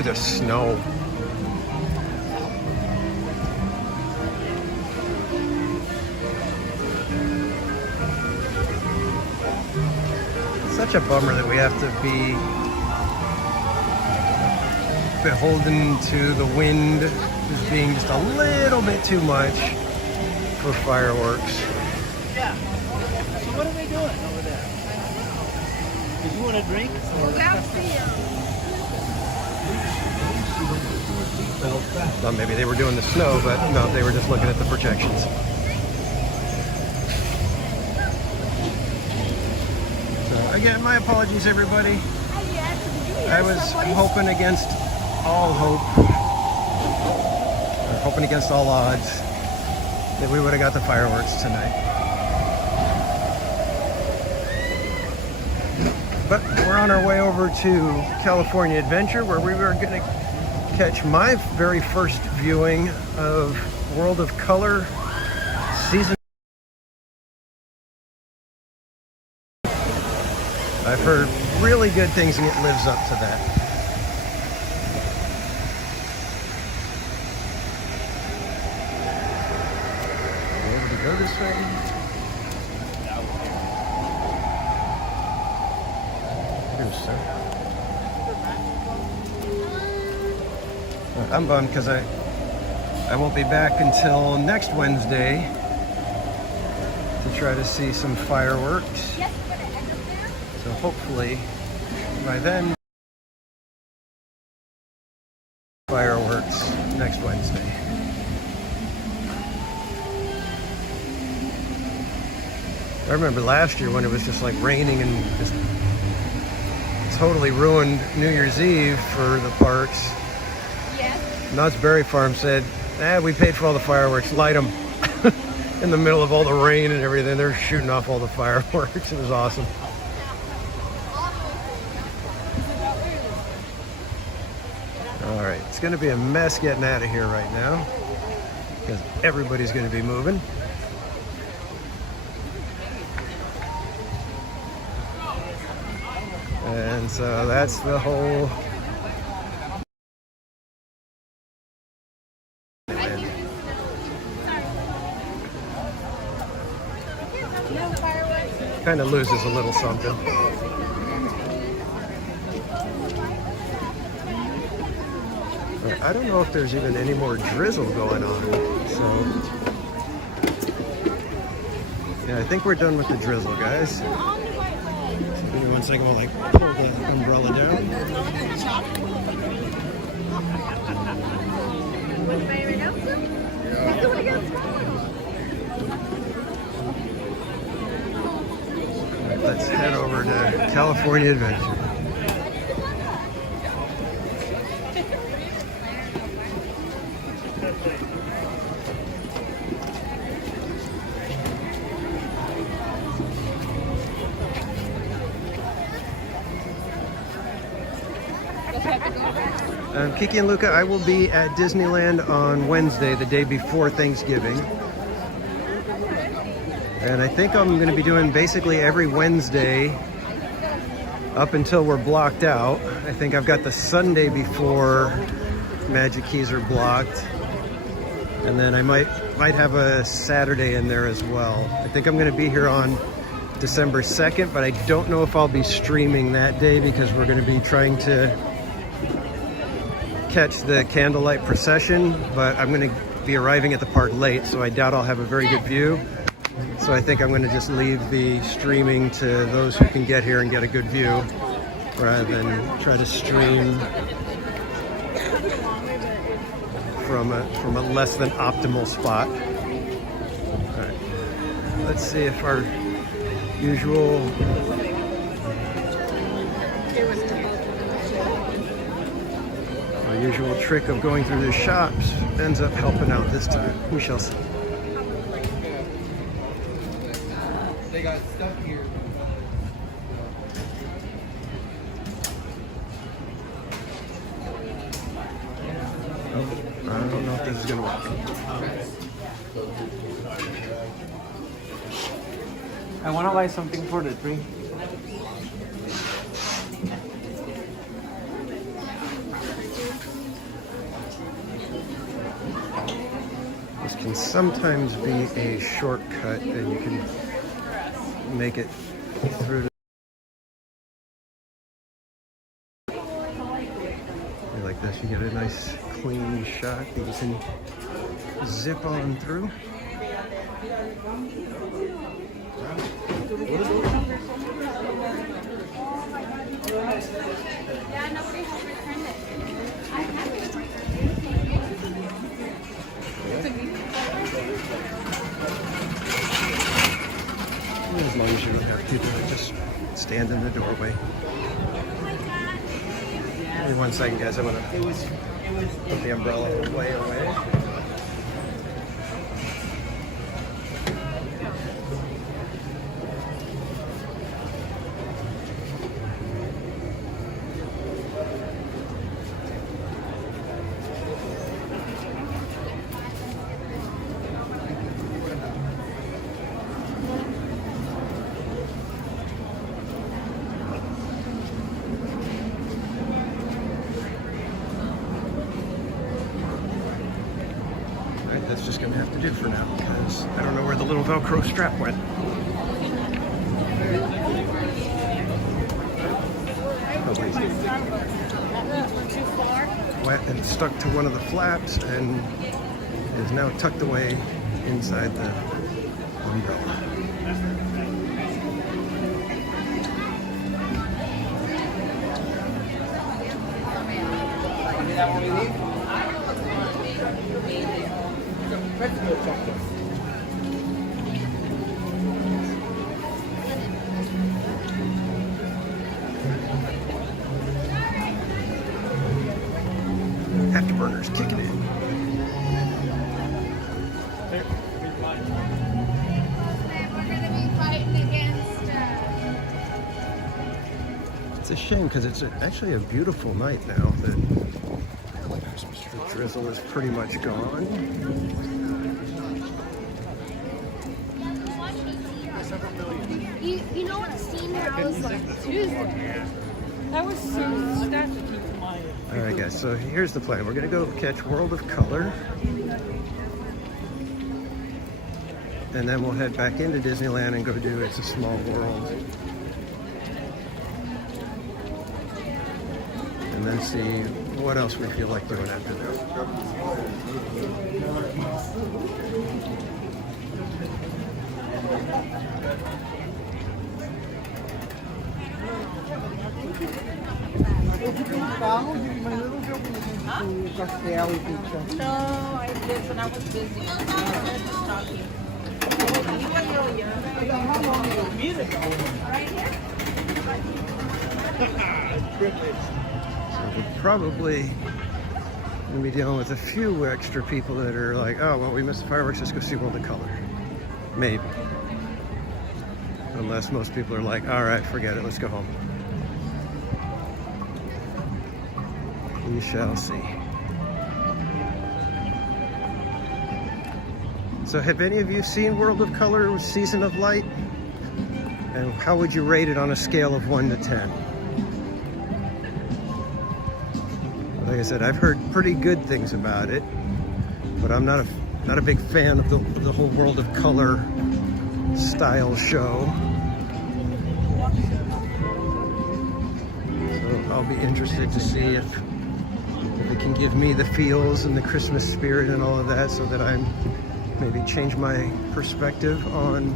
the snow. Such a bummer that we have to be beholden to the wind just being just a little bit too much for fireworks. Yeah. So what are they doing over there? Did you want a drink? Thought maybe they were doing the snow, but no, they were just looking at the projections. So again, my apologies, everybody. I was hoping against all hope, or hoping against all odds, that we would have got the fireworks tonight. But we're on our way over to California Adventure, where we were going to catch my very first viewing of World of Color Season. I've heard really good things, and it lives up to that. Able to go this way? Sir. I'm bummed because I won't be back until next Wednesday to try to see some fireworks. So hopefully by then, fireworks next Wednesday. I remember last year when it was just like raining and just totally ruined New Year's Eve for the parks. Yes. Knott's Berry Farm said, we paid for all the fireworks, light them. In the middle of all the rain and everything, they're shooting off all the fireworks. It was awesome. All right, it's gonna be a mess getting out of here right now because everybody's gonna be moving. And so that's the whole kind of loses a little something. But I don't know if there's even any more drizzle going on. So yeah, I think we're done with the drizzle, guys. Give me 1 second while I pull the umbrella down. Right, let's head over to California Adventure. Kiki and Luca, I will be at Disneyland on Wednesday, the day before Thanksgiving. And I think I'm going to be doing basically every Wednesday up until we're blocked out. I think I've got the Sunday before Magic Keys are blocked. And then I might have a Saturday in there as well. I think I'm going to be here on December 2nd, but I don't know if I'll be streaming that day because we're going to be trying to catch the candlelight procession, but I'm going to be arriving at the park late, so I doubt I'll have a very good view. So I think I'm going to just leave the streaming to those who can get here and get a good view, rather than try to stream from a less than optimal spot. All right, let's see if our usual trick of going through the shops ends up helping out this time. We shall see. They got stuck here. Oh, I don't know if this is going to work. I want to buy something for the tree. can sometimes be a shortcut, and you can make it through. Like this, you get a nice clean shot that you can zip on through. As long as you don't have people that just stand in the doorway. Give me 1 second, guys. I'm gonna put the umbrella way away. That's just going to have to do for now, because I don't know where the little Velcro strap went. Wet and stuck to one of the flaps and is now tucked away inside the umbrella. Afterburners kicking in. It's a shame because it's actually a beautiful night now that the drizzle is pretty much gone. You know what scene where I was like Tuesday? That was so that's Alright guys, so here's the plan. We're gonna go catch World of Color. And then we'll head back into Disneyland and go do It's a Small World. And then see what else we feel like doing after that. No, I did when I was busy. I was just talking. So we're probably going to be dealing with a few extra people that are like, oh, well, we missed the fireworks, let's go see World of Color. Maybe. Unless most people are like, all right, forget it, let's go home. We shall see. So have any of you seen World of Color, Season of Light? And how would you rate it on a scale of 1 to 10? Like I said, I've heard pretty good things about it, but I'm not a big fan of the whole World of Color style show. So I'll be interested to see if it can give me the feels and the Christmas spirit and all of that, so that I'm maybe change my perspective on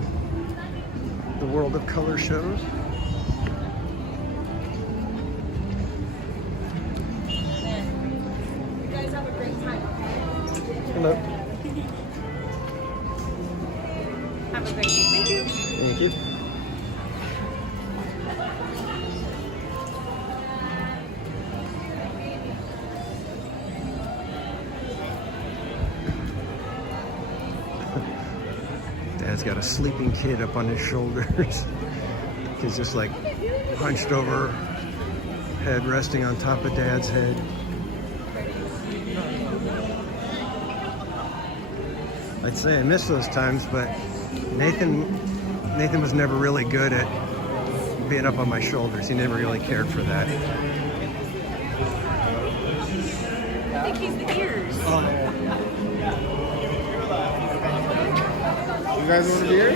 the World of Color shows. You guys have a great time. Hello. Have a great day. Thank you. Dad's got a sleeping kid up on his shoulders. He's just like hunched over, head resting on top of Dad's head. I'd say I miss those times, but Nathan was never really good at being up on my shoulders. He never really cared for that. I think he's the ears. guys want a beer?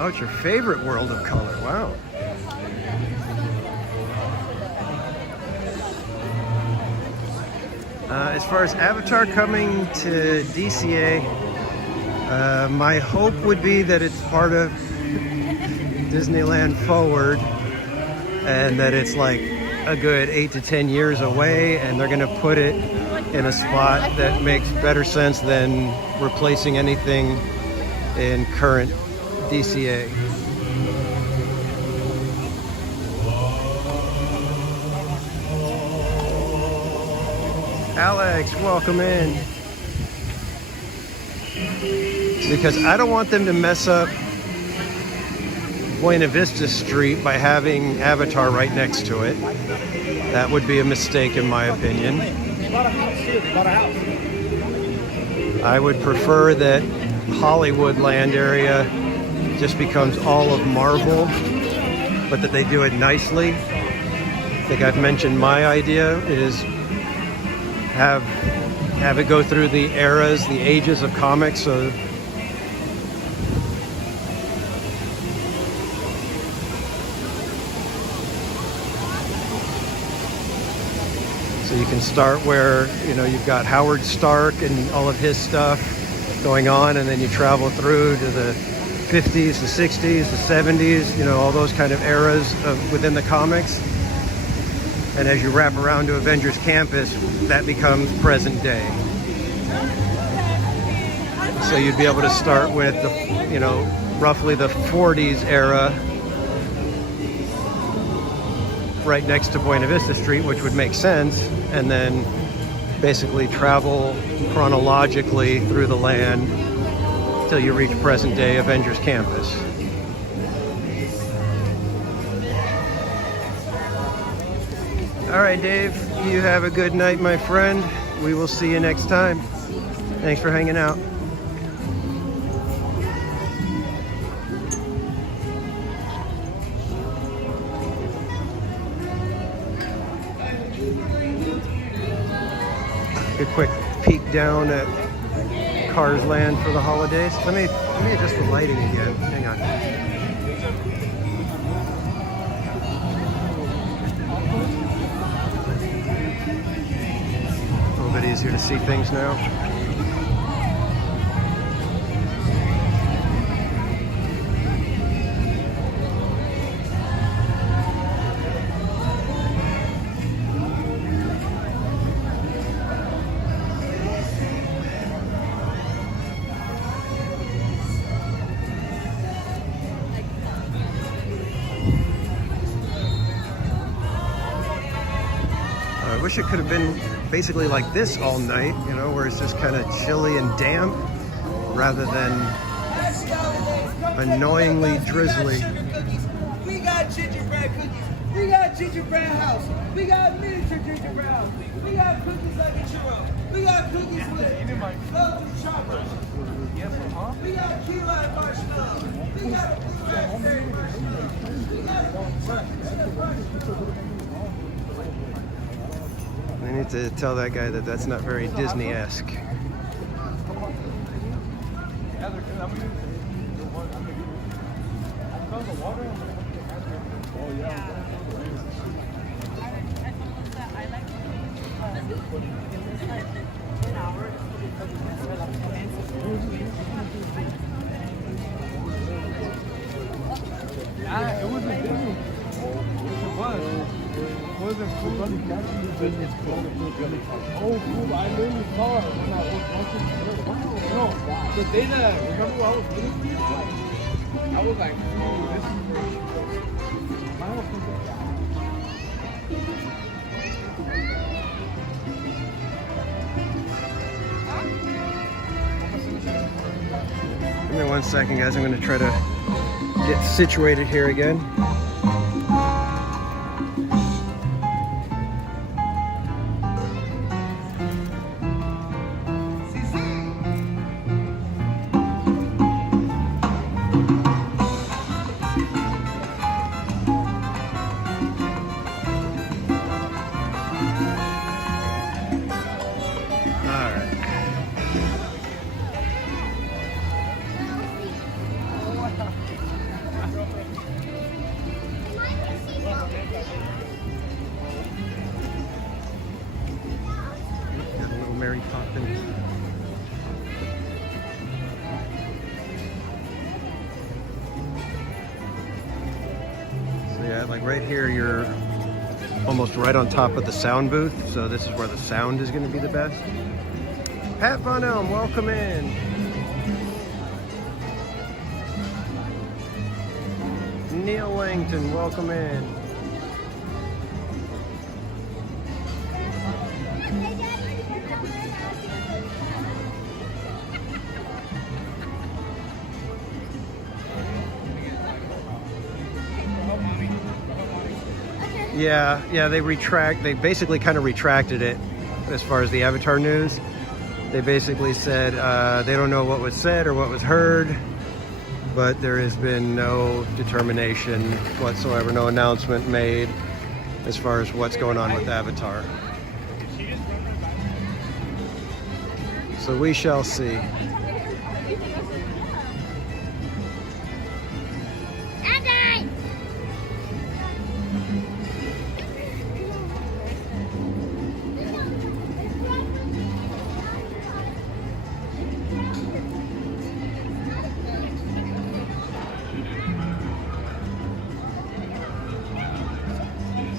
Oh, it's your favorite world of color. Wow. As far as Avatar coming to DCA, my hope would be that it's part of Disneyland Forward and that it's like a good 8 to 10 years away, and they're going to put it in a spot that makes better sense than replacing anything in current DCA. Alex, welcome in. Because I don't want them to mess up Buena Vista Street by having Avatar right next to it. That would be a mistake in my opinion. I would prefer that Hollywood land area just becomes all of Marvel, but that they do it nicely. I think I've mentioned my idea is have it go through the eras, the ages of comics, so you can start where, you know, you've got Howard Stark and all of his stuff going on, and then you travel through to the 50s, the 60s, the 70s, you know, all those kind of eras within the comics. And as you wrap around to Avengers Campus, that becomes present day. So you'd be able to start with the, you know, roughly the 40s era right next to Buena Vista Street, which would make sense, and then basically travel chronologically through the land till you reach present day Avengers Campus. All right, Dave, you have a good night, my friend. We will see you next time. Thanks for hanging out. A quick peek down at Cars Land for the holidays. Let me adjust the lighting again. Hang on. A little bit easier to see things now. I wish it could have been basically like this all night, you know, where it's just kind of chilly and damp rather than annoyingly drizzly. We got gingerbread cookies. We got gingerbread house. We got miniature gingerbread house. We got cookies like a churro. We got cookies with love and chocolate. We got key lime marshmallow. We got raspberry marshmallow. We got I need to tell that guy that that's not very Disney-esque. It wasn't Disney. It was. It wasn't cool. Oh, cool. I literally saw it when I was watching. No, the day that, remember what I was looking for you? I was like, oh, this is where she goes. Mine was something Give me 1 second, guys. I'm going to try to get situated here again. right. Got a little Mary Poppins. So yeah, like right here, you're almost right on top of the sound booth. So this is where the sound is going to be the best. Pat Von Elm, welcome in. Neil Langton, welcome in. Yeah, they basically kind of retracted it as far as the Avatar news. They basically said they don't know what was said or what was heard, but there has been no determination whatsoever, no announcement made as far as what's going on with Avatar. So we shall see.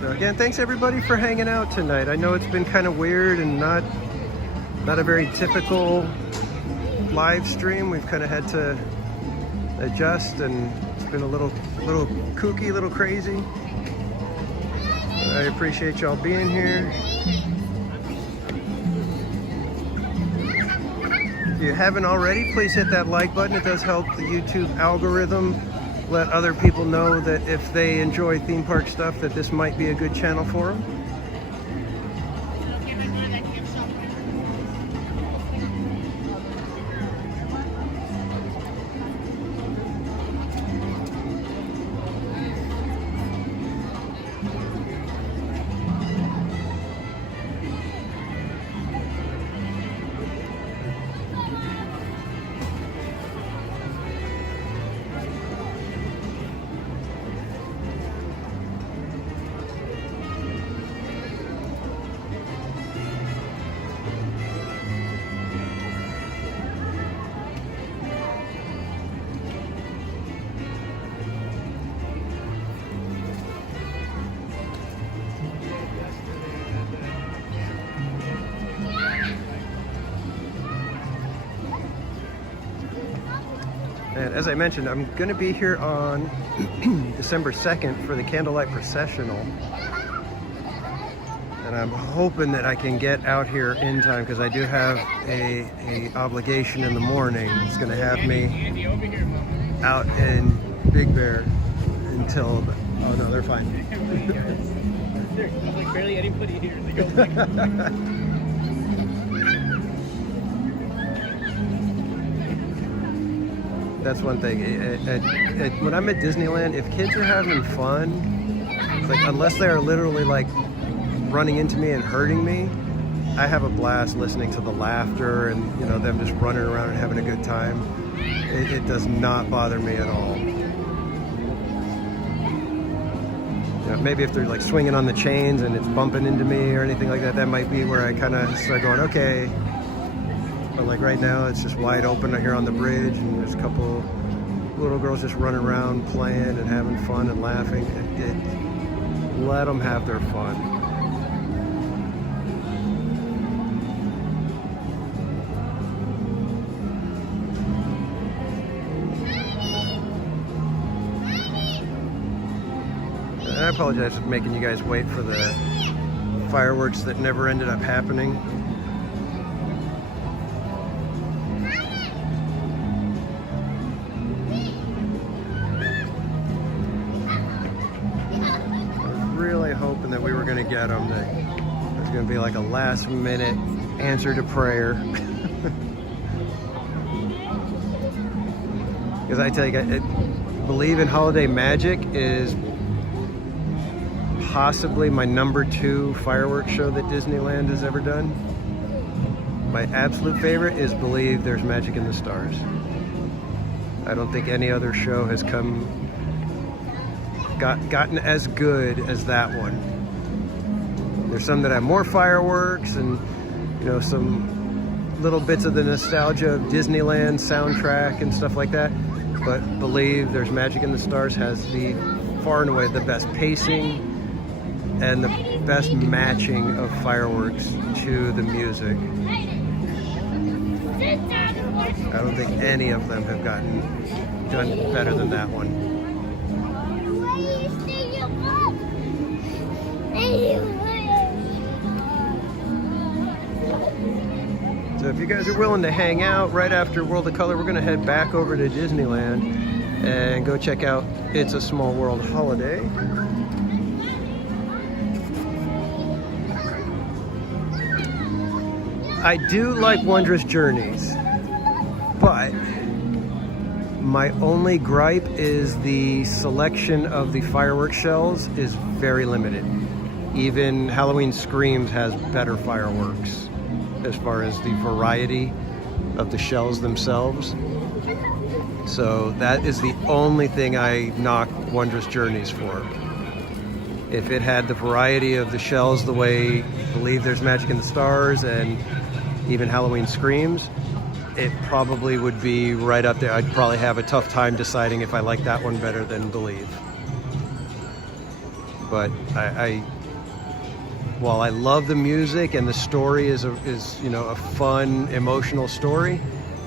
Again, thanks everybody for hanging out tonight. I know it's been kind of weird and not a very typical live stream. We've kind of had to adjust, and it's been a little kooky, a little crazy. I appreciate y'all being here. If you haven't already, please hit that like button. It does help the YouTube algorithm let other people know that if they enjoy theme park stuff, that this might be a good channel for them. And as I mentioned, I'm going to be here on December 2nd for the Candlelight Processional. And I'm hoping that I can get out here in time because I do have a obligation in the morning. It's going to have me out in Big Bear until... Oh no, they're fine. There's like barely anybody here. They go That's one thing. When I'm at Disneyland, if kids are having fun, like unless they are literally like running into me and hurting me, I have a blast listening to the laughter and them just running around and having a good time. It does not bother me at all. Maybe if they're like swinging on the chains and it's bumping into me or anything like that, that might be where I kind of start going, okay. But like right now, it's just wide open here on the bridge, and there's a couple little girls just running around playing and having fun and laughing. Let them have their fun. And I apologize for making you guys wait for the fireworks that never ended up happening. Hoping that we were going to get them. That there's going to be like a last minute answer to prayer. Because I tell you, Believe in Holiday Magic is possibly my #2 fireworks show that Disneyland has ever done. My absolute favorite is Believe There's Magic in the Stars. I don't think any other show has gotten as good as that one. There's some that have more fireworks and, you know, some little bits of the nostalgia of Disneyland soundtrack and stuff like that. But Believe There's Magic in the Stars has the far and away the best pacing and the best matching of fireworks to the music. I don't think any of them have done better than that one. So if you guys are willing to hang out right after World of Color, we're going to head back over to Disneyland and go check out It's a Small World Holiday. I do like Wondrous Journeys, but my only gripe is the selection of the fireworks shells is very limited. Even Halloween Screams has better fireworks as far as the variety of the shells themselves. So that is the only thing I knock Wondrous Journeys for. If it had the variety of the shells the way Believe There's Magic in the Stars and even Halloween Screams, it probably would be right up there. I'd probably have a tough time deciding if I like that one better than Believe. But while I love the music and the story is you know, a fun, emotional story,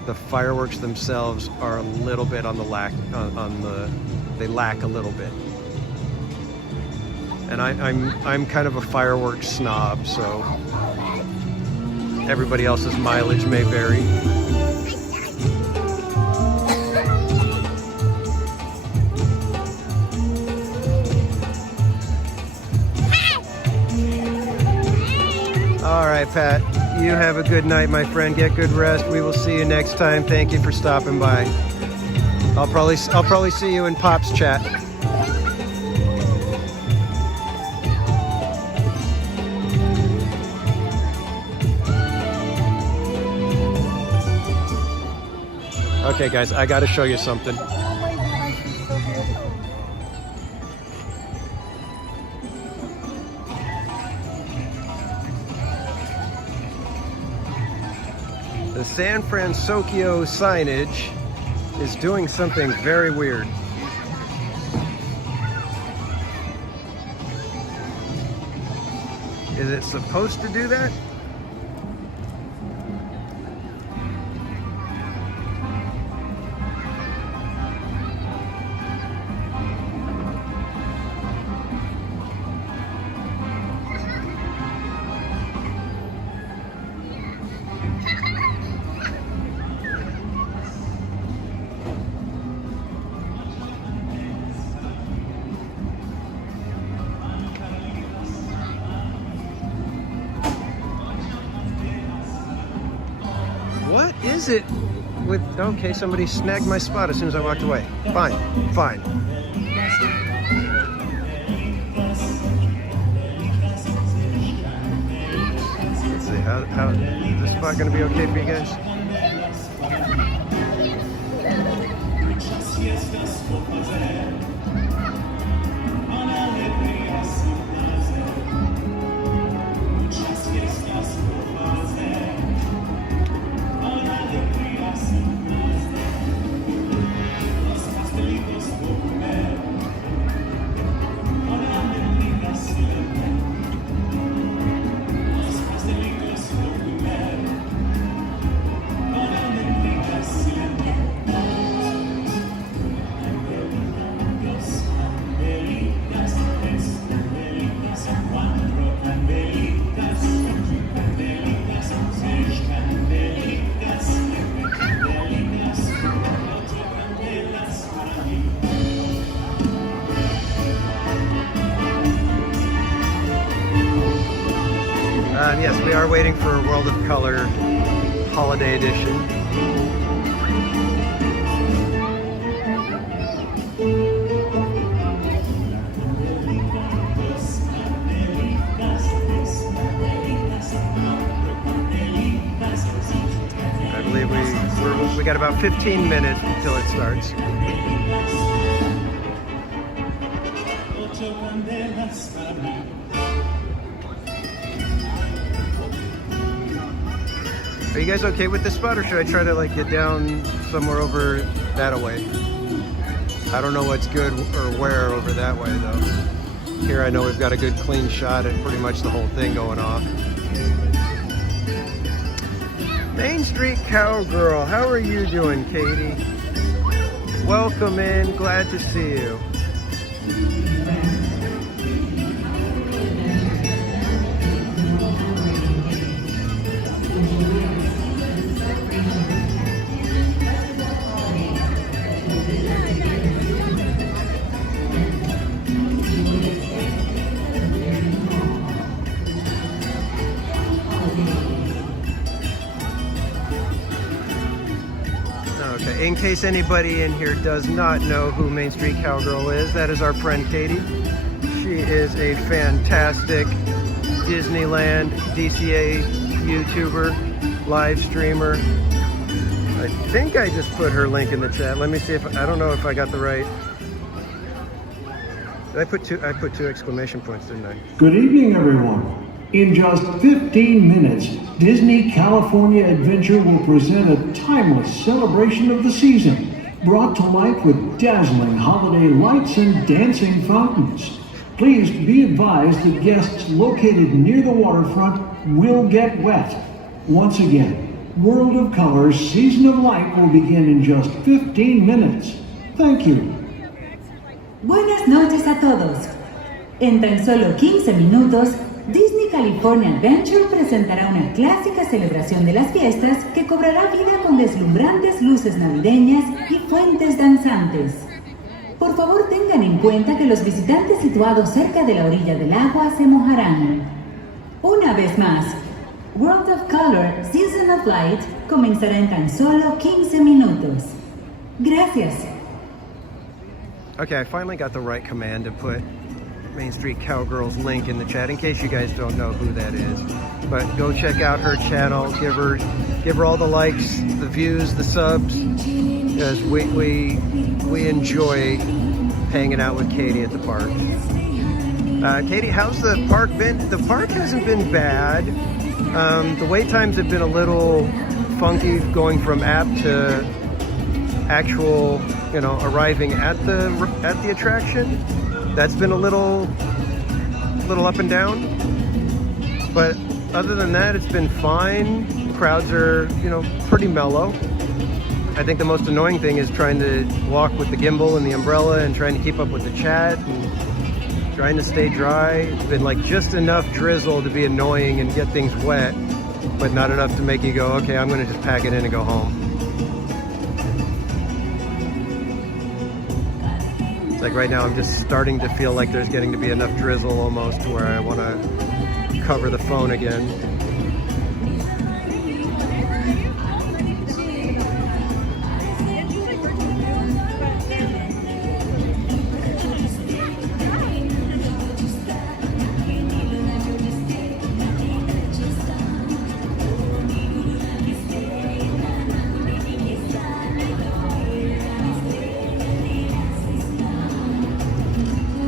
the fireworks themselves are a little bit on the they lack a little bit. And I'm kind of a fireworks snob, so everybody else's mileage may vary. All right, Pat, you have a good night, my friend. Get good rest. We will see you next time. Thank you for stopping by. I'll probably see you in Pop's chat. Okay, guys, I got to show you something. The San Francisco signage is doing something very weird. Is it supposed to do that? What is it with... Okay, somebody snagged my spot as soon as I walked away. Fine, fine. Let's see, how is this spot going to be okay for you guys? Yes, we are waiting for World of Color Holiday Edition. believe we got about 15 minutes until it starts. Are you guys okay with this spot, or should I try to like get down somewhere over that way? I don't know what's good or where over that way though. Here I know we've got a good clean shot at pretty much the whole thing going off. Main Street Cowgirl, how are you doing, Katie? Welcome in, glad to see you. Okay, in case anybody in here does not know who Main Street Cowgirl is, that is our friend Katie. She is a fantastic Disneyland DCA YouTuber, live streamer. I think I just put her link in the chat. Let me see if, I don't know if I got the right. I put two exclamation points, didn't I? Good evening, everyone. In just 15 minutes, Disney California Adventure will present a timeless celebration of the season, brought to life with dazzling holiday lights and dancing fountains. Please be advised that guests located near the waterfront will get wet. Once again, World of Colors Season of Light will begin in just 15 minutes. Thank you. Buenas noches a todos. En tan solo 15 minutos, Disney California Adventure presentará una clásica celebración de las fiestas que cobrará vida con deslumbrantes luces navideñas y fuentes danzantes. Por favor, tengan en cuenta que los visitantes situados cerca de la orilla del agua se mojarán. Una vez más, World of Color Season of Light comenzará en tan solo 15 minutos. Gracias. Okay, I finally got the right command to put Main Street Cowgirl's link in the chat in case you guys don't know who that is. But go check out her channel, give her all the likes, the views, the subs, because we enjoy hanging out with Katie at the park. Katie, how's the park been? The park hasn't been bad. The wait times have been a little funky going from app to actual, arriving at the attraction. That's been a little up and down, but other than that, it's been fine. The crowds are, pretty mellow. I think the most annoying thing is trying to walk with the gimbal and the umbrella and trying to keep up with the chat and trying to stay dry. It's been like just enough drizzle to be annoying and get things wet, but not enough to make you go, okay, I'm gonna just pack it in and go home. Like right now, I'm just starting to feel like there's getting to be enough drizzle almost to where I want to cover the phone again.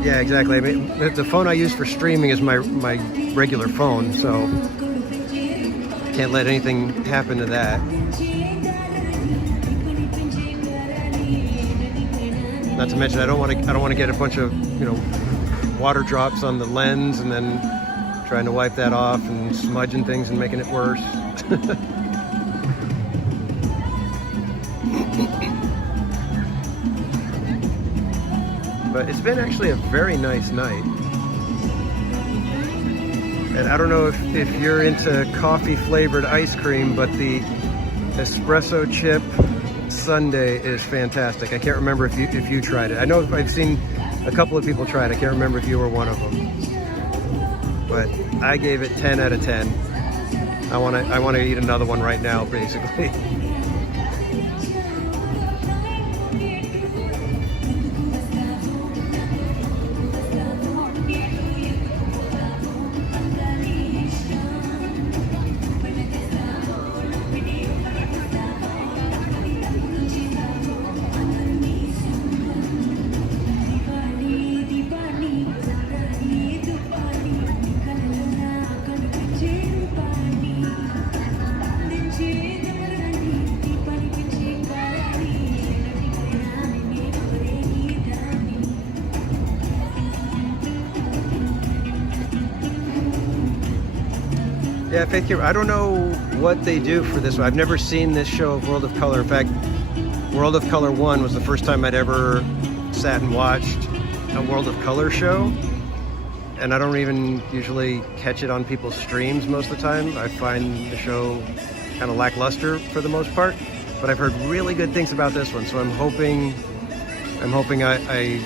Yeah, exactly. I mean, the phone I use for streaming is my regular phone, so can't let anything happen to that. Not to mention, I don't want to get a bunch of water drops on the lens and then trying to wipe that off and smudging things and making it worse. But it's been actually a very nice night. And I don't know if you're into coffee flavored ice cream, but the espresso chip sundae is fantastic. I can't remember if you tried it. I know I've seen a couple of people try it. I can't remember if you were one of them. But I gave it 10 out of 10. I want to eat another one right now, basically. Yeah, Faith Camera. I don't know what they do for this one. I've never seen this show of World of Color. In fact, World of Color 1 was the first time I'd ever sat and watched a World of Color show. And I don't even usually catch it on people's streams most of the time. I find the show kind of lackluster for the most part. But I've heard really good things about this one, so I'm hoping I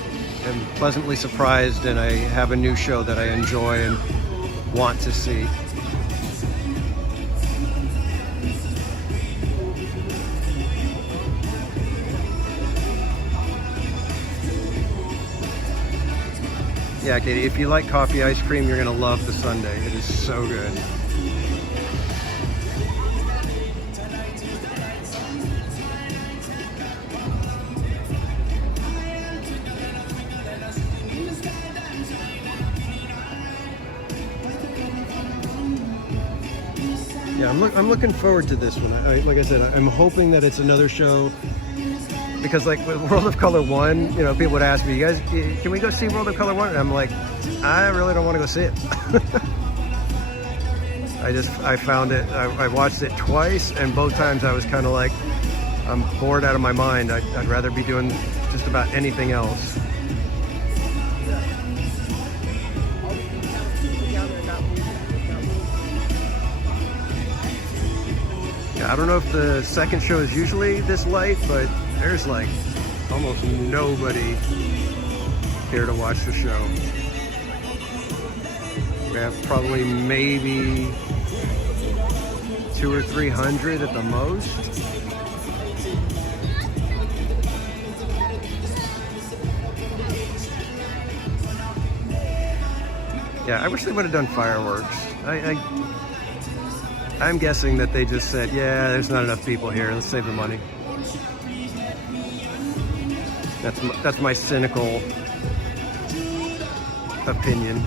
am pleasantly surprised and I have a new show that I enjoy and want to see. Yeah, Katie, if you like coffee ice cream, you're gonna love the sundae. It is so good. Yeah, I'm looking forward to this one. Like I said, I'm hoping that it's another show, because like with World of Color 1, you know, people would ask me, you guys, can we go see World of Color 1? And I'm like, I really don't want to go see it. I found it, I watched it twice, and both times I was kind of like, I'm bored out of my mind. I'd rather be doing just about anything else. I don't know if the second show is usually this light, but there's like almost nobody here to watch the show. We have probably maybe 200 or 300 at the most. Yeah, I wish they would have done fireworks. I'm guessing that they just said, yeah, there's not enough people here, let's save the money. That's my cynical opinion.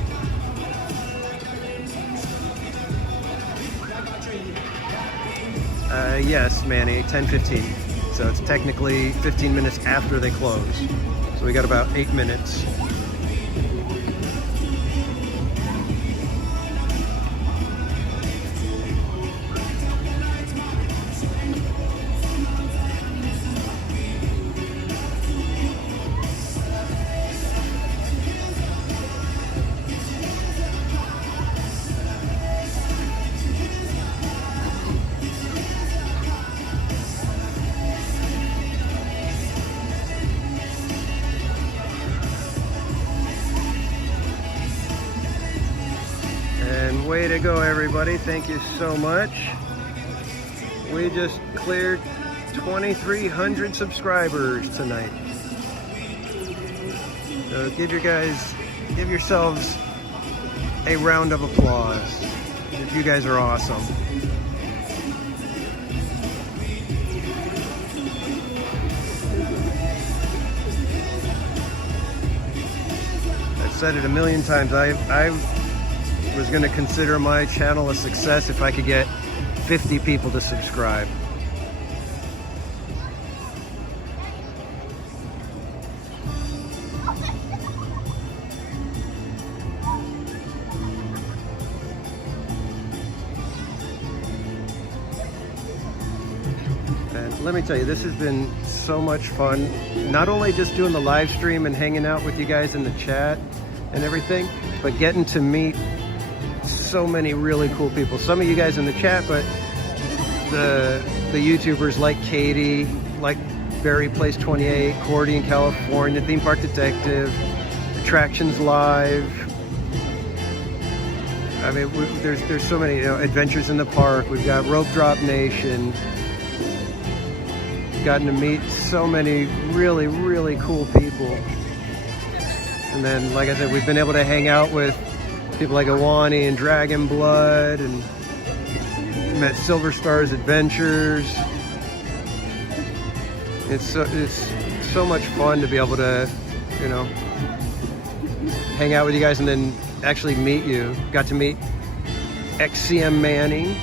Yes, Manny, 10:15. So it's technically 15 minutes after they close. So we got about 8 minutes. Way to go, everybody. Thank you so much. We just cleared 2,300 subscribers tonight. So give yourselves a round of applause. You guys are awesome. I've said it a million times. I was going to consider my channel a success if I could get 50 people to subscribe. And let me tell you, this has been so much fun. Not only just doing the live stream and hanging out with you guys in the chat and everything, but getting to meet so many really cool people. Some of you guys in the chat, but the YouTubers like Katie, like Barry Place 28, Cordy in California, Theme Park Detective, Attractions Live. I mean, there's so many, you know, Adventures in the Park. We've got Rope Drop Nation. Gotten to meet so many really, really cool people. And then, like I said, we've been able to hang out with people like Awani and Dragon Blood, and met Silver Stars Adventures. It's so much fun to be able to, you know, hang out with you guys and then actually meet you. Got to meet XCM Manny.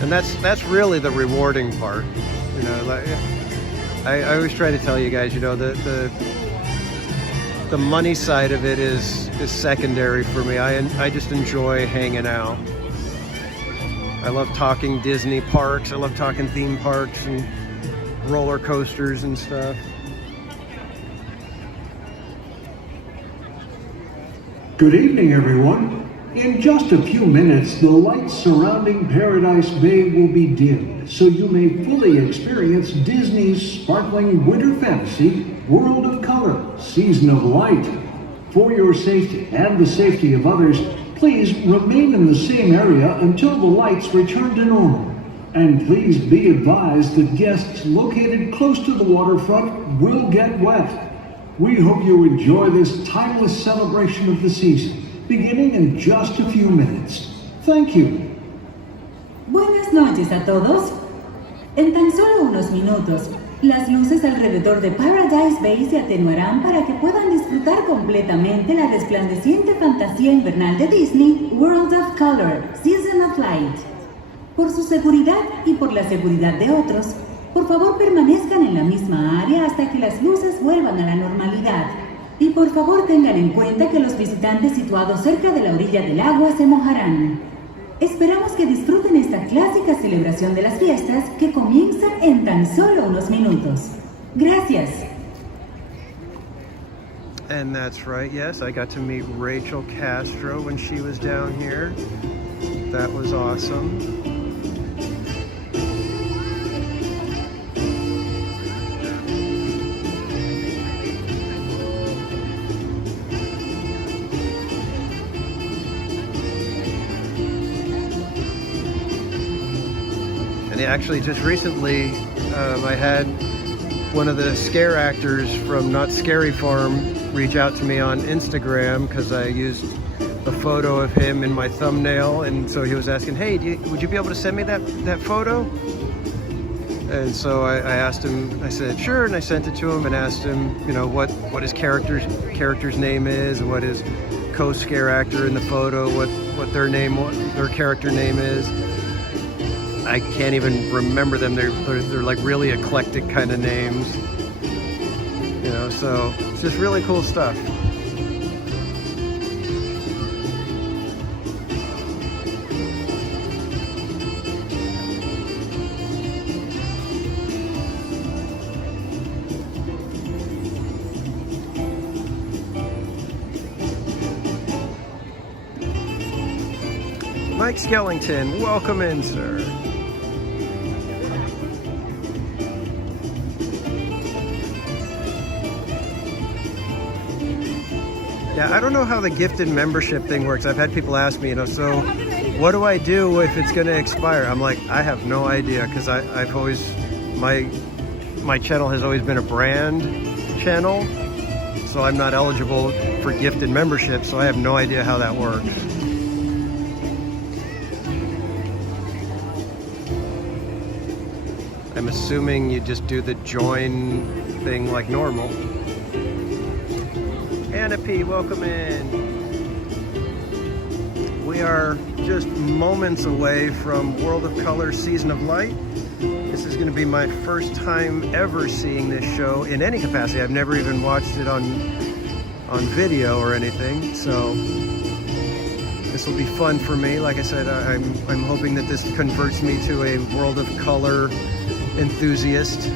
And that's really the rewarding part. You know, like, I always try to tell you guys, you know, the money side of it is secondary for me. I just enjoy hanging out. I love talking Disney parks. I love talking theme parks and roller coasters and stuff. Good evening, everyone. In just a few minutes, the lights surrounding Paradise Bay will be dimmed, so you may fully experience Disney's sparkling winter fantasy, World of Color, Season of Light. For your safety and the safety of others, please remain in the same area until the lights return to normal. And please be advised that guests located close to the waterfront will get wet. We hope you enjoy this timeless celebration of the season, beginning in just a few minutes. Thank you. Buenas noches a todos. En tan solo unos minutos, las luces alrededor de Paradise Bay se atenuarán para que puedan disfrutar completamente la resplandeciente fantasía invernal de Disney, World of Color, Season of Light. Por su seguridad y por la seguridad de otros, por favor permanezcan en la misma área hasta que las luces vuelvan a la normalidad. Y por favor tengan en cuenta que los visitantes situados cerca de la orilla del agua se mojarán. Esperamos que disfruten esta clásica celebración de las fiestas que comienza en tan solo unos minutos. Gracias. And that's right, yes, I got to meet Rachel Castro when she was down here. That was awesome. And actually, just recently, I had one of the scare actors from Not Scary Farm reach out to me on Instagram because I used a photo of him in my thumbnail, and so he was asking, "Hey, would you be able to send me that photo?" And so I asked him. I said, "Sure," and I sent it to him and asked him, you know, what his character's name is, and what his co-scare actor in the photo, what their character name is. I can't even remember them. They're like really eclectic kind of names, you know. So it's just really cool stuff. Mike Skellington, welcome in, sir. Yeah, I don't know how the gifted membership thing works. I've had people ask me, you know, so what do I do if it's going to expire? I'm like, I have no idea, because I've always, my channel has always been a brand channel, so I'm not eligible for gifted membership, so I have no idea how that works. I'm assuming you just do the join thing like normal. Anna P, welcome in. We are just moments away from World of Color Season of Light. This is going to be my first time ever seeing this show in any capacity. I've never even watched it on video or anything, so this will be fun for me. Like I said, I'm hoping that this converts me to a World of Color enthusiast.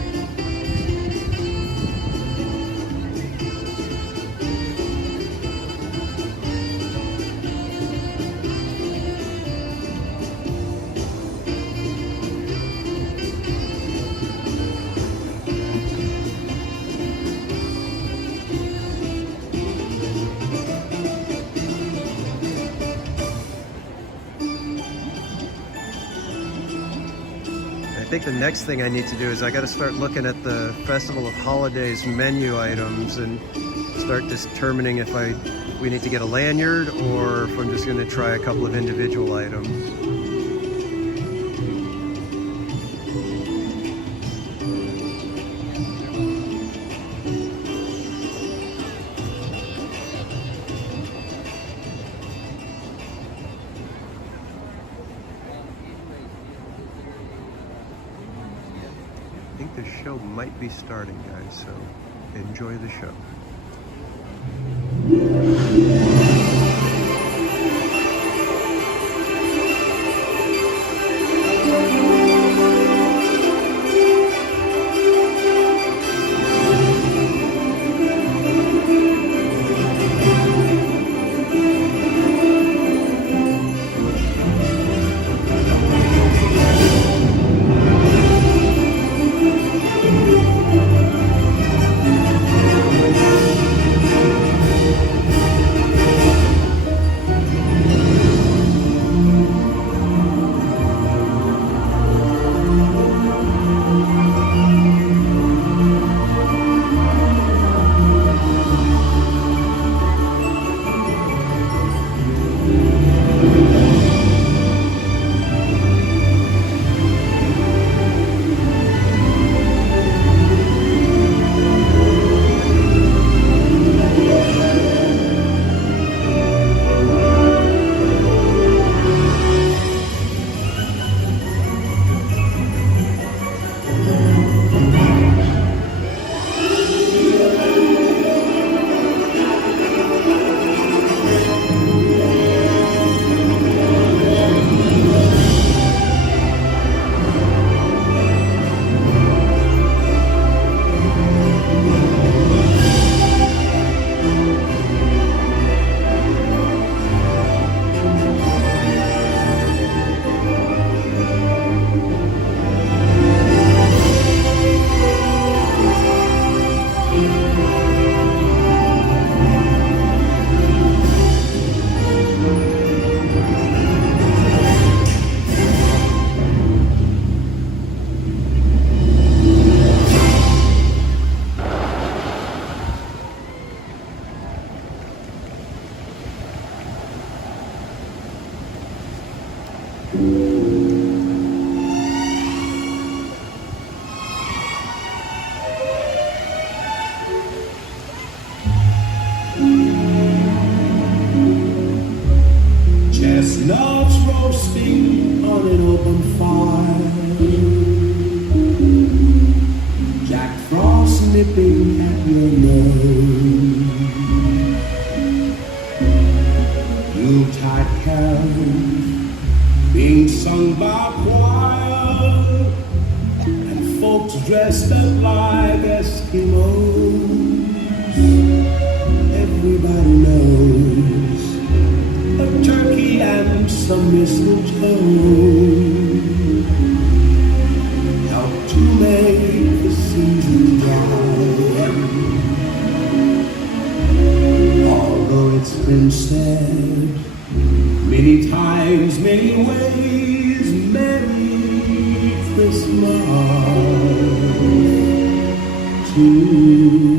I think the next thing I need to do is I got to start looking at the Festival of Holidays menu items and start determining if we need to get a lanyard or if I'm just going to try a couple of individual items. I think think the show might be starting, guys, so enjoy the show. Chestnuts roasting on an open fire, Jack Frost nipping at your nose, Yuletide carols being sung by choir, and folks dressed up like Eskimos. Everybody knows a turkey and some mistletoe help to make the season bright. Although it's been said many times, many ways, Merry Christmas to you.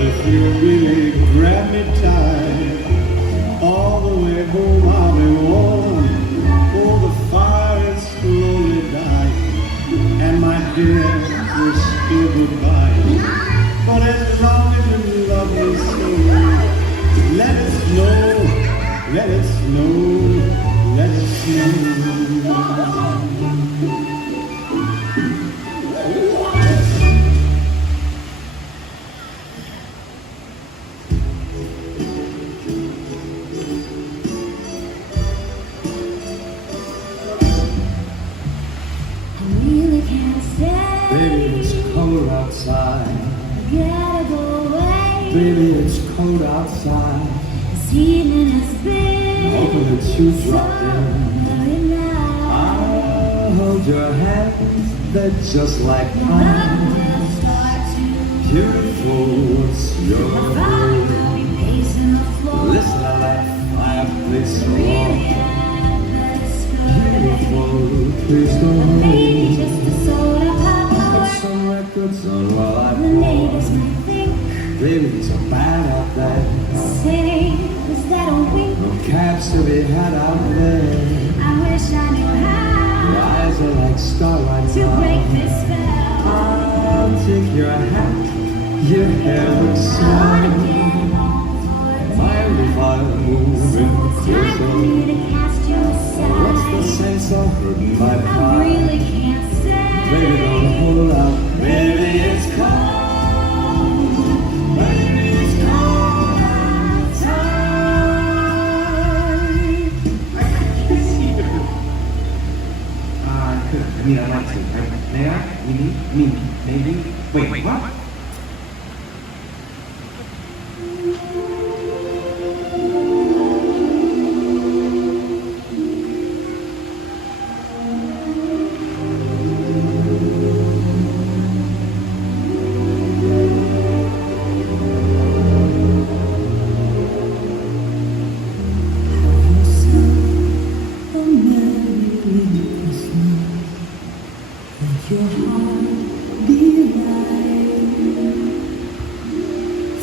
If you really grab me tight, feel goodbye. But as long as you love me so, let it snow, let it snow, let it snow. Really can't stay. Baby, it's cold outside. Gotta go away. Baby, it's cold outside. This evening has been Hoping that you drop in. very nice. I'll hold your hands, they're just like Love mine. will start to Beautiful, what's your I'll name? be pacing the floor. Listen to that fireplace Really roar. at the skirt. Beautiful, please go Maybe home. just a soda pop. Put some records on while I The neighbors might think, Baby, it's so bad out there. say, is that a wink? No cabs to be had out there. I wish I knew how Your eyes are like starlight to now. break this spell. I'll take your hat, your hair looks On swell. again, on for a Mind if I move So in it's time for me closer? to cast you What's the aside. sense of hurting my I pride? really can't Baby, don't stay. hold out. Baby, it's cold. Baby, it's cold outside. I could. I mean, I'd like to. May I? Maybe. Wait, what?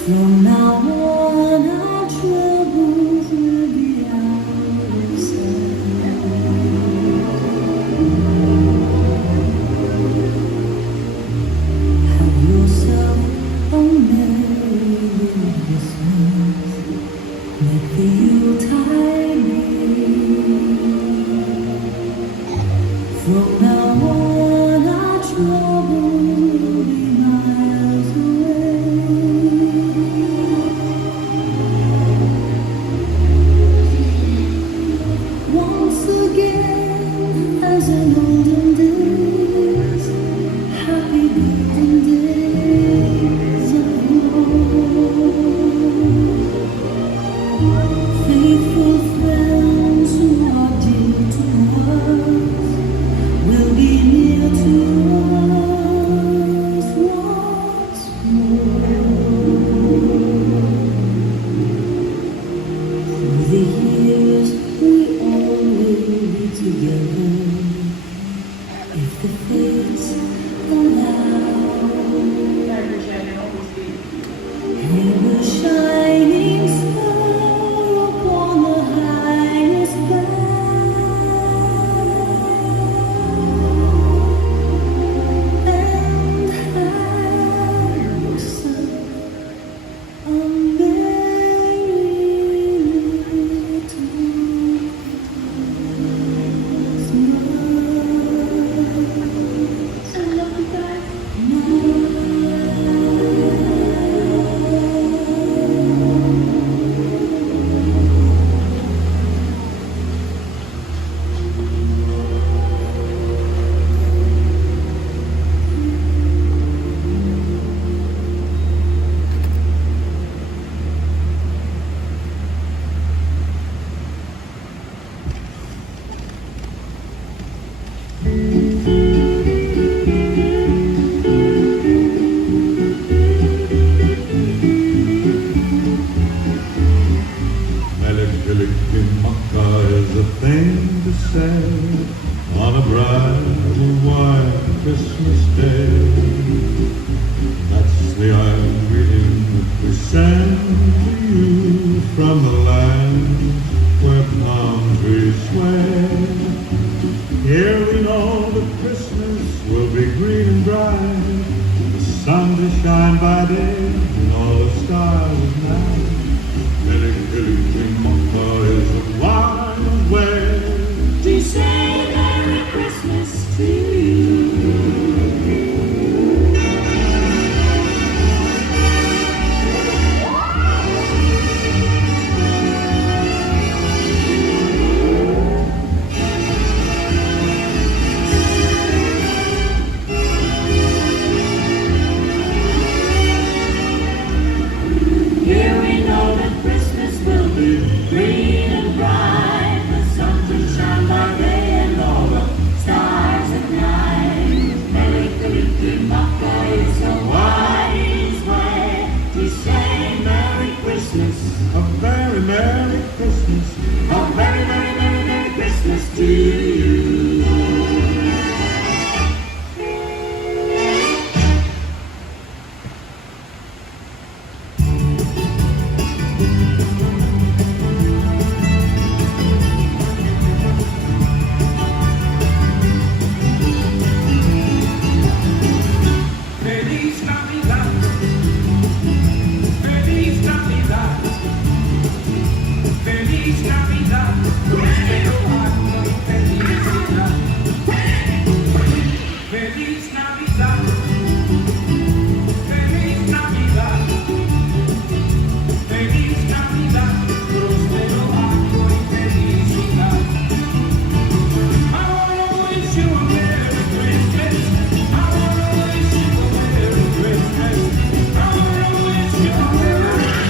From now on, our troubles will be out of sight. Have yourself a merry Christmas. Let the Yuletide be. From now on, our troubles will be miles away. Once again, as in olden days, happy golden days of yore. Faithful friends who are dear to us will be near to us once more. Through the years we all will be together if the fates allow. And the shining star upon the highest bough, and have yourself a merry little Christmas. I love you guys. Melikilikimaka is a thing to say on a bright and white Christmas day. That's the island greeting that we send to you from the land where palm trees sway. Here we know that Christmas will be green and bright. The shine by day and all the stars at night. Mele Kalikimaka is a wild way to say Merry Christmas to you. Here we know that Christmas will be green and bright. The sun will shine by day and all the stars at night. Merry Kalikimaka is a wise way to say Merry Christmas. A very Merry Christmas. A very, very, very, Merry Christmas to you. Feliz Navidad, Feliz Navidad, Feliz Navidad, prospero año y felicidad. Feliz Navidad, Feliz Navidad, Feliz Navidad, prospero año y felicidad. I wanna wish you a Merry Christmas. I wanna wish you a Merry Christmas. I wanna wish you a Merry Christmas. I wanna wish you a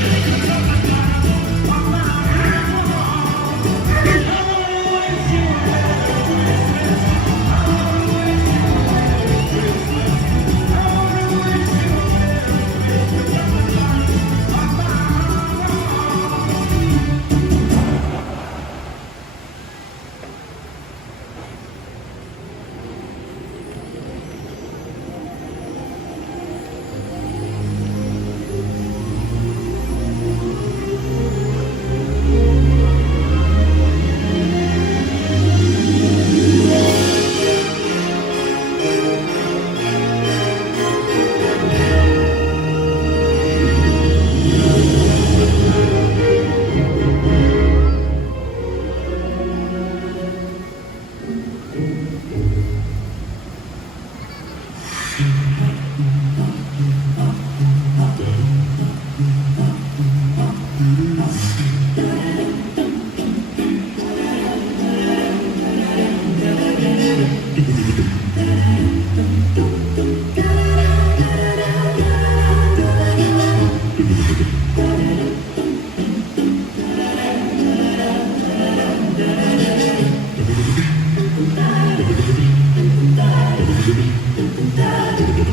Da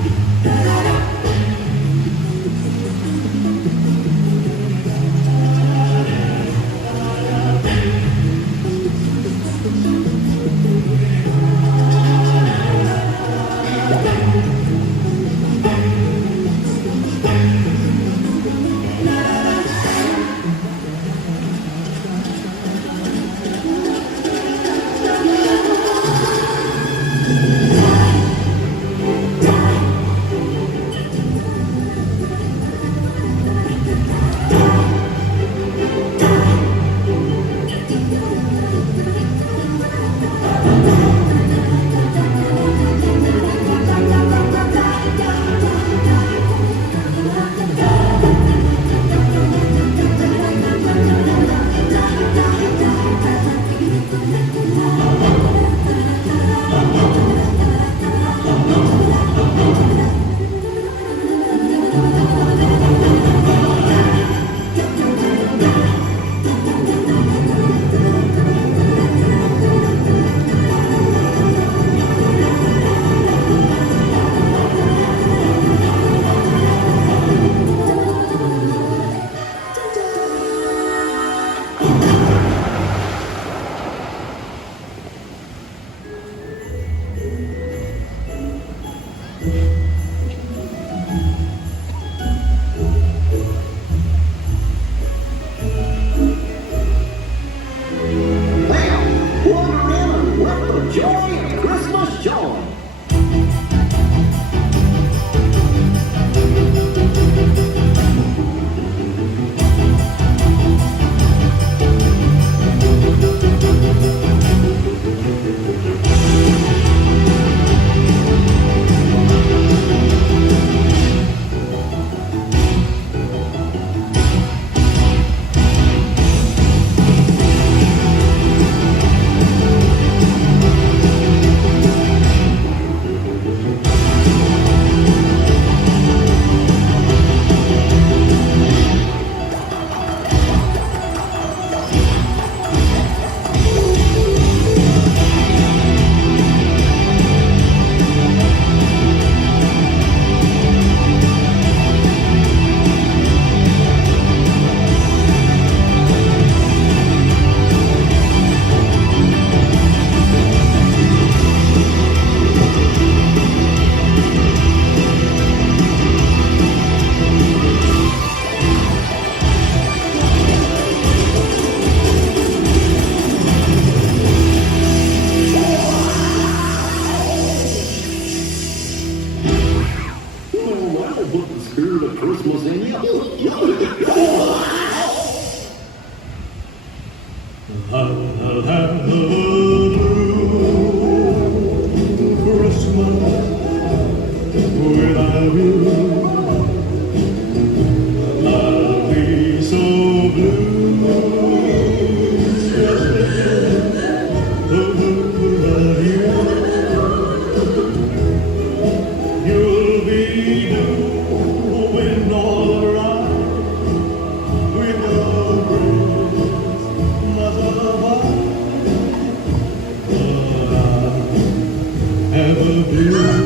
spirit of Christmas in you. I'll have a blue Christmas without you. I'll be so blue. Without you, you'll be doing all right with your Christmas above. Have a blue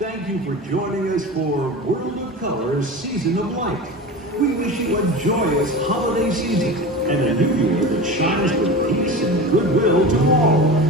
Thank you for joining us for World of Color Season of Light. We wish you a joyous holiday season and a new year that shines with peace and goodwill to all.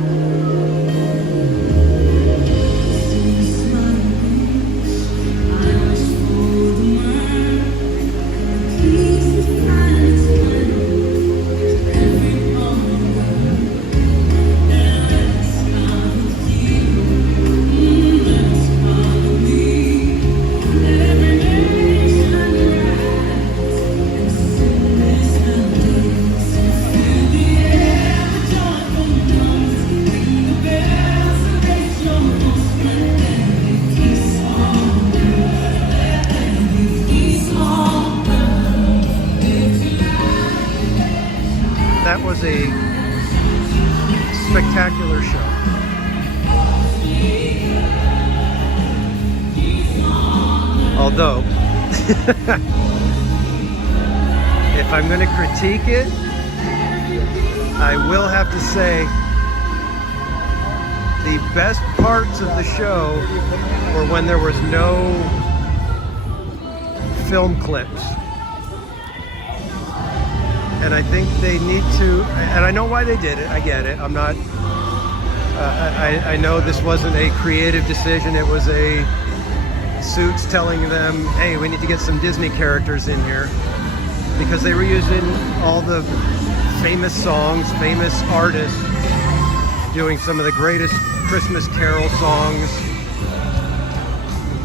That was a spectacular show. Although, if I'm going to critique it, I will have to say the best parts of the show were when there was no film clips. And I think they need to, and I know why they did it, I get it, I'm not, I know this wasn't a creative decision, it was a Suits telling them, hey, we need to get some Disney characters in here, because they were using all the famous songs, famous artists, doing some of the greatest Christmas Carol songs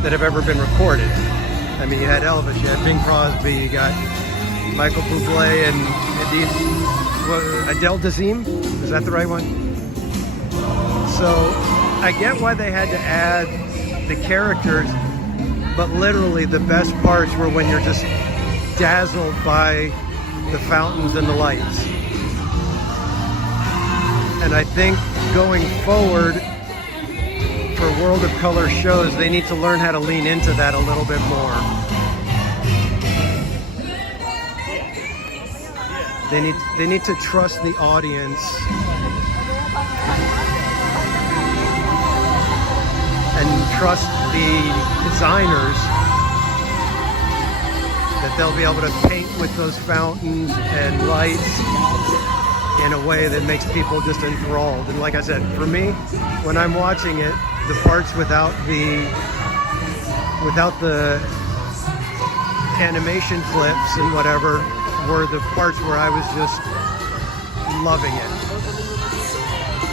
that have ever been recorded. I mean, you had Elvis, you had Bing Crosby, you got Michael Bublé and Adele Dazeem, is that the right one? So I get why they had to add the characters, but literally the best parts were when you're just dazzled by the fountains and the lights. And I think going forward for World of Color shows, they need to learn how to lean into that a little bit more. They need to trust the audience and trust the designers that they'll be able to paint with those fountains and lights in a way that makes people just enthralled. And like I said, for me, when I'm watching it, the parts without the animation clips and whatever were the parts where I was just loving it.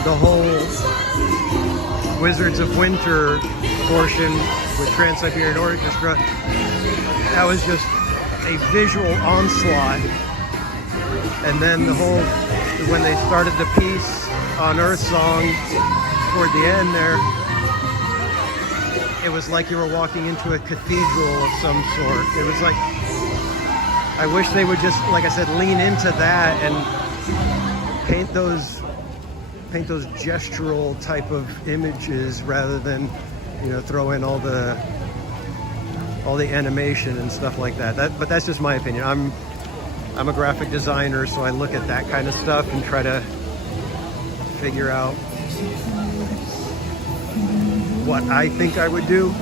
The whole Wizards of Winter portion with Trans-Siberian Orchestra, that was just a visual onslaught. And then the whole, when they started the Peace on Earth song toward the end there, it was like you were walking into a cathedral of some sort. It was like, I wish they would just, like I said, lean into that and paint those gestural type of images rather than, you know, throw in all the animation and stuff like that. But that's just my opinion. I'm a graphic designer, so I look at that kind of stuff and try to figure out what I think I would do,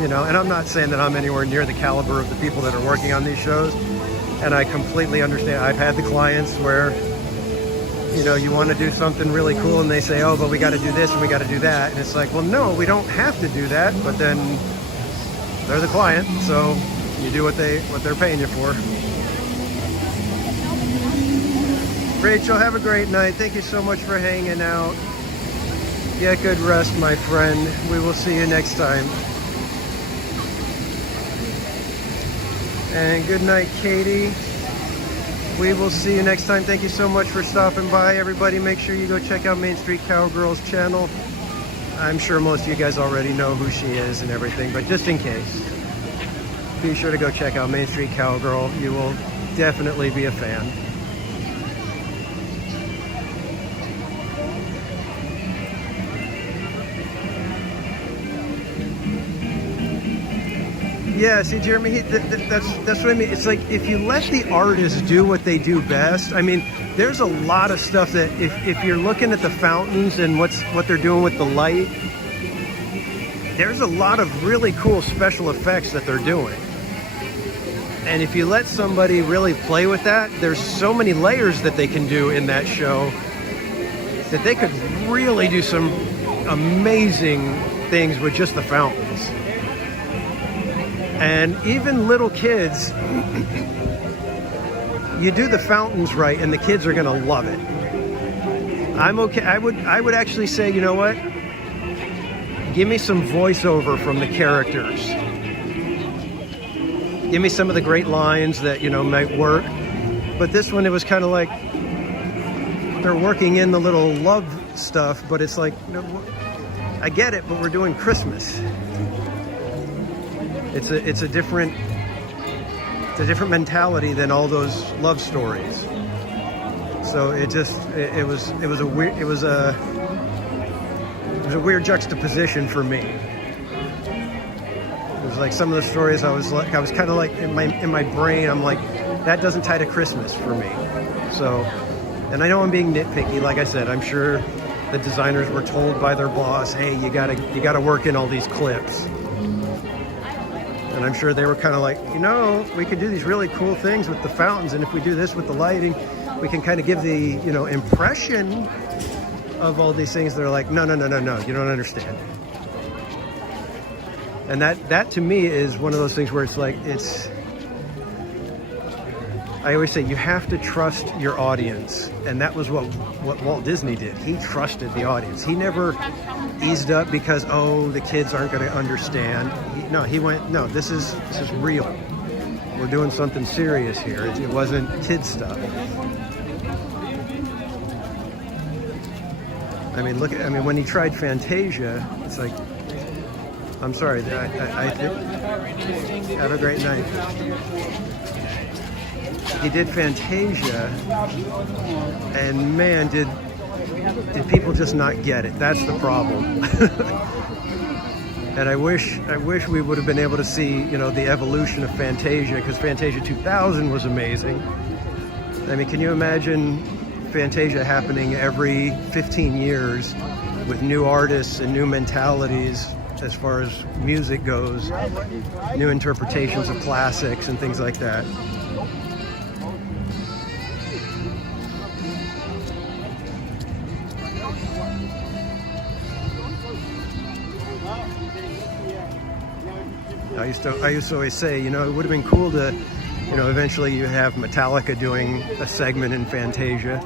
you know. And I'm not saying that I'm anywhere near the caliber of the people that are working on these shows, and I completely understand. I've had the clients where, you know, you want to do something really cool and they say, oh, but we got to do this and we got to do that, and it's like, well, no, we don't have to do that. But then they're the client, so you do what they're paying you for. Rachel, have a great night. Thank you so much for hanging out. Get good rest, my friend. We will see you next time. And good night, Katie. We will see you next time. Thank you so much for stopping by, everybody. Make sure you go check out Main Street Cowgirl's channel. I'm sure most of you guys already know who she is and everything, but just in case, be sure to go check out Main Street Cowgirl. You will definitely be a fan. Yeah, see, Jeremy, that's what I mean. It's like, if you let the artists do what they do best, I mean, there's a lot of stuff that if you're looking at the fountains and what they're doing with the light, there's a lot of really cool special effects that they're doing. And if you let somebody really play with that, there's so many layers that they can do in that show that they could really do some amazing things with just the fountains. And even little kids, you do the fountains right and the kids are gonna love it. I'm okay. I would actually say, you know what? Give me some voiceover from the characters. Give me some of the great lines that, you know, might work. But this one, it was kind of like they're working in the little love stuff, but it's like, no, I get it, but we're doing Christmas. It's a different mentality than all those love stories. So it was a weird juxtaposition for me. It was like some of the stories I was kind of like in my brain, I'm like, that doesn't tie to Christmas for me. So, and I know I'm being nitpicky. Like I said, I'm sure the designers were told by their boss, hey, you gotta work in all these clips. And I'm sure they were kind of like, you know, we could do these really cool things with the fountains, and if we do this with the lighting, we can kind of give the, you know, impression of all these things. They're like, no, you don't understand. And that to me is one of those things where it's like, I always say you have to trust your audience, and that was what Walt Disney did. He trusted the audience. He never eased up because, oh, the kids aren't going to understand. He went, no, this is real. We're doing something serious here. It wasn't kid stuff. I mean, when he tried Fantasia, it's like, I'm sorry, I think, have a great night. He did Fantasia, and man, did people just not get it. That's the problem. And I wish we would have been able to see, you know, the evolution of Fantasia, because Fantasia 2000 was amazing. I mean, can you imagine Fantasia happening every 15 years with new artists and new mentalities as far as music goes, new interpretations of classics and things like that. I used to always say, you know, it would have been cool to, you know, eventually you have Metallica doing a segment in Fantasia.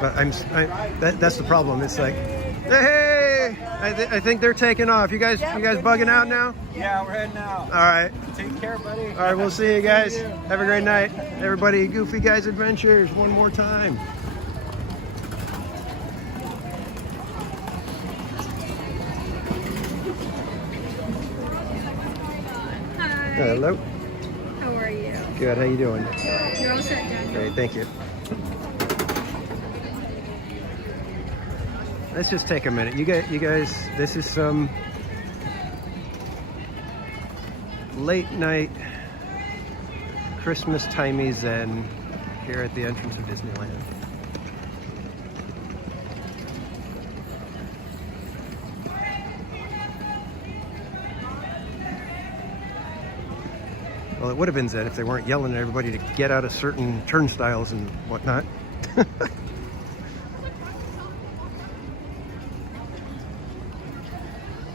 But that's the problem. It's like, hey, I think they're taking off. You guys bugging out now? Yeah, we're heading out. All right. Take care, buddy. All right, we'll see you guys. Have a great night. Everybody, Goofy Guys Adventures, one more time. Hi. Hello. How are you? Good, how you doing? You're all set, Daniel. Great, thank you. Let's just take a minute. You guys, this is some late night Christmas timey zen here at the entrance of Disneyland. Well, it would have been zen if they weren't yelling at everybody to get out of certain turnstiles and whatnot.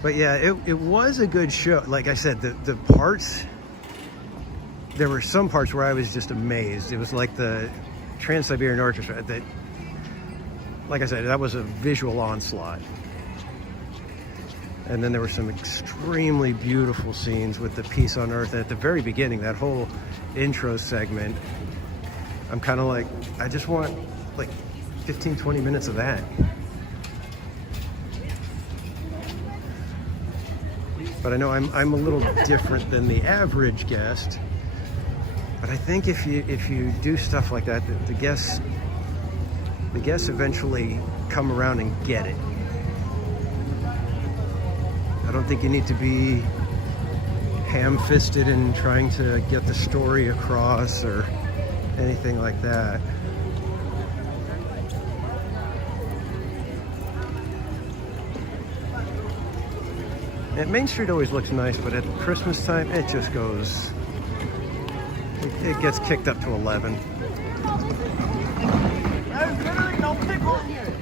But yeah, it was a good show. Like I said, the parts, there were some parts where I was just amazed. It was like the Trans-Siberian Orchestra. That, like I said, that was a visual onslaught. And then there were some extremely beautiful scenes with the Peace on Earth. And at the very beginning, that whole intro segment, I'm kind of like, I just want like 15, 20 minutes of that. But I know I'm a little different than the average guest. But I think if you do stuff like that, the guests eventually come around and get it. I don't think you need to be ham-fisted in trying to get the story across or anything like that. And Main Street always looks nice, but at Christmas time, it just goes, it gets kicked up to 11. There's literally no pickle in here.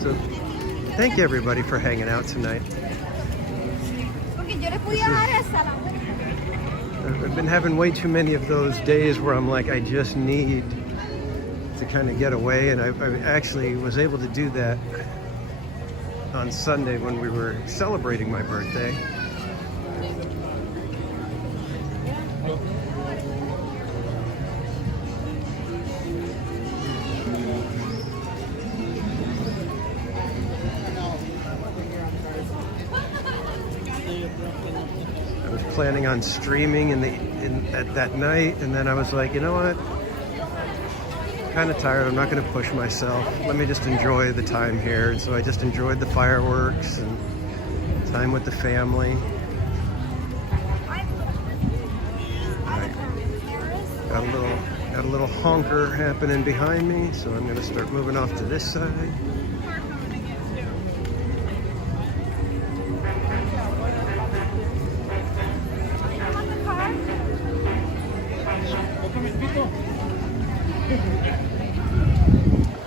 So, thank you everybody for hanging out tonight. I've been having way too many of those days where I'm like, I just need to kind of get away, and I actually was able to do that on Sunday when we were celebrating my birthday. I was planning on streaming at that night, and then I was like, you know what? Kind of tired. I'm not going to push myself. Let me just enjoy the time here. And so I just enjoyed the fireworks and time with the family. Got a little honker happening behind me, so I'm going to start moving off to this side.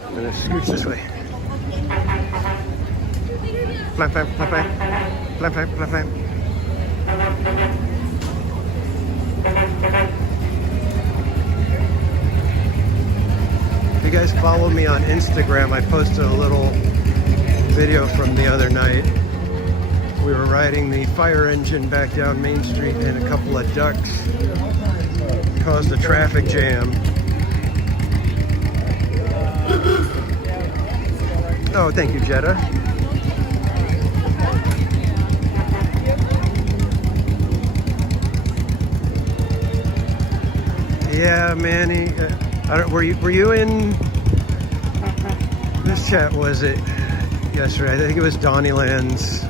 I'm gonna scooch this way. Flap, flap, flap, flap. Flap, flap, flap, flap. If you guys follow me on Instagram, I posted a little video from the other night. We were riding the fire engine back down Main Street, and a couple of ducks caused a traffic jam. Oh, thank you, Jetta. Yeah, Manny. Were you in this chat? Was it yesterday? I think it was Donnyland's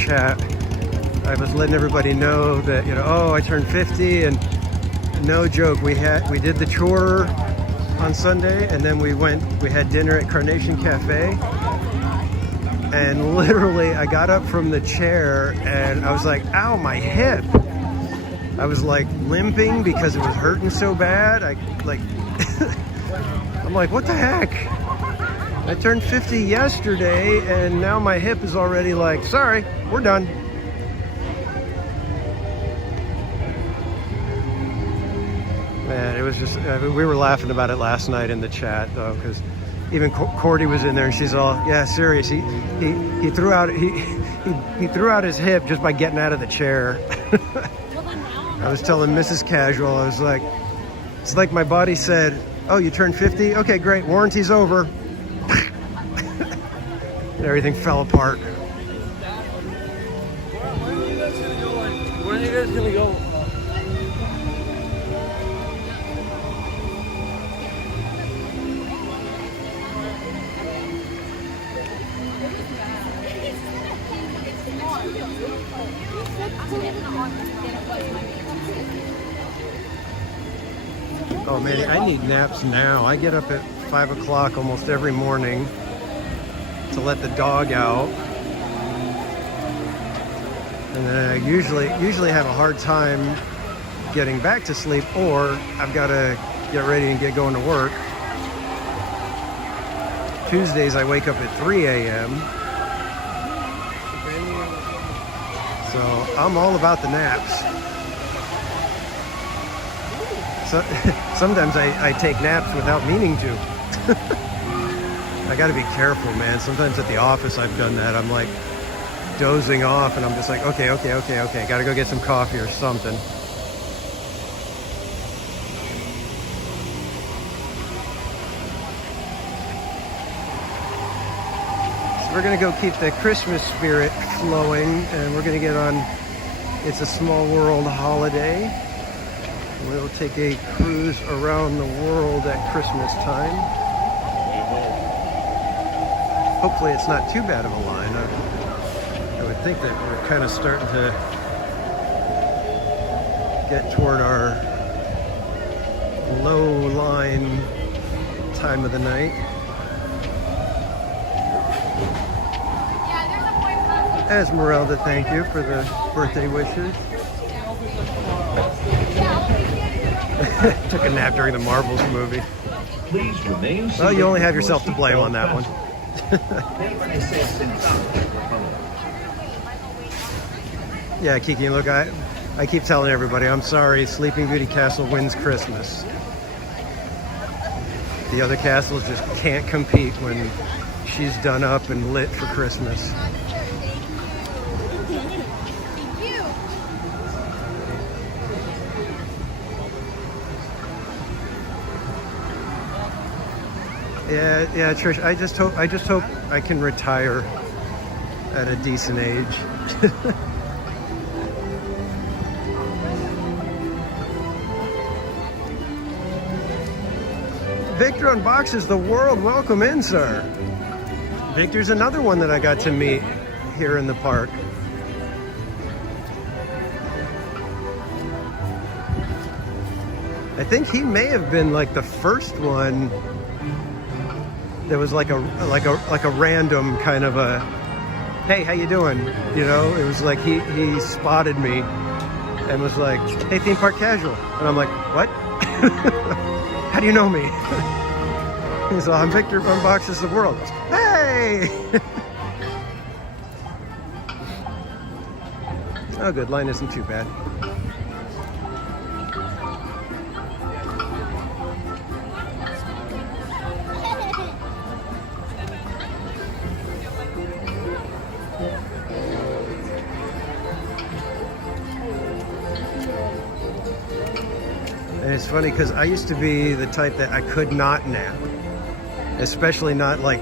chat. I was letting everybody know that, you know, oh, I turned 50, and no joke, we did the tour on Sunday, and then we had dinner at Carnation Cafe, and literally I got up from the chair and I was like, ow, my hip. I was like limping because it was hurting so bad. I'm like, what the heck? I turned 50 yesterday, and now my hip is already like, sorry, we're done. Man, it was just, we were laughing about it last night in the chat, though, because even Cordy was in there, and she's all, yeah, serious. He threw out he threw out his hip just by getting out of the chair. I was telling Mrs. Casual, I was like, it's like my body said, oh, you turned 50? Okay, great, warranty's over. And everything fell apart. When are you guys gonna go? Oh man, I need naps now. I get up at 5 o'clock almost every morning to let the dog out. And then I usually have a hard time getting back to sleep, or I've got to get ready and get going to work. Tuesdays I wake up at 3 a.m. So I'm all about the naps. So sometimes I take naps without meaning to. I got to be careful, man. Sometimes at the office I've done that. I'm like dozing off, and I'm just like, okay. Got to go get some coffee or something. So we're gonna go keep the Christmas spirit flowing, and we're gonna get on It's a Small World holiday. We'll take a cruise around the world at Christmas time. Hopefully it's not too bad of a line. I would think that we're kind of starting to get toward our low line time of the night. Esmeralda, thank you for the birthday wishes. Took a nap during the Marvels movie. Please remain. Well, you only have yourself to blame on that one. Yeah, Kiki, look, I keep telling everybody, I'm sorry, Sleeping Beauty Castle wins Christmas. The other castles just can't compete when she's done up and lit for Christmas. Yeah, Trish, I just hope I can retire at a decent age. Victor unboxes the world. Welcome in, sir. Victor's another one that I got to meet here in the park. I think he may have been like the first one. There was like a random kind of a, hey, how you doing? You know, it was like he spotted me and was like, hey, theme park casual. And I'm like, what? How do you know me? He's like, I'm Victor from Unboxes the World. Hey! Oh, good. Line isn't too bad. And it's funny because I used to be the type that I could not nap, especially not like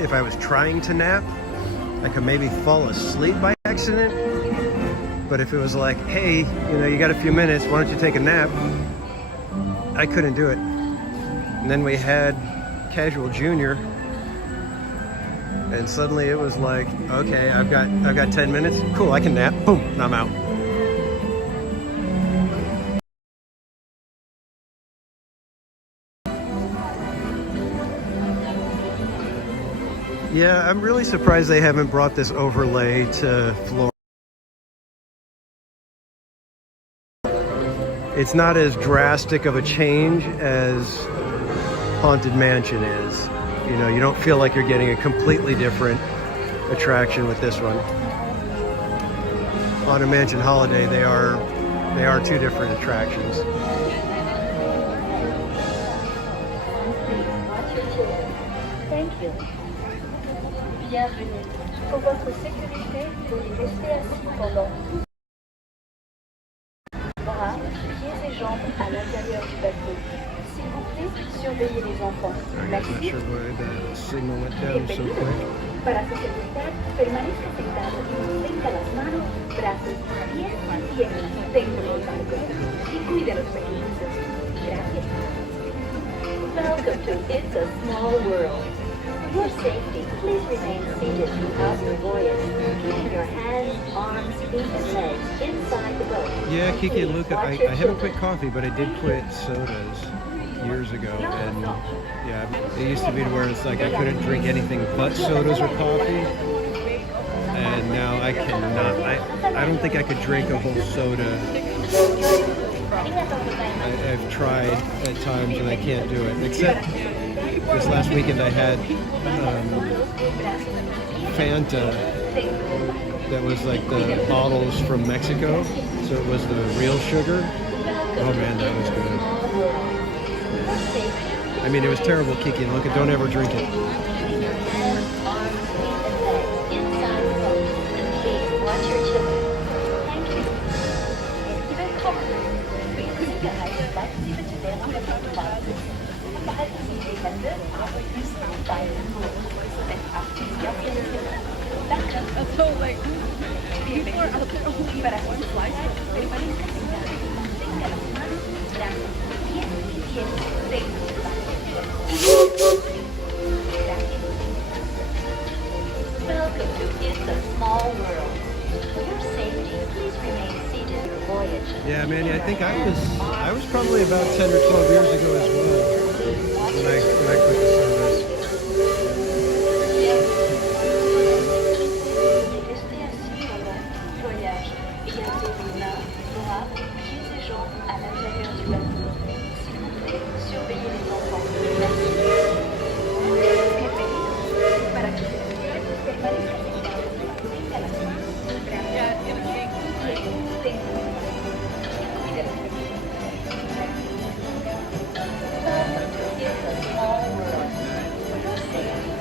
if I was trying to nap. I could maybe fall asleep by accident, but if it was like, hey, you know, you got a few minutes, why don't you take a nap? I couldn't do it. And then we had Casual Junior, and suddenly it was like, okay, I've got 10 minutes, cool, I can nap, boom, and I'm out. Yeah, I'm really surprised they haven't brought this overlay to Florida. It's not as drastic of a change as Haunted Mansion is. You know, you don't feel like you're getting a completely different attraction with this one. Haunted Mansion Holiday, they are two different attractions. Thank you. Bienvenue. Pour votre sécurité, veuillez rester assis pendant tout. Bras, pieds et jambes à l'intérieur du bateau. S'il vous plaît, surveillez les enfants. Merci. Bienvenido. Para su seguridad, permanezca sentado y mantenga las manos, brazos, pies y piernas dentro del barco. Y cuide a los pequeñitos. Gracias. Welcome to It's a Small World. For your safety, please remain seated throughout your voyage, keeping your hands, arms, feet, and legs inside the boat. Yeah, Kiki and Please Luca, watch I your haven't children. quit coffee, but I did quit sodas years ago. And yeah, it used to be to where it's like I couldn't drink anything but sodas or coffee. And now I cannot. I don't think I could drink a whole soda. I've tried at times and I can't do it. Except this last weekend I had Fanta that was like the bottles from Mexico. So it was the real sugar. Oh man, that was good. I mean, it was terrible, Kiki. Look, don't ever drink it. That's so like, people are out there only eating one slice. Welcome to It's a Small World. For your safety, please remain seated for voyage. Yeah, Manny, I think I was probably about 10 or 12 years ago as well when I quit the service. Restez assis pendant tout le voyage et gardez vos mains, bras, pieds et jambes à l'intérieur du bateau. S'il vous plaît, surveillez les enfants. Merci. Bienvenidos. Para que se permanezcan sentados frente a la cama. Gracias. It's a small world. For your safety,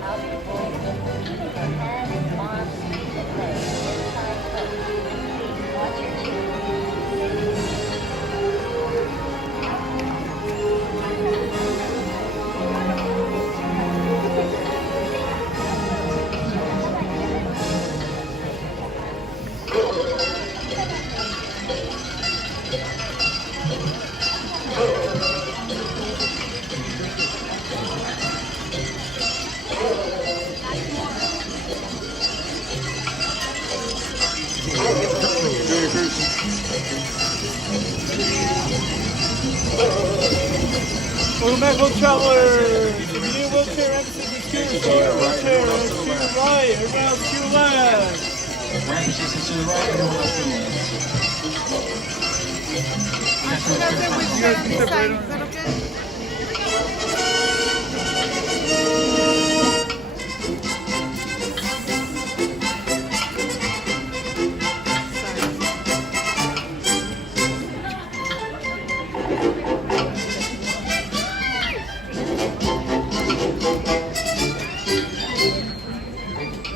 please remain seated throughout the voyage, keeping your hands, arms, feet, and legs inside the boat. Please watch your children. Welcome back, home travelers. If you need a wheelchair, emphasis is here. So your wheelchair is to the right, everyone else to the left. Emphasis is to the right, everyone else to the left.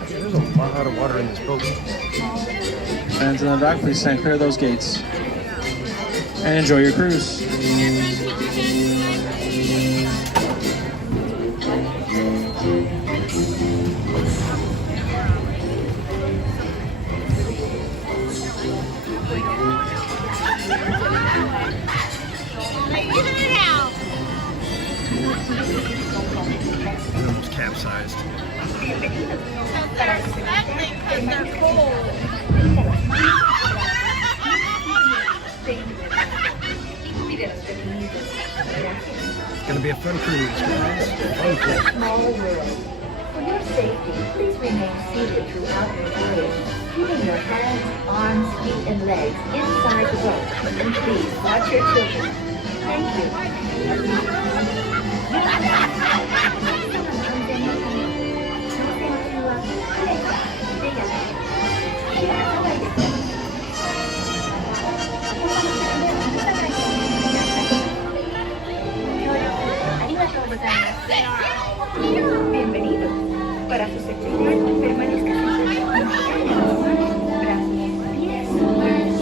There's a lot of water in this boat. Hands on the dock, please stand clear of those gates. And enjoy your cruise. It almost capsized. It's going to be a fun cruise, guys. Fun cruise. Small world. For your safety, please remain seated throughout the voyage, keeping your hands, arms, feet, and legs inside the boat. And please watch your children. Thank you. Bienvenidos. Para su seguridad, permanezca sentado. Brazos, pies, manos,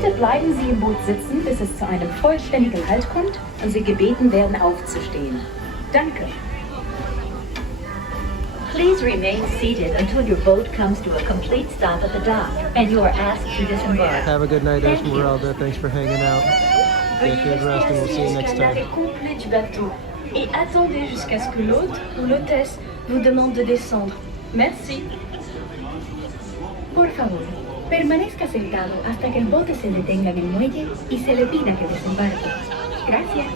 Bitte bleiben Sie im Boot sitzen, bis es zu einem vollständigen Halt kommt und Sie gebeten werden, aufzustehen. Danke. Please remain seated until your boat comes to a complete stop at the dock and you are asked to disembark. Have a good night, Thank you. Esmeralda. Thanks for hanging out. Get good rest and we'll see you next time. Complet du bateau et attendez jusqu'à ce que l'hôte ou l'hôtesse vous demande de descendre. Merci. Por favor, permanezca sentado hasta que el bote se detenga en el muelle y se le pida que desembarque. Gracias.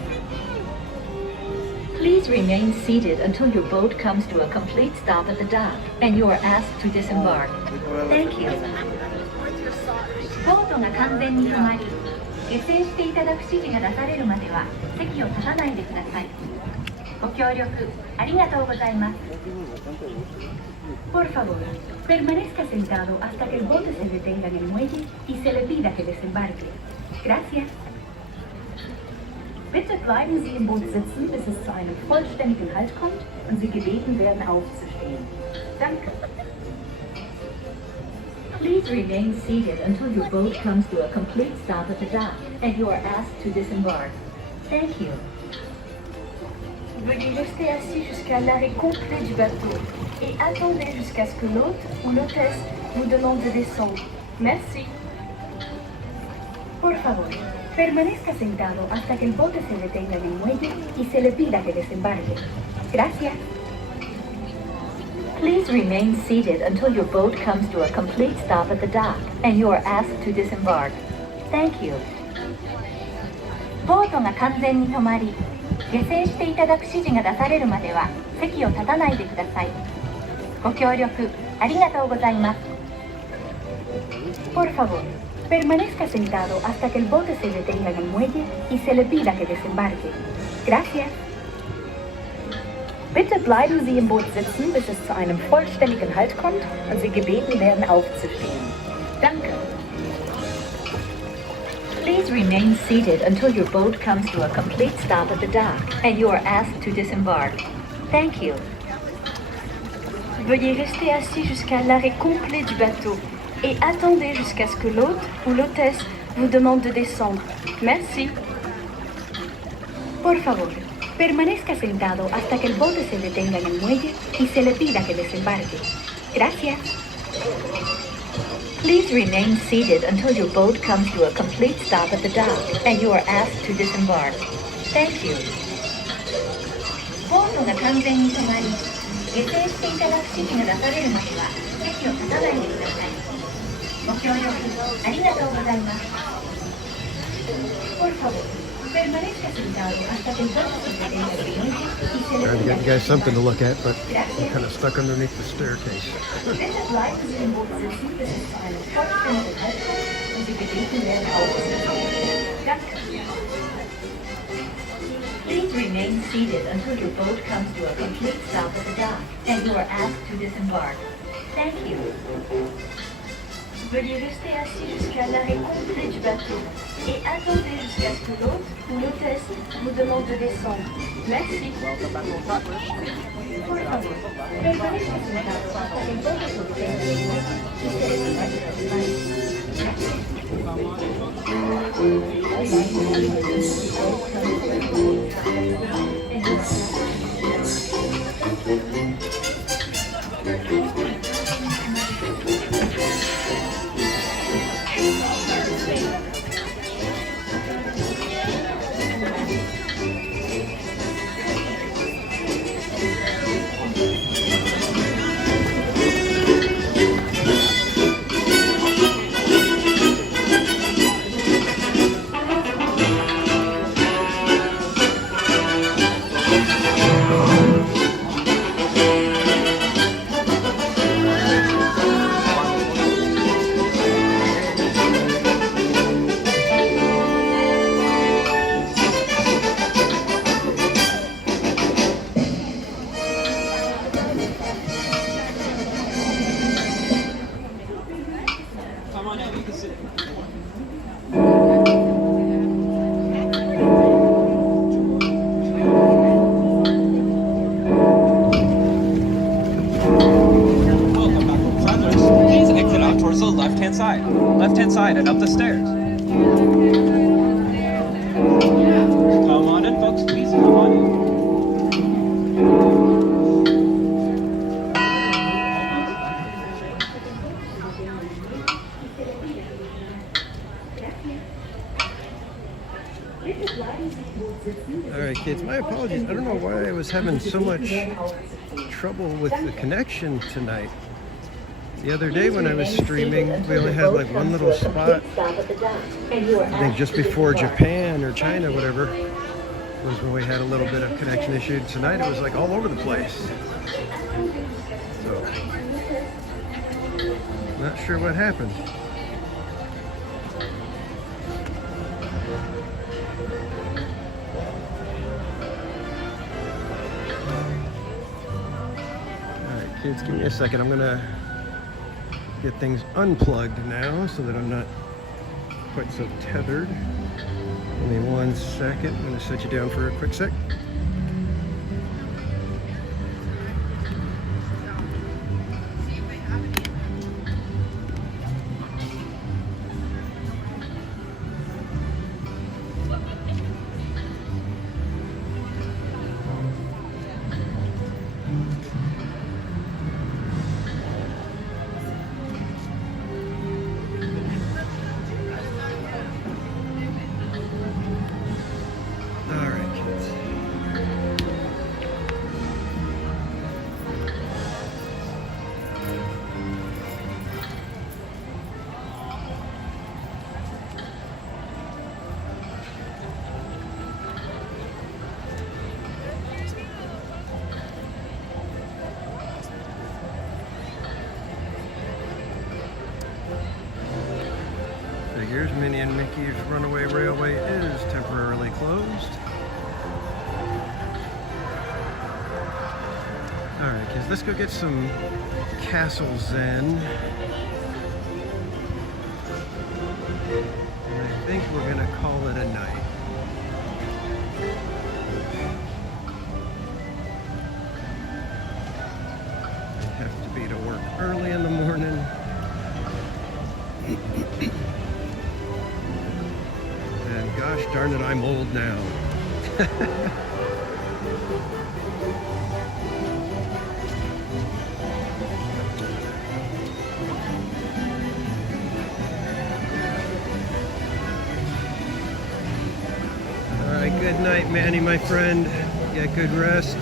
Please remain seated until your boat comes to a complete stop at the dock and you are asked to disembark. Thank you. ボートが完全に止まり、下船していただく指示が出されるまでは席を立たないでください。ご協力ありがとうございます。Por favor, permanezca sentado hasta que el bote se detenga en el muelle y se le pida que desembarque. Gracias. Bitte bleiben Sie im Boot sitzen, bis es zu einem vollständigen Halt kommt und Sie gebeten werden, aufzustehen. Danke. Please remain seated until your boat comes to a complete stop at the dock and you are asked to disembark. Thank you. Veuillez rester assis jusqu'à l'arrêt complet du bateau et attendez jusqu'à ce que l'hôte ou l'hôtesse vous demande de descendre. Merci. Por favor, permanezca sentado hasta que el bote se detenga en el muelle y se le pida que desembarque. Gracias. Please remain seated until your boat comes to a complete stop at the dock and you are asked to disembark. Thank you. ボートが完全に止まり、下船していただく指示が出されるまでは席を立たないでください。ご協力ありがとうございます。Por favor, permanezca sentado hasta que el bote se detenga en el muelle y se le pida que desembarque. Gracias. Bitte bleiben Sie im Boot sitzen, bis es zu einem vollständigen Halt kommt und Sie gebeten werden, aufzustehen. Danke. Please remain seated until your boat comes to a complete stop at the dock and you are asked to disembark. Thank you. Veuillez rester assis jusqu'à l'arrêt complet du bateau et attendez jusqu'à ce que l'hôte ou l'hôtesse vous demande de descendre. Merci. Por favor, permanezca sentado hasta que el bote se detenga en el muelle y se le pida que desembarque. Gracias. Please remain seated until your boat comes to a complete stop at the dock and you are asked to disembark. Thank you. ボートが完全に止まり、下船していただく指示が出されるまでは席を立たないでください。ご協力ありがとうございます。Por favor, permanezca sentado hasta que el bote se detenga en el muelle y se le Trying to pida get you que guys something to look at, but Gracias. I'm kind of stuck underneath the staircase. Bitte bleiben Sie im Boot sitzen, bis es zu einem vollständigen Halt kommt und Sie gebeten werden, aufzustehen. Danke. Please remain seated until your boat comes to a complete stop at the dock and you are asked to disembark. Thank you. Veuillez rester assis jusqu'à l'arrêt complet du bateau et attendez jusqu'à ce que l'hôte ou l'hôtesse vous demande de descendre. Merci. Por favor, permanezca sentado hasta que el bote se detenga en el muelle y se le pida que Alright kids, my apologies. I don't know why I was having so much trouble with the connection tonight. The other day when I was streaming, we only had like one little spot. I think just before Japan or China, whatever, was when we had a little bit of connection issue. Tonight it was like all over the place. So, not sure what happened. Alright kids, give me a second. I'm gonna get things unplugged now so that I'm not quite so tethered. Give me 1 second. I'm gonna set you down for a quick sec. Figures, Minnie and Mickey's Runaway Railway is temporarily closed. Alright kids, let's go get some Castle Zen. And I think we're gonna call it a night. I have to be to work early in the morning. And gosh darn it, I'm old now. Alright, good night, Manny, my friend. Get good rest.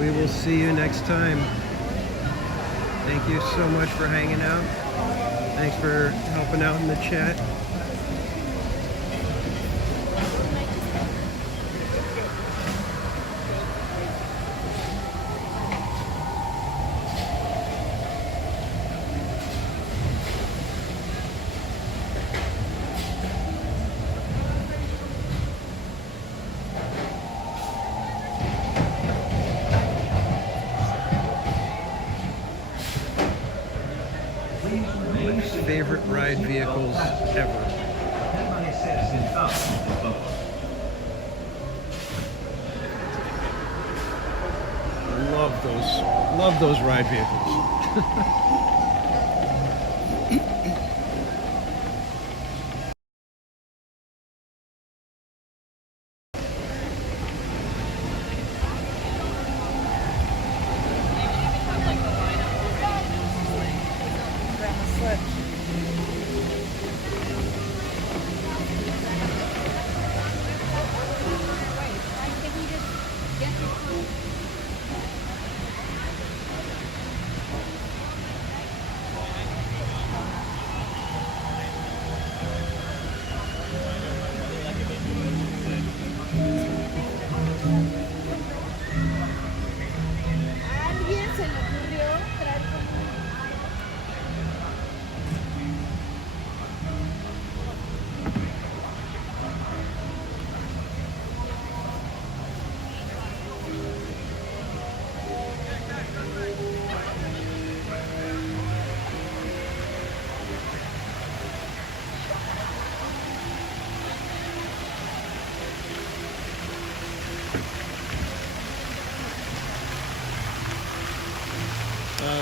We will see you next time. Thank you so much for hanging out. Thanks for helping out in the chat. Favorite ride vehicles ever. Love those ride vehicles.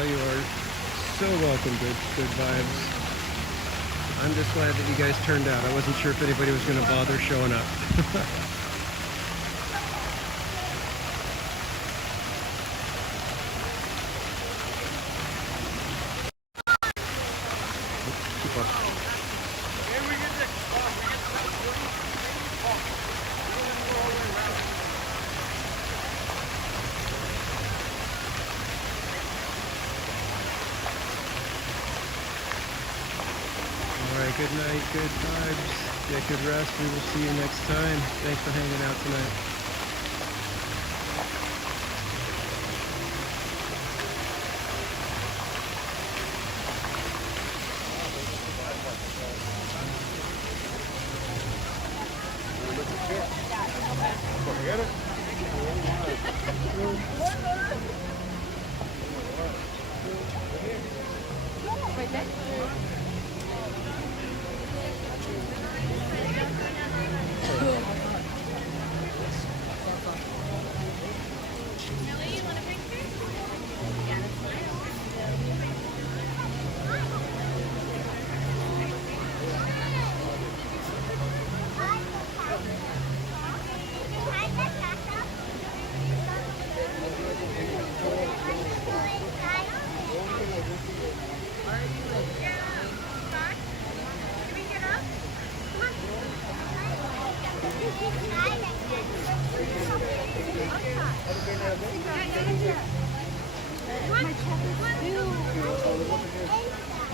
You are so welcome, good vibes. I'm just glad that you guys turned out. I wasn't sure if anybody was going to bother showing up. Keep up. good night, good vibes. Get good rest. We will see you next time. Thanks for hanging out tonight.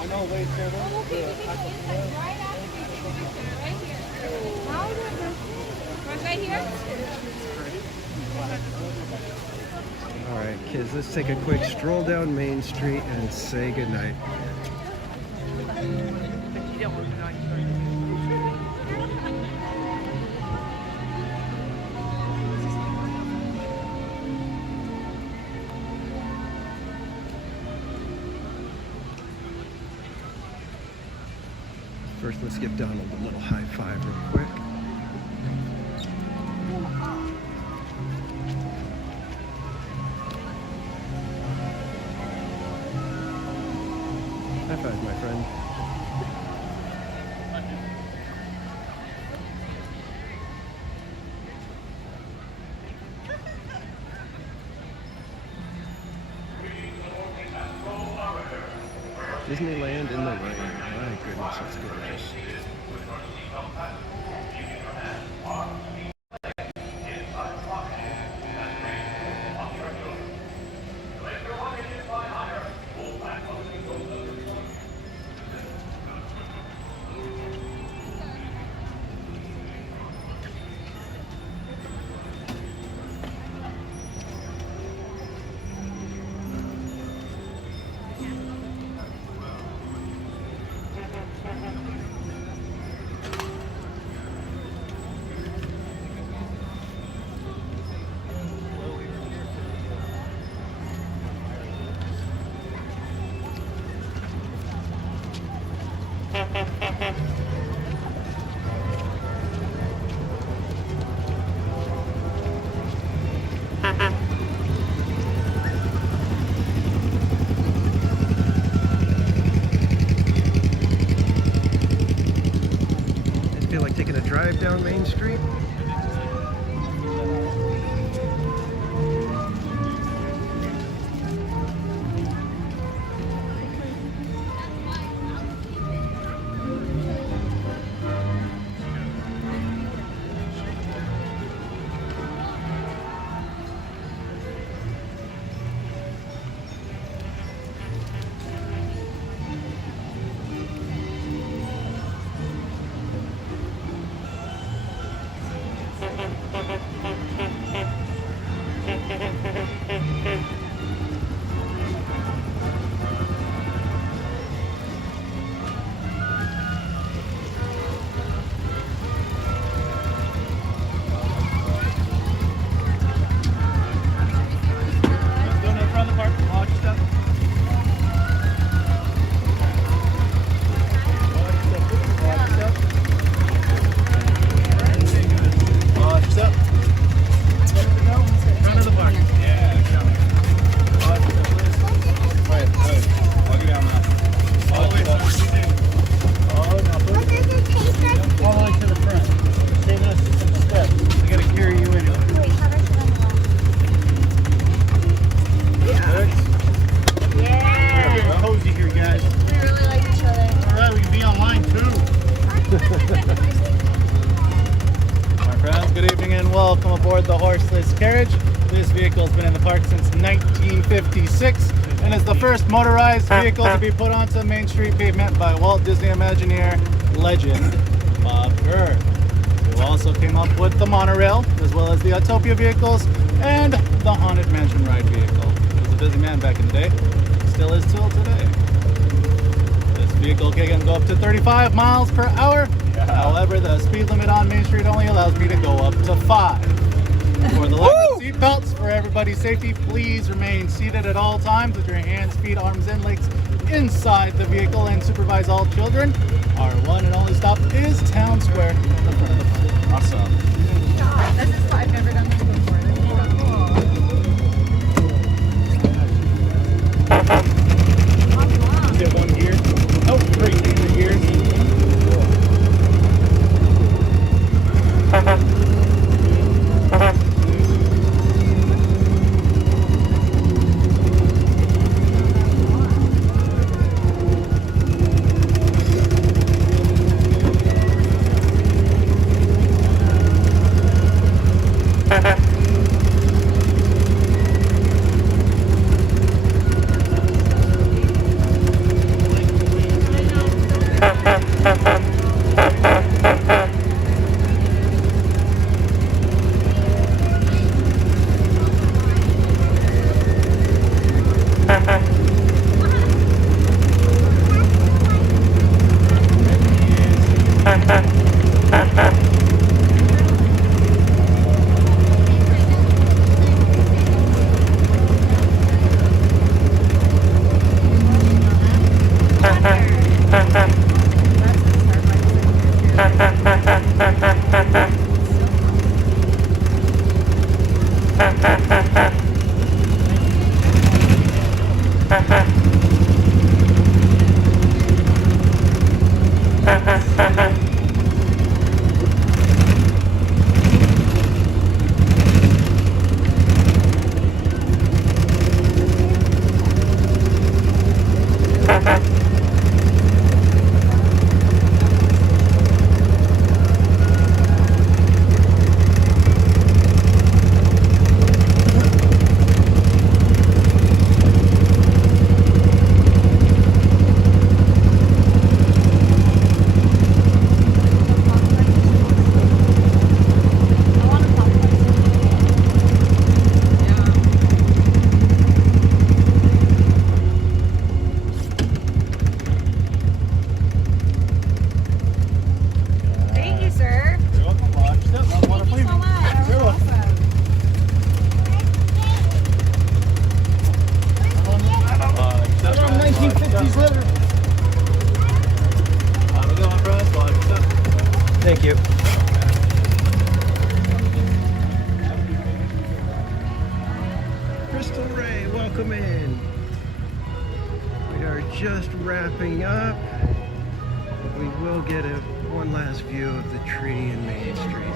I know, wait, there. Right here? All right, kids, let's take a quick stroll down Main Street and say goodnight. First, let's give Donald a little high five real quick. High five, my friend. Disneyland in the rain. My goodness, it's gorgeous. I feel like taking a drive down Main Street. Welcome aboard the horseless carriage. This vehicle has been in the park since 1956 and is the first motorized vehicle to be put onto Main Street pavement by Walt Disney Imagineer legend Bob Burr, who also came up with the monorail, as well as the Autopia vehicles and the Haunted Mansion ride vehicle. He was a busy man back in the day, still is till today. This vehicle can go up to 35 miles per hour. However, the speed limit on Main Street only allows me to go up to 5. For the lack of seat belts, for everybody's safety, please remain seated at all times with your hands, feet, arms, and legs inside the vehicle and supervise all children. Our one and only stop is Town Square. Awesome. This is what I've never done this before. This is so cool. Get one gear. Oh, 3 major gears. Thank you. Crystal Ray, welcome in. We are just wrapping up. We will get one last view of the tree in Main Street.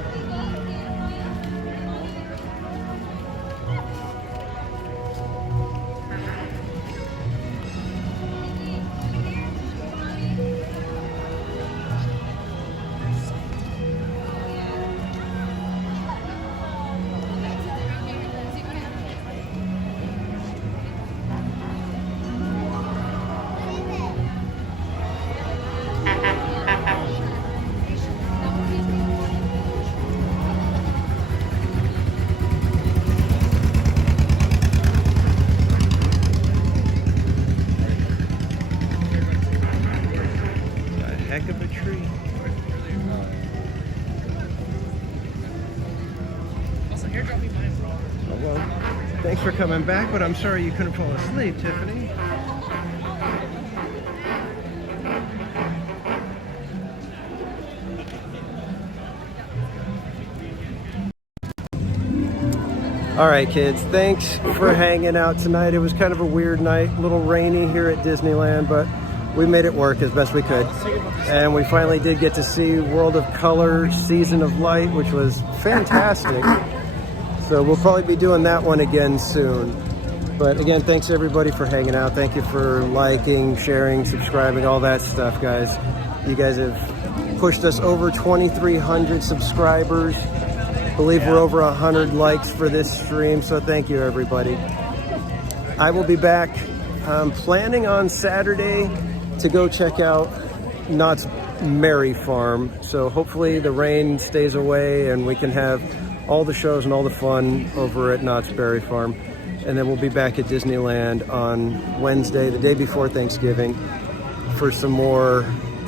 Heck of a tree. Also, here, drop me mine, bro. Oh, well, thanks for coming back, but I'm sorry you couldn't fall asleep, Tiffany. All right, kids, thanks for hanging out tonight. It was kind of a weird night, a little rainy here at Disneyland, but we made it work as best we could. And we finally did get to see World of Color, Season of Light, which was fantastic. So we'll probably be doing that one again soon. But again, thanks everybody for hanging out. Thank you for liking, sharing, subscribing, all that stuff, guys. You guys have pushed us over 2,300 subscribers. I believe we're over 100 likes for this stream, so thank you everybody. I will be back I'm planning on Saturday to go check out Knott's Merry Farm. So hopefully the rain stays away and we can have all the shows and all the fun over at Knott's Berry Farm. And then we'll be back at Disneyland on Wednesday, the day before Thanksgiving, for some more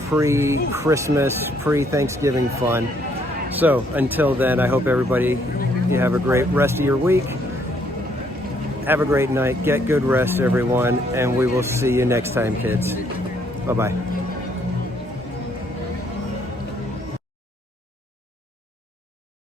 pre-Christmas, pre-Thanksgiving fun. So until then, I hope everybody, you have a great rest of your week. Have a great night. Get good rest, everyone. And we will see you next time, kids. Bye-bye.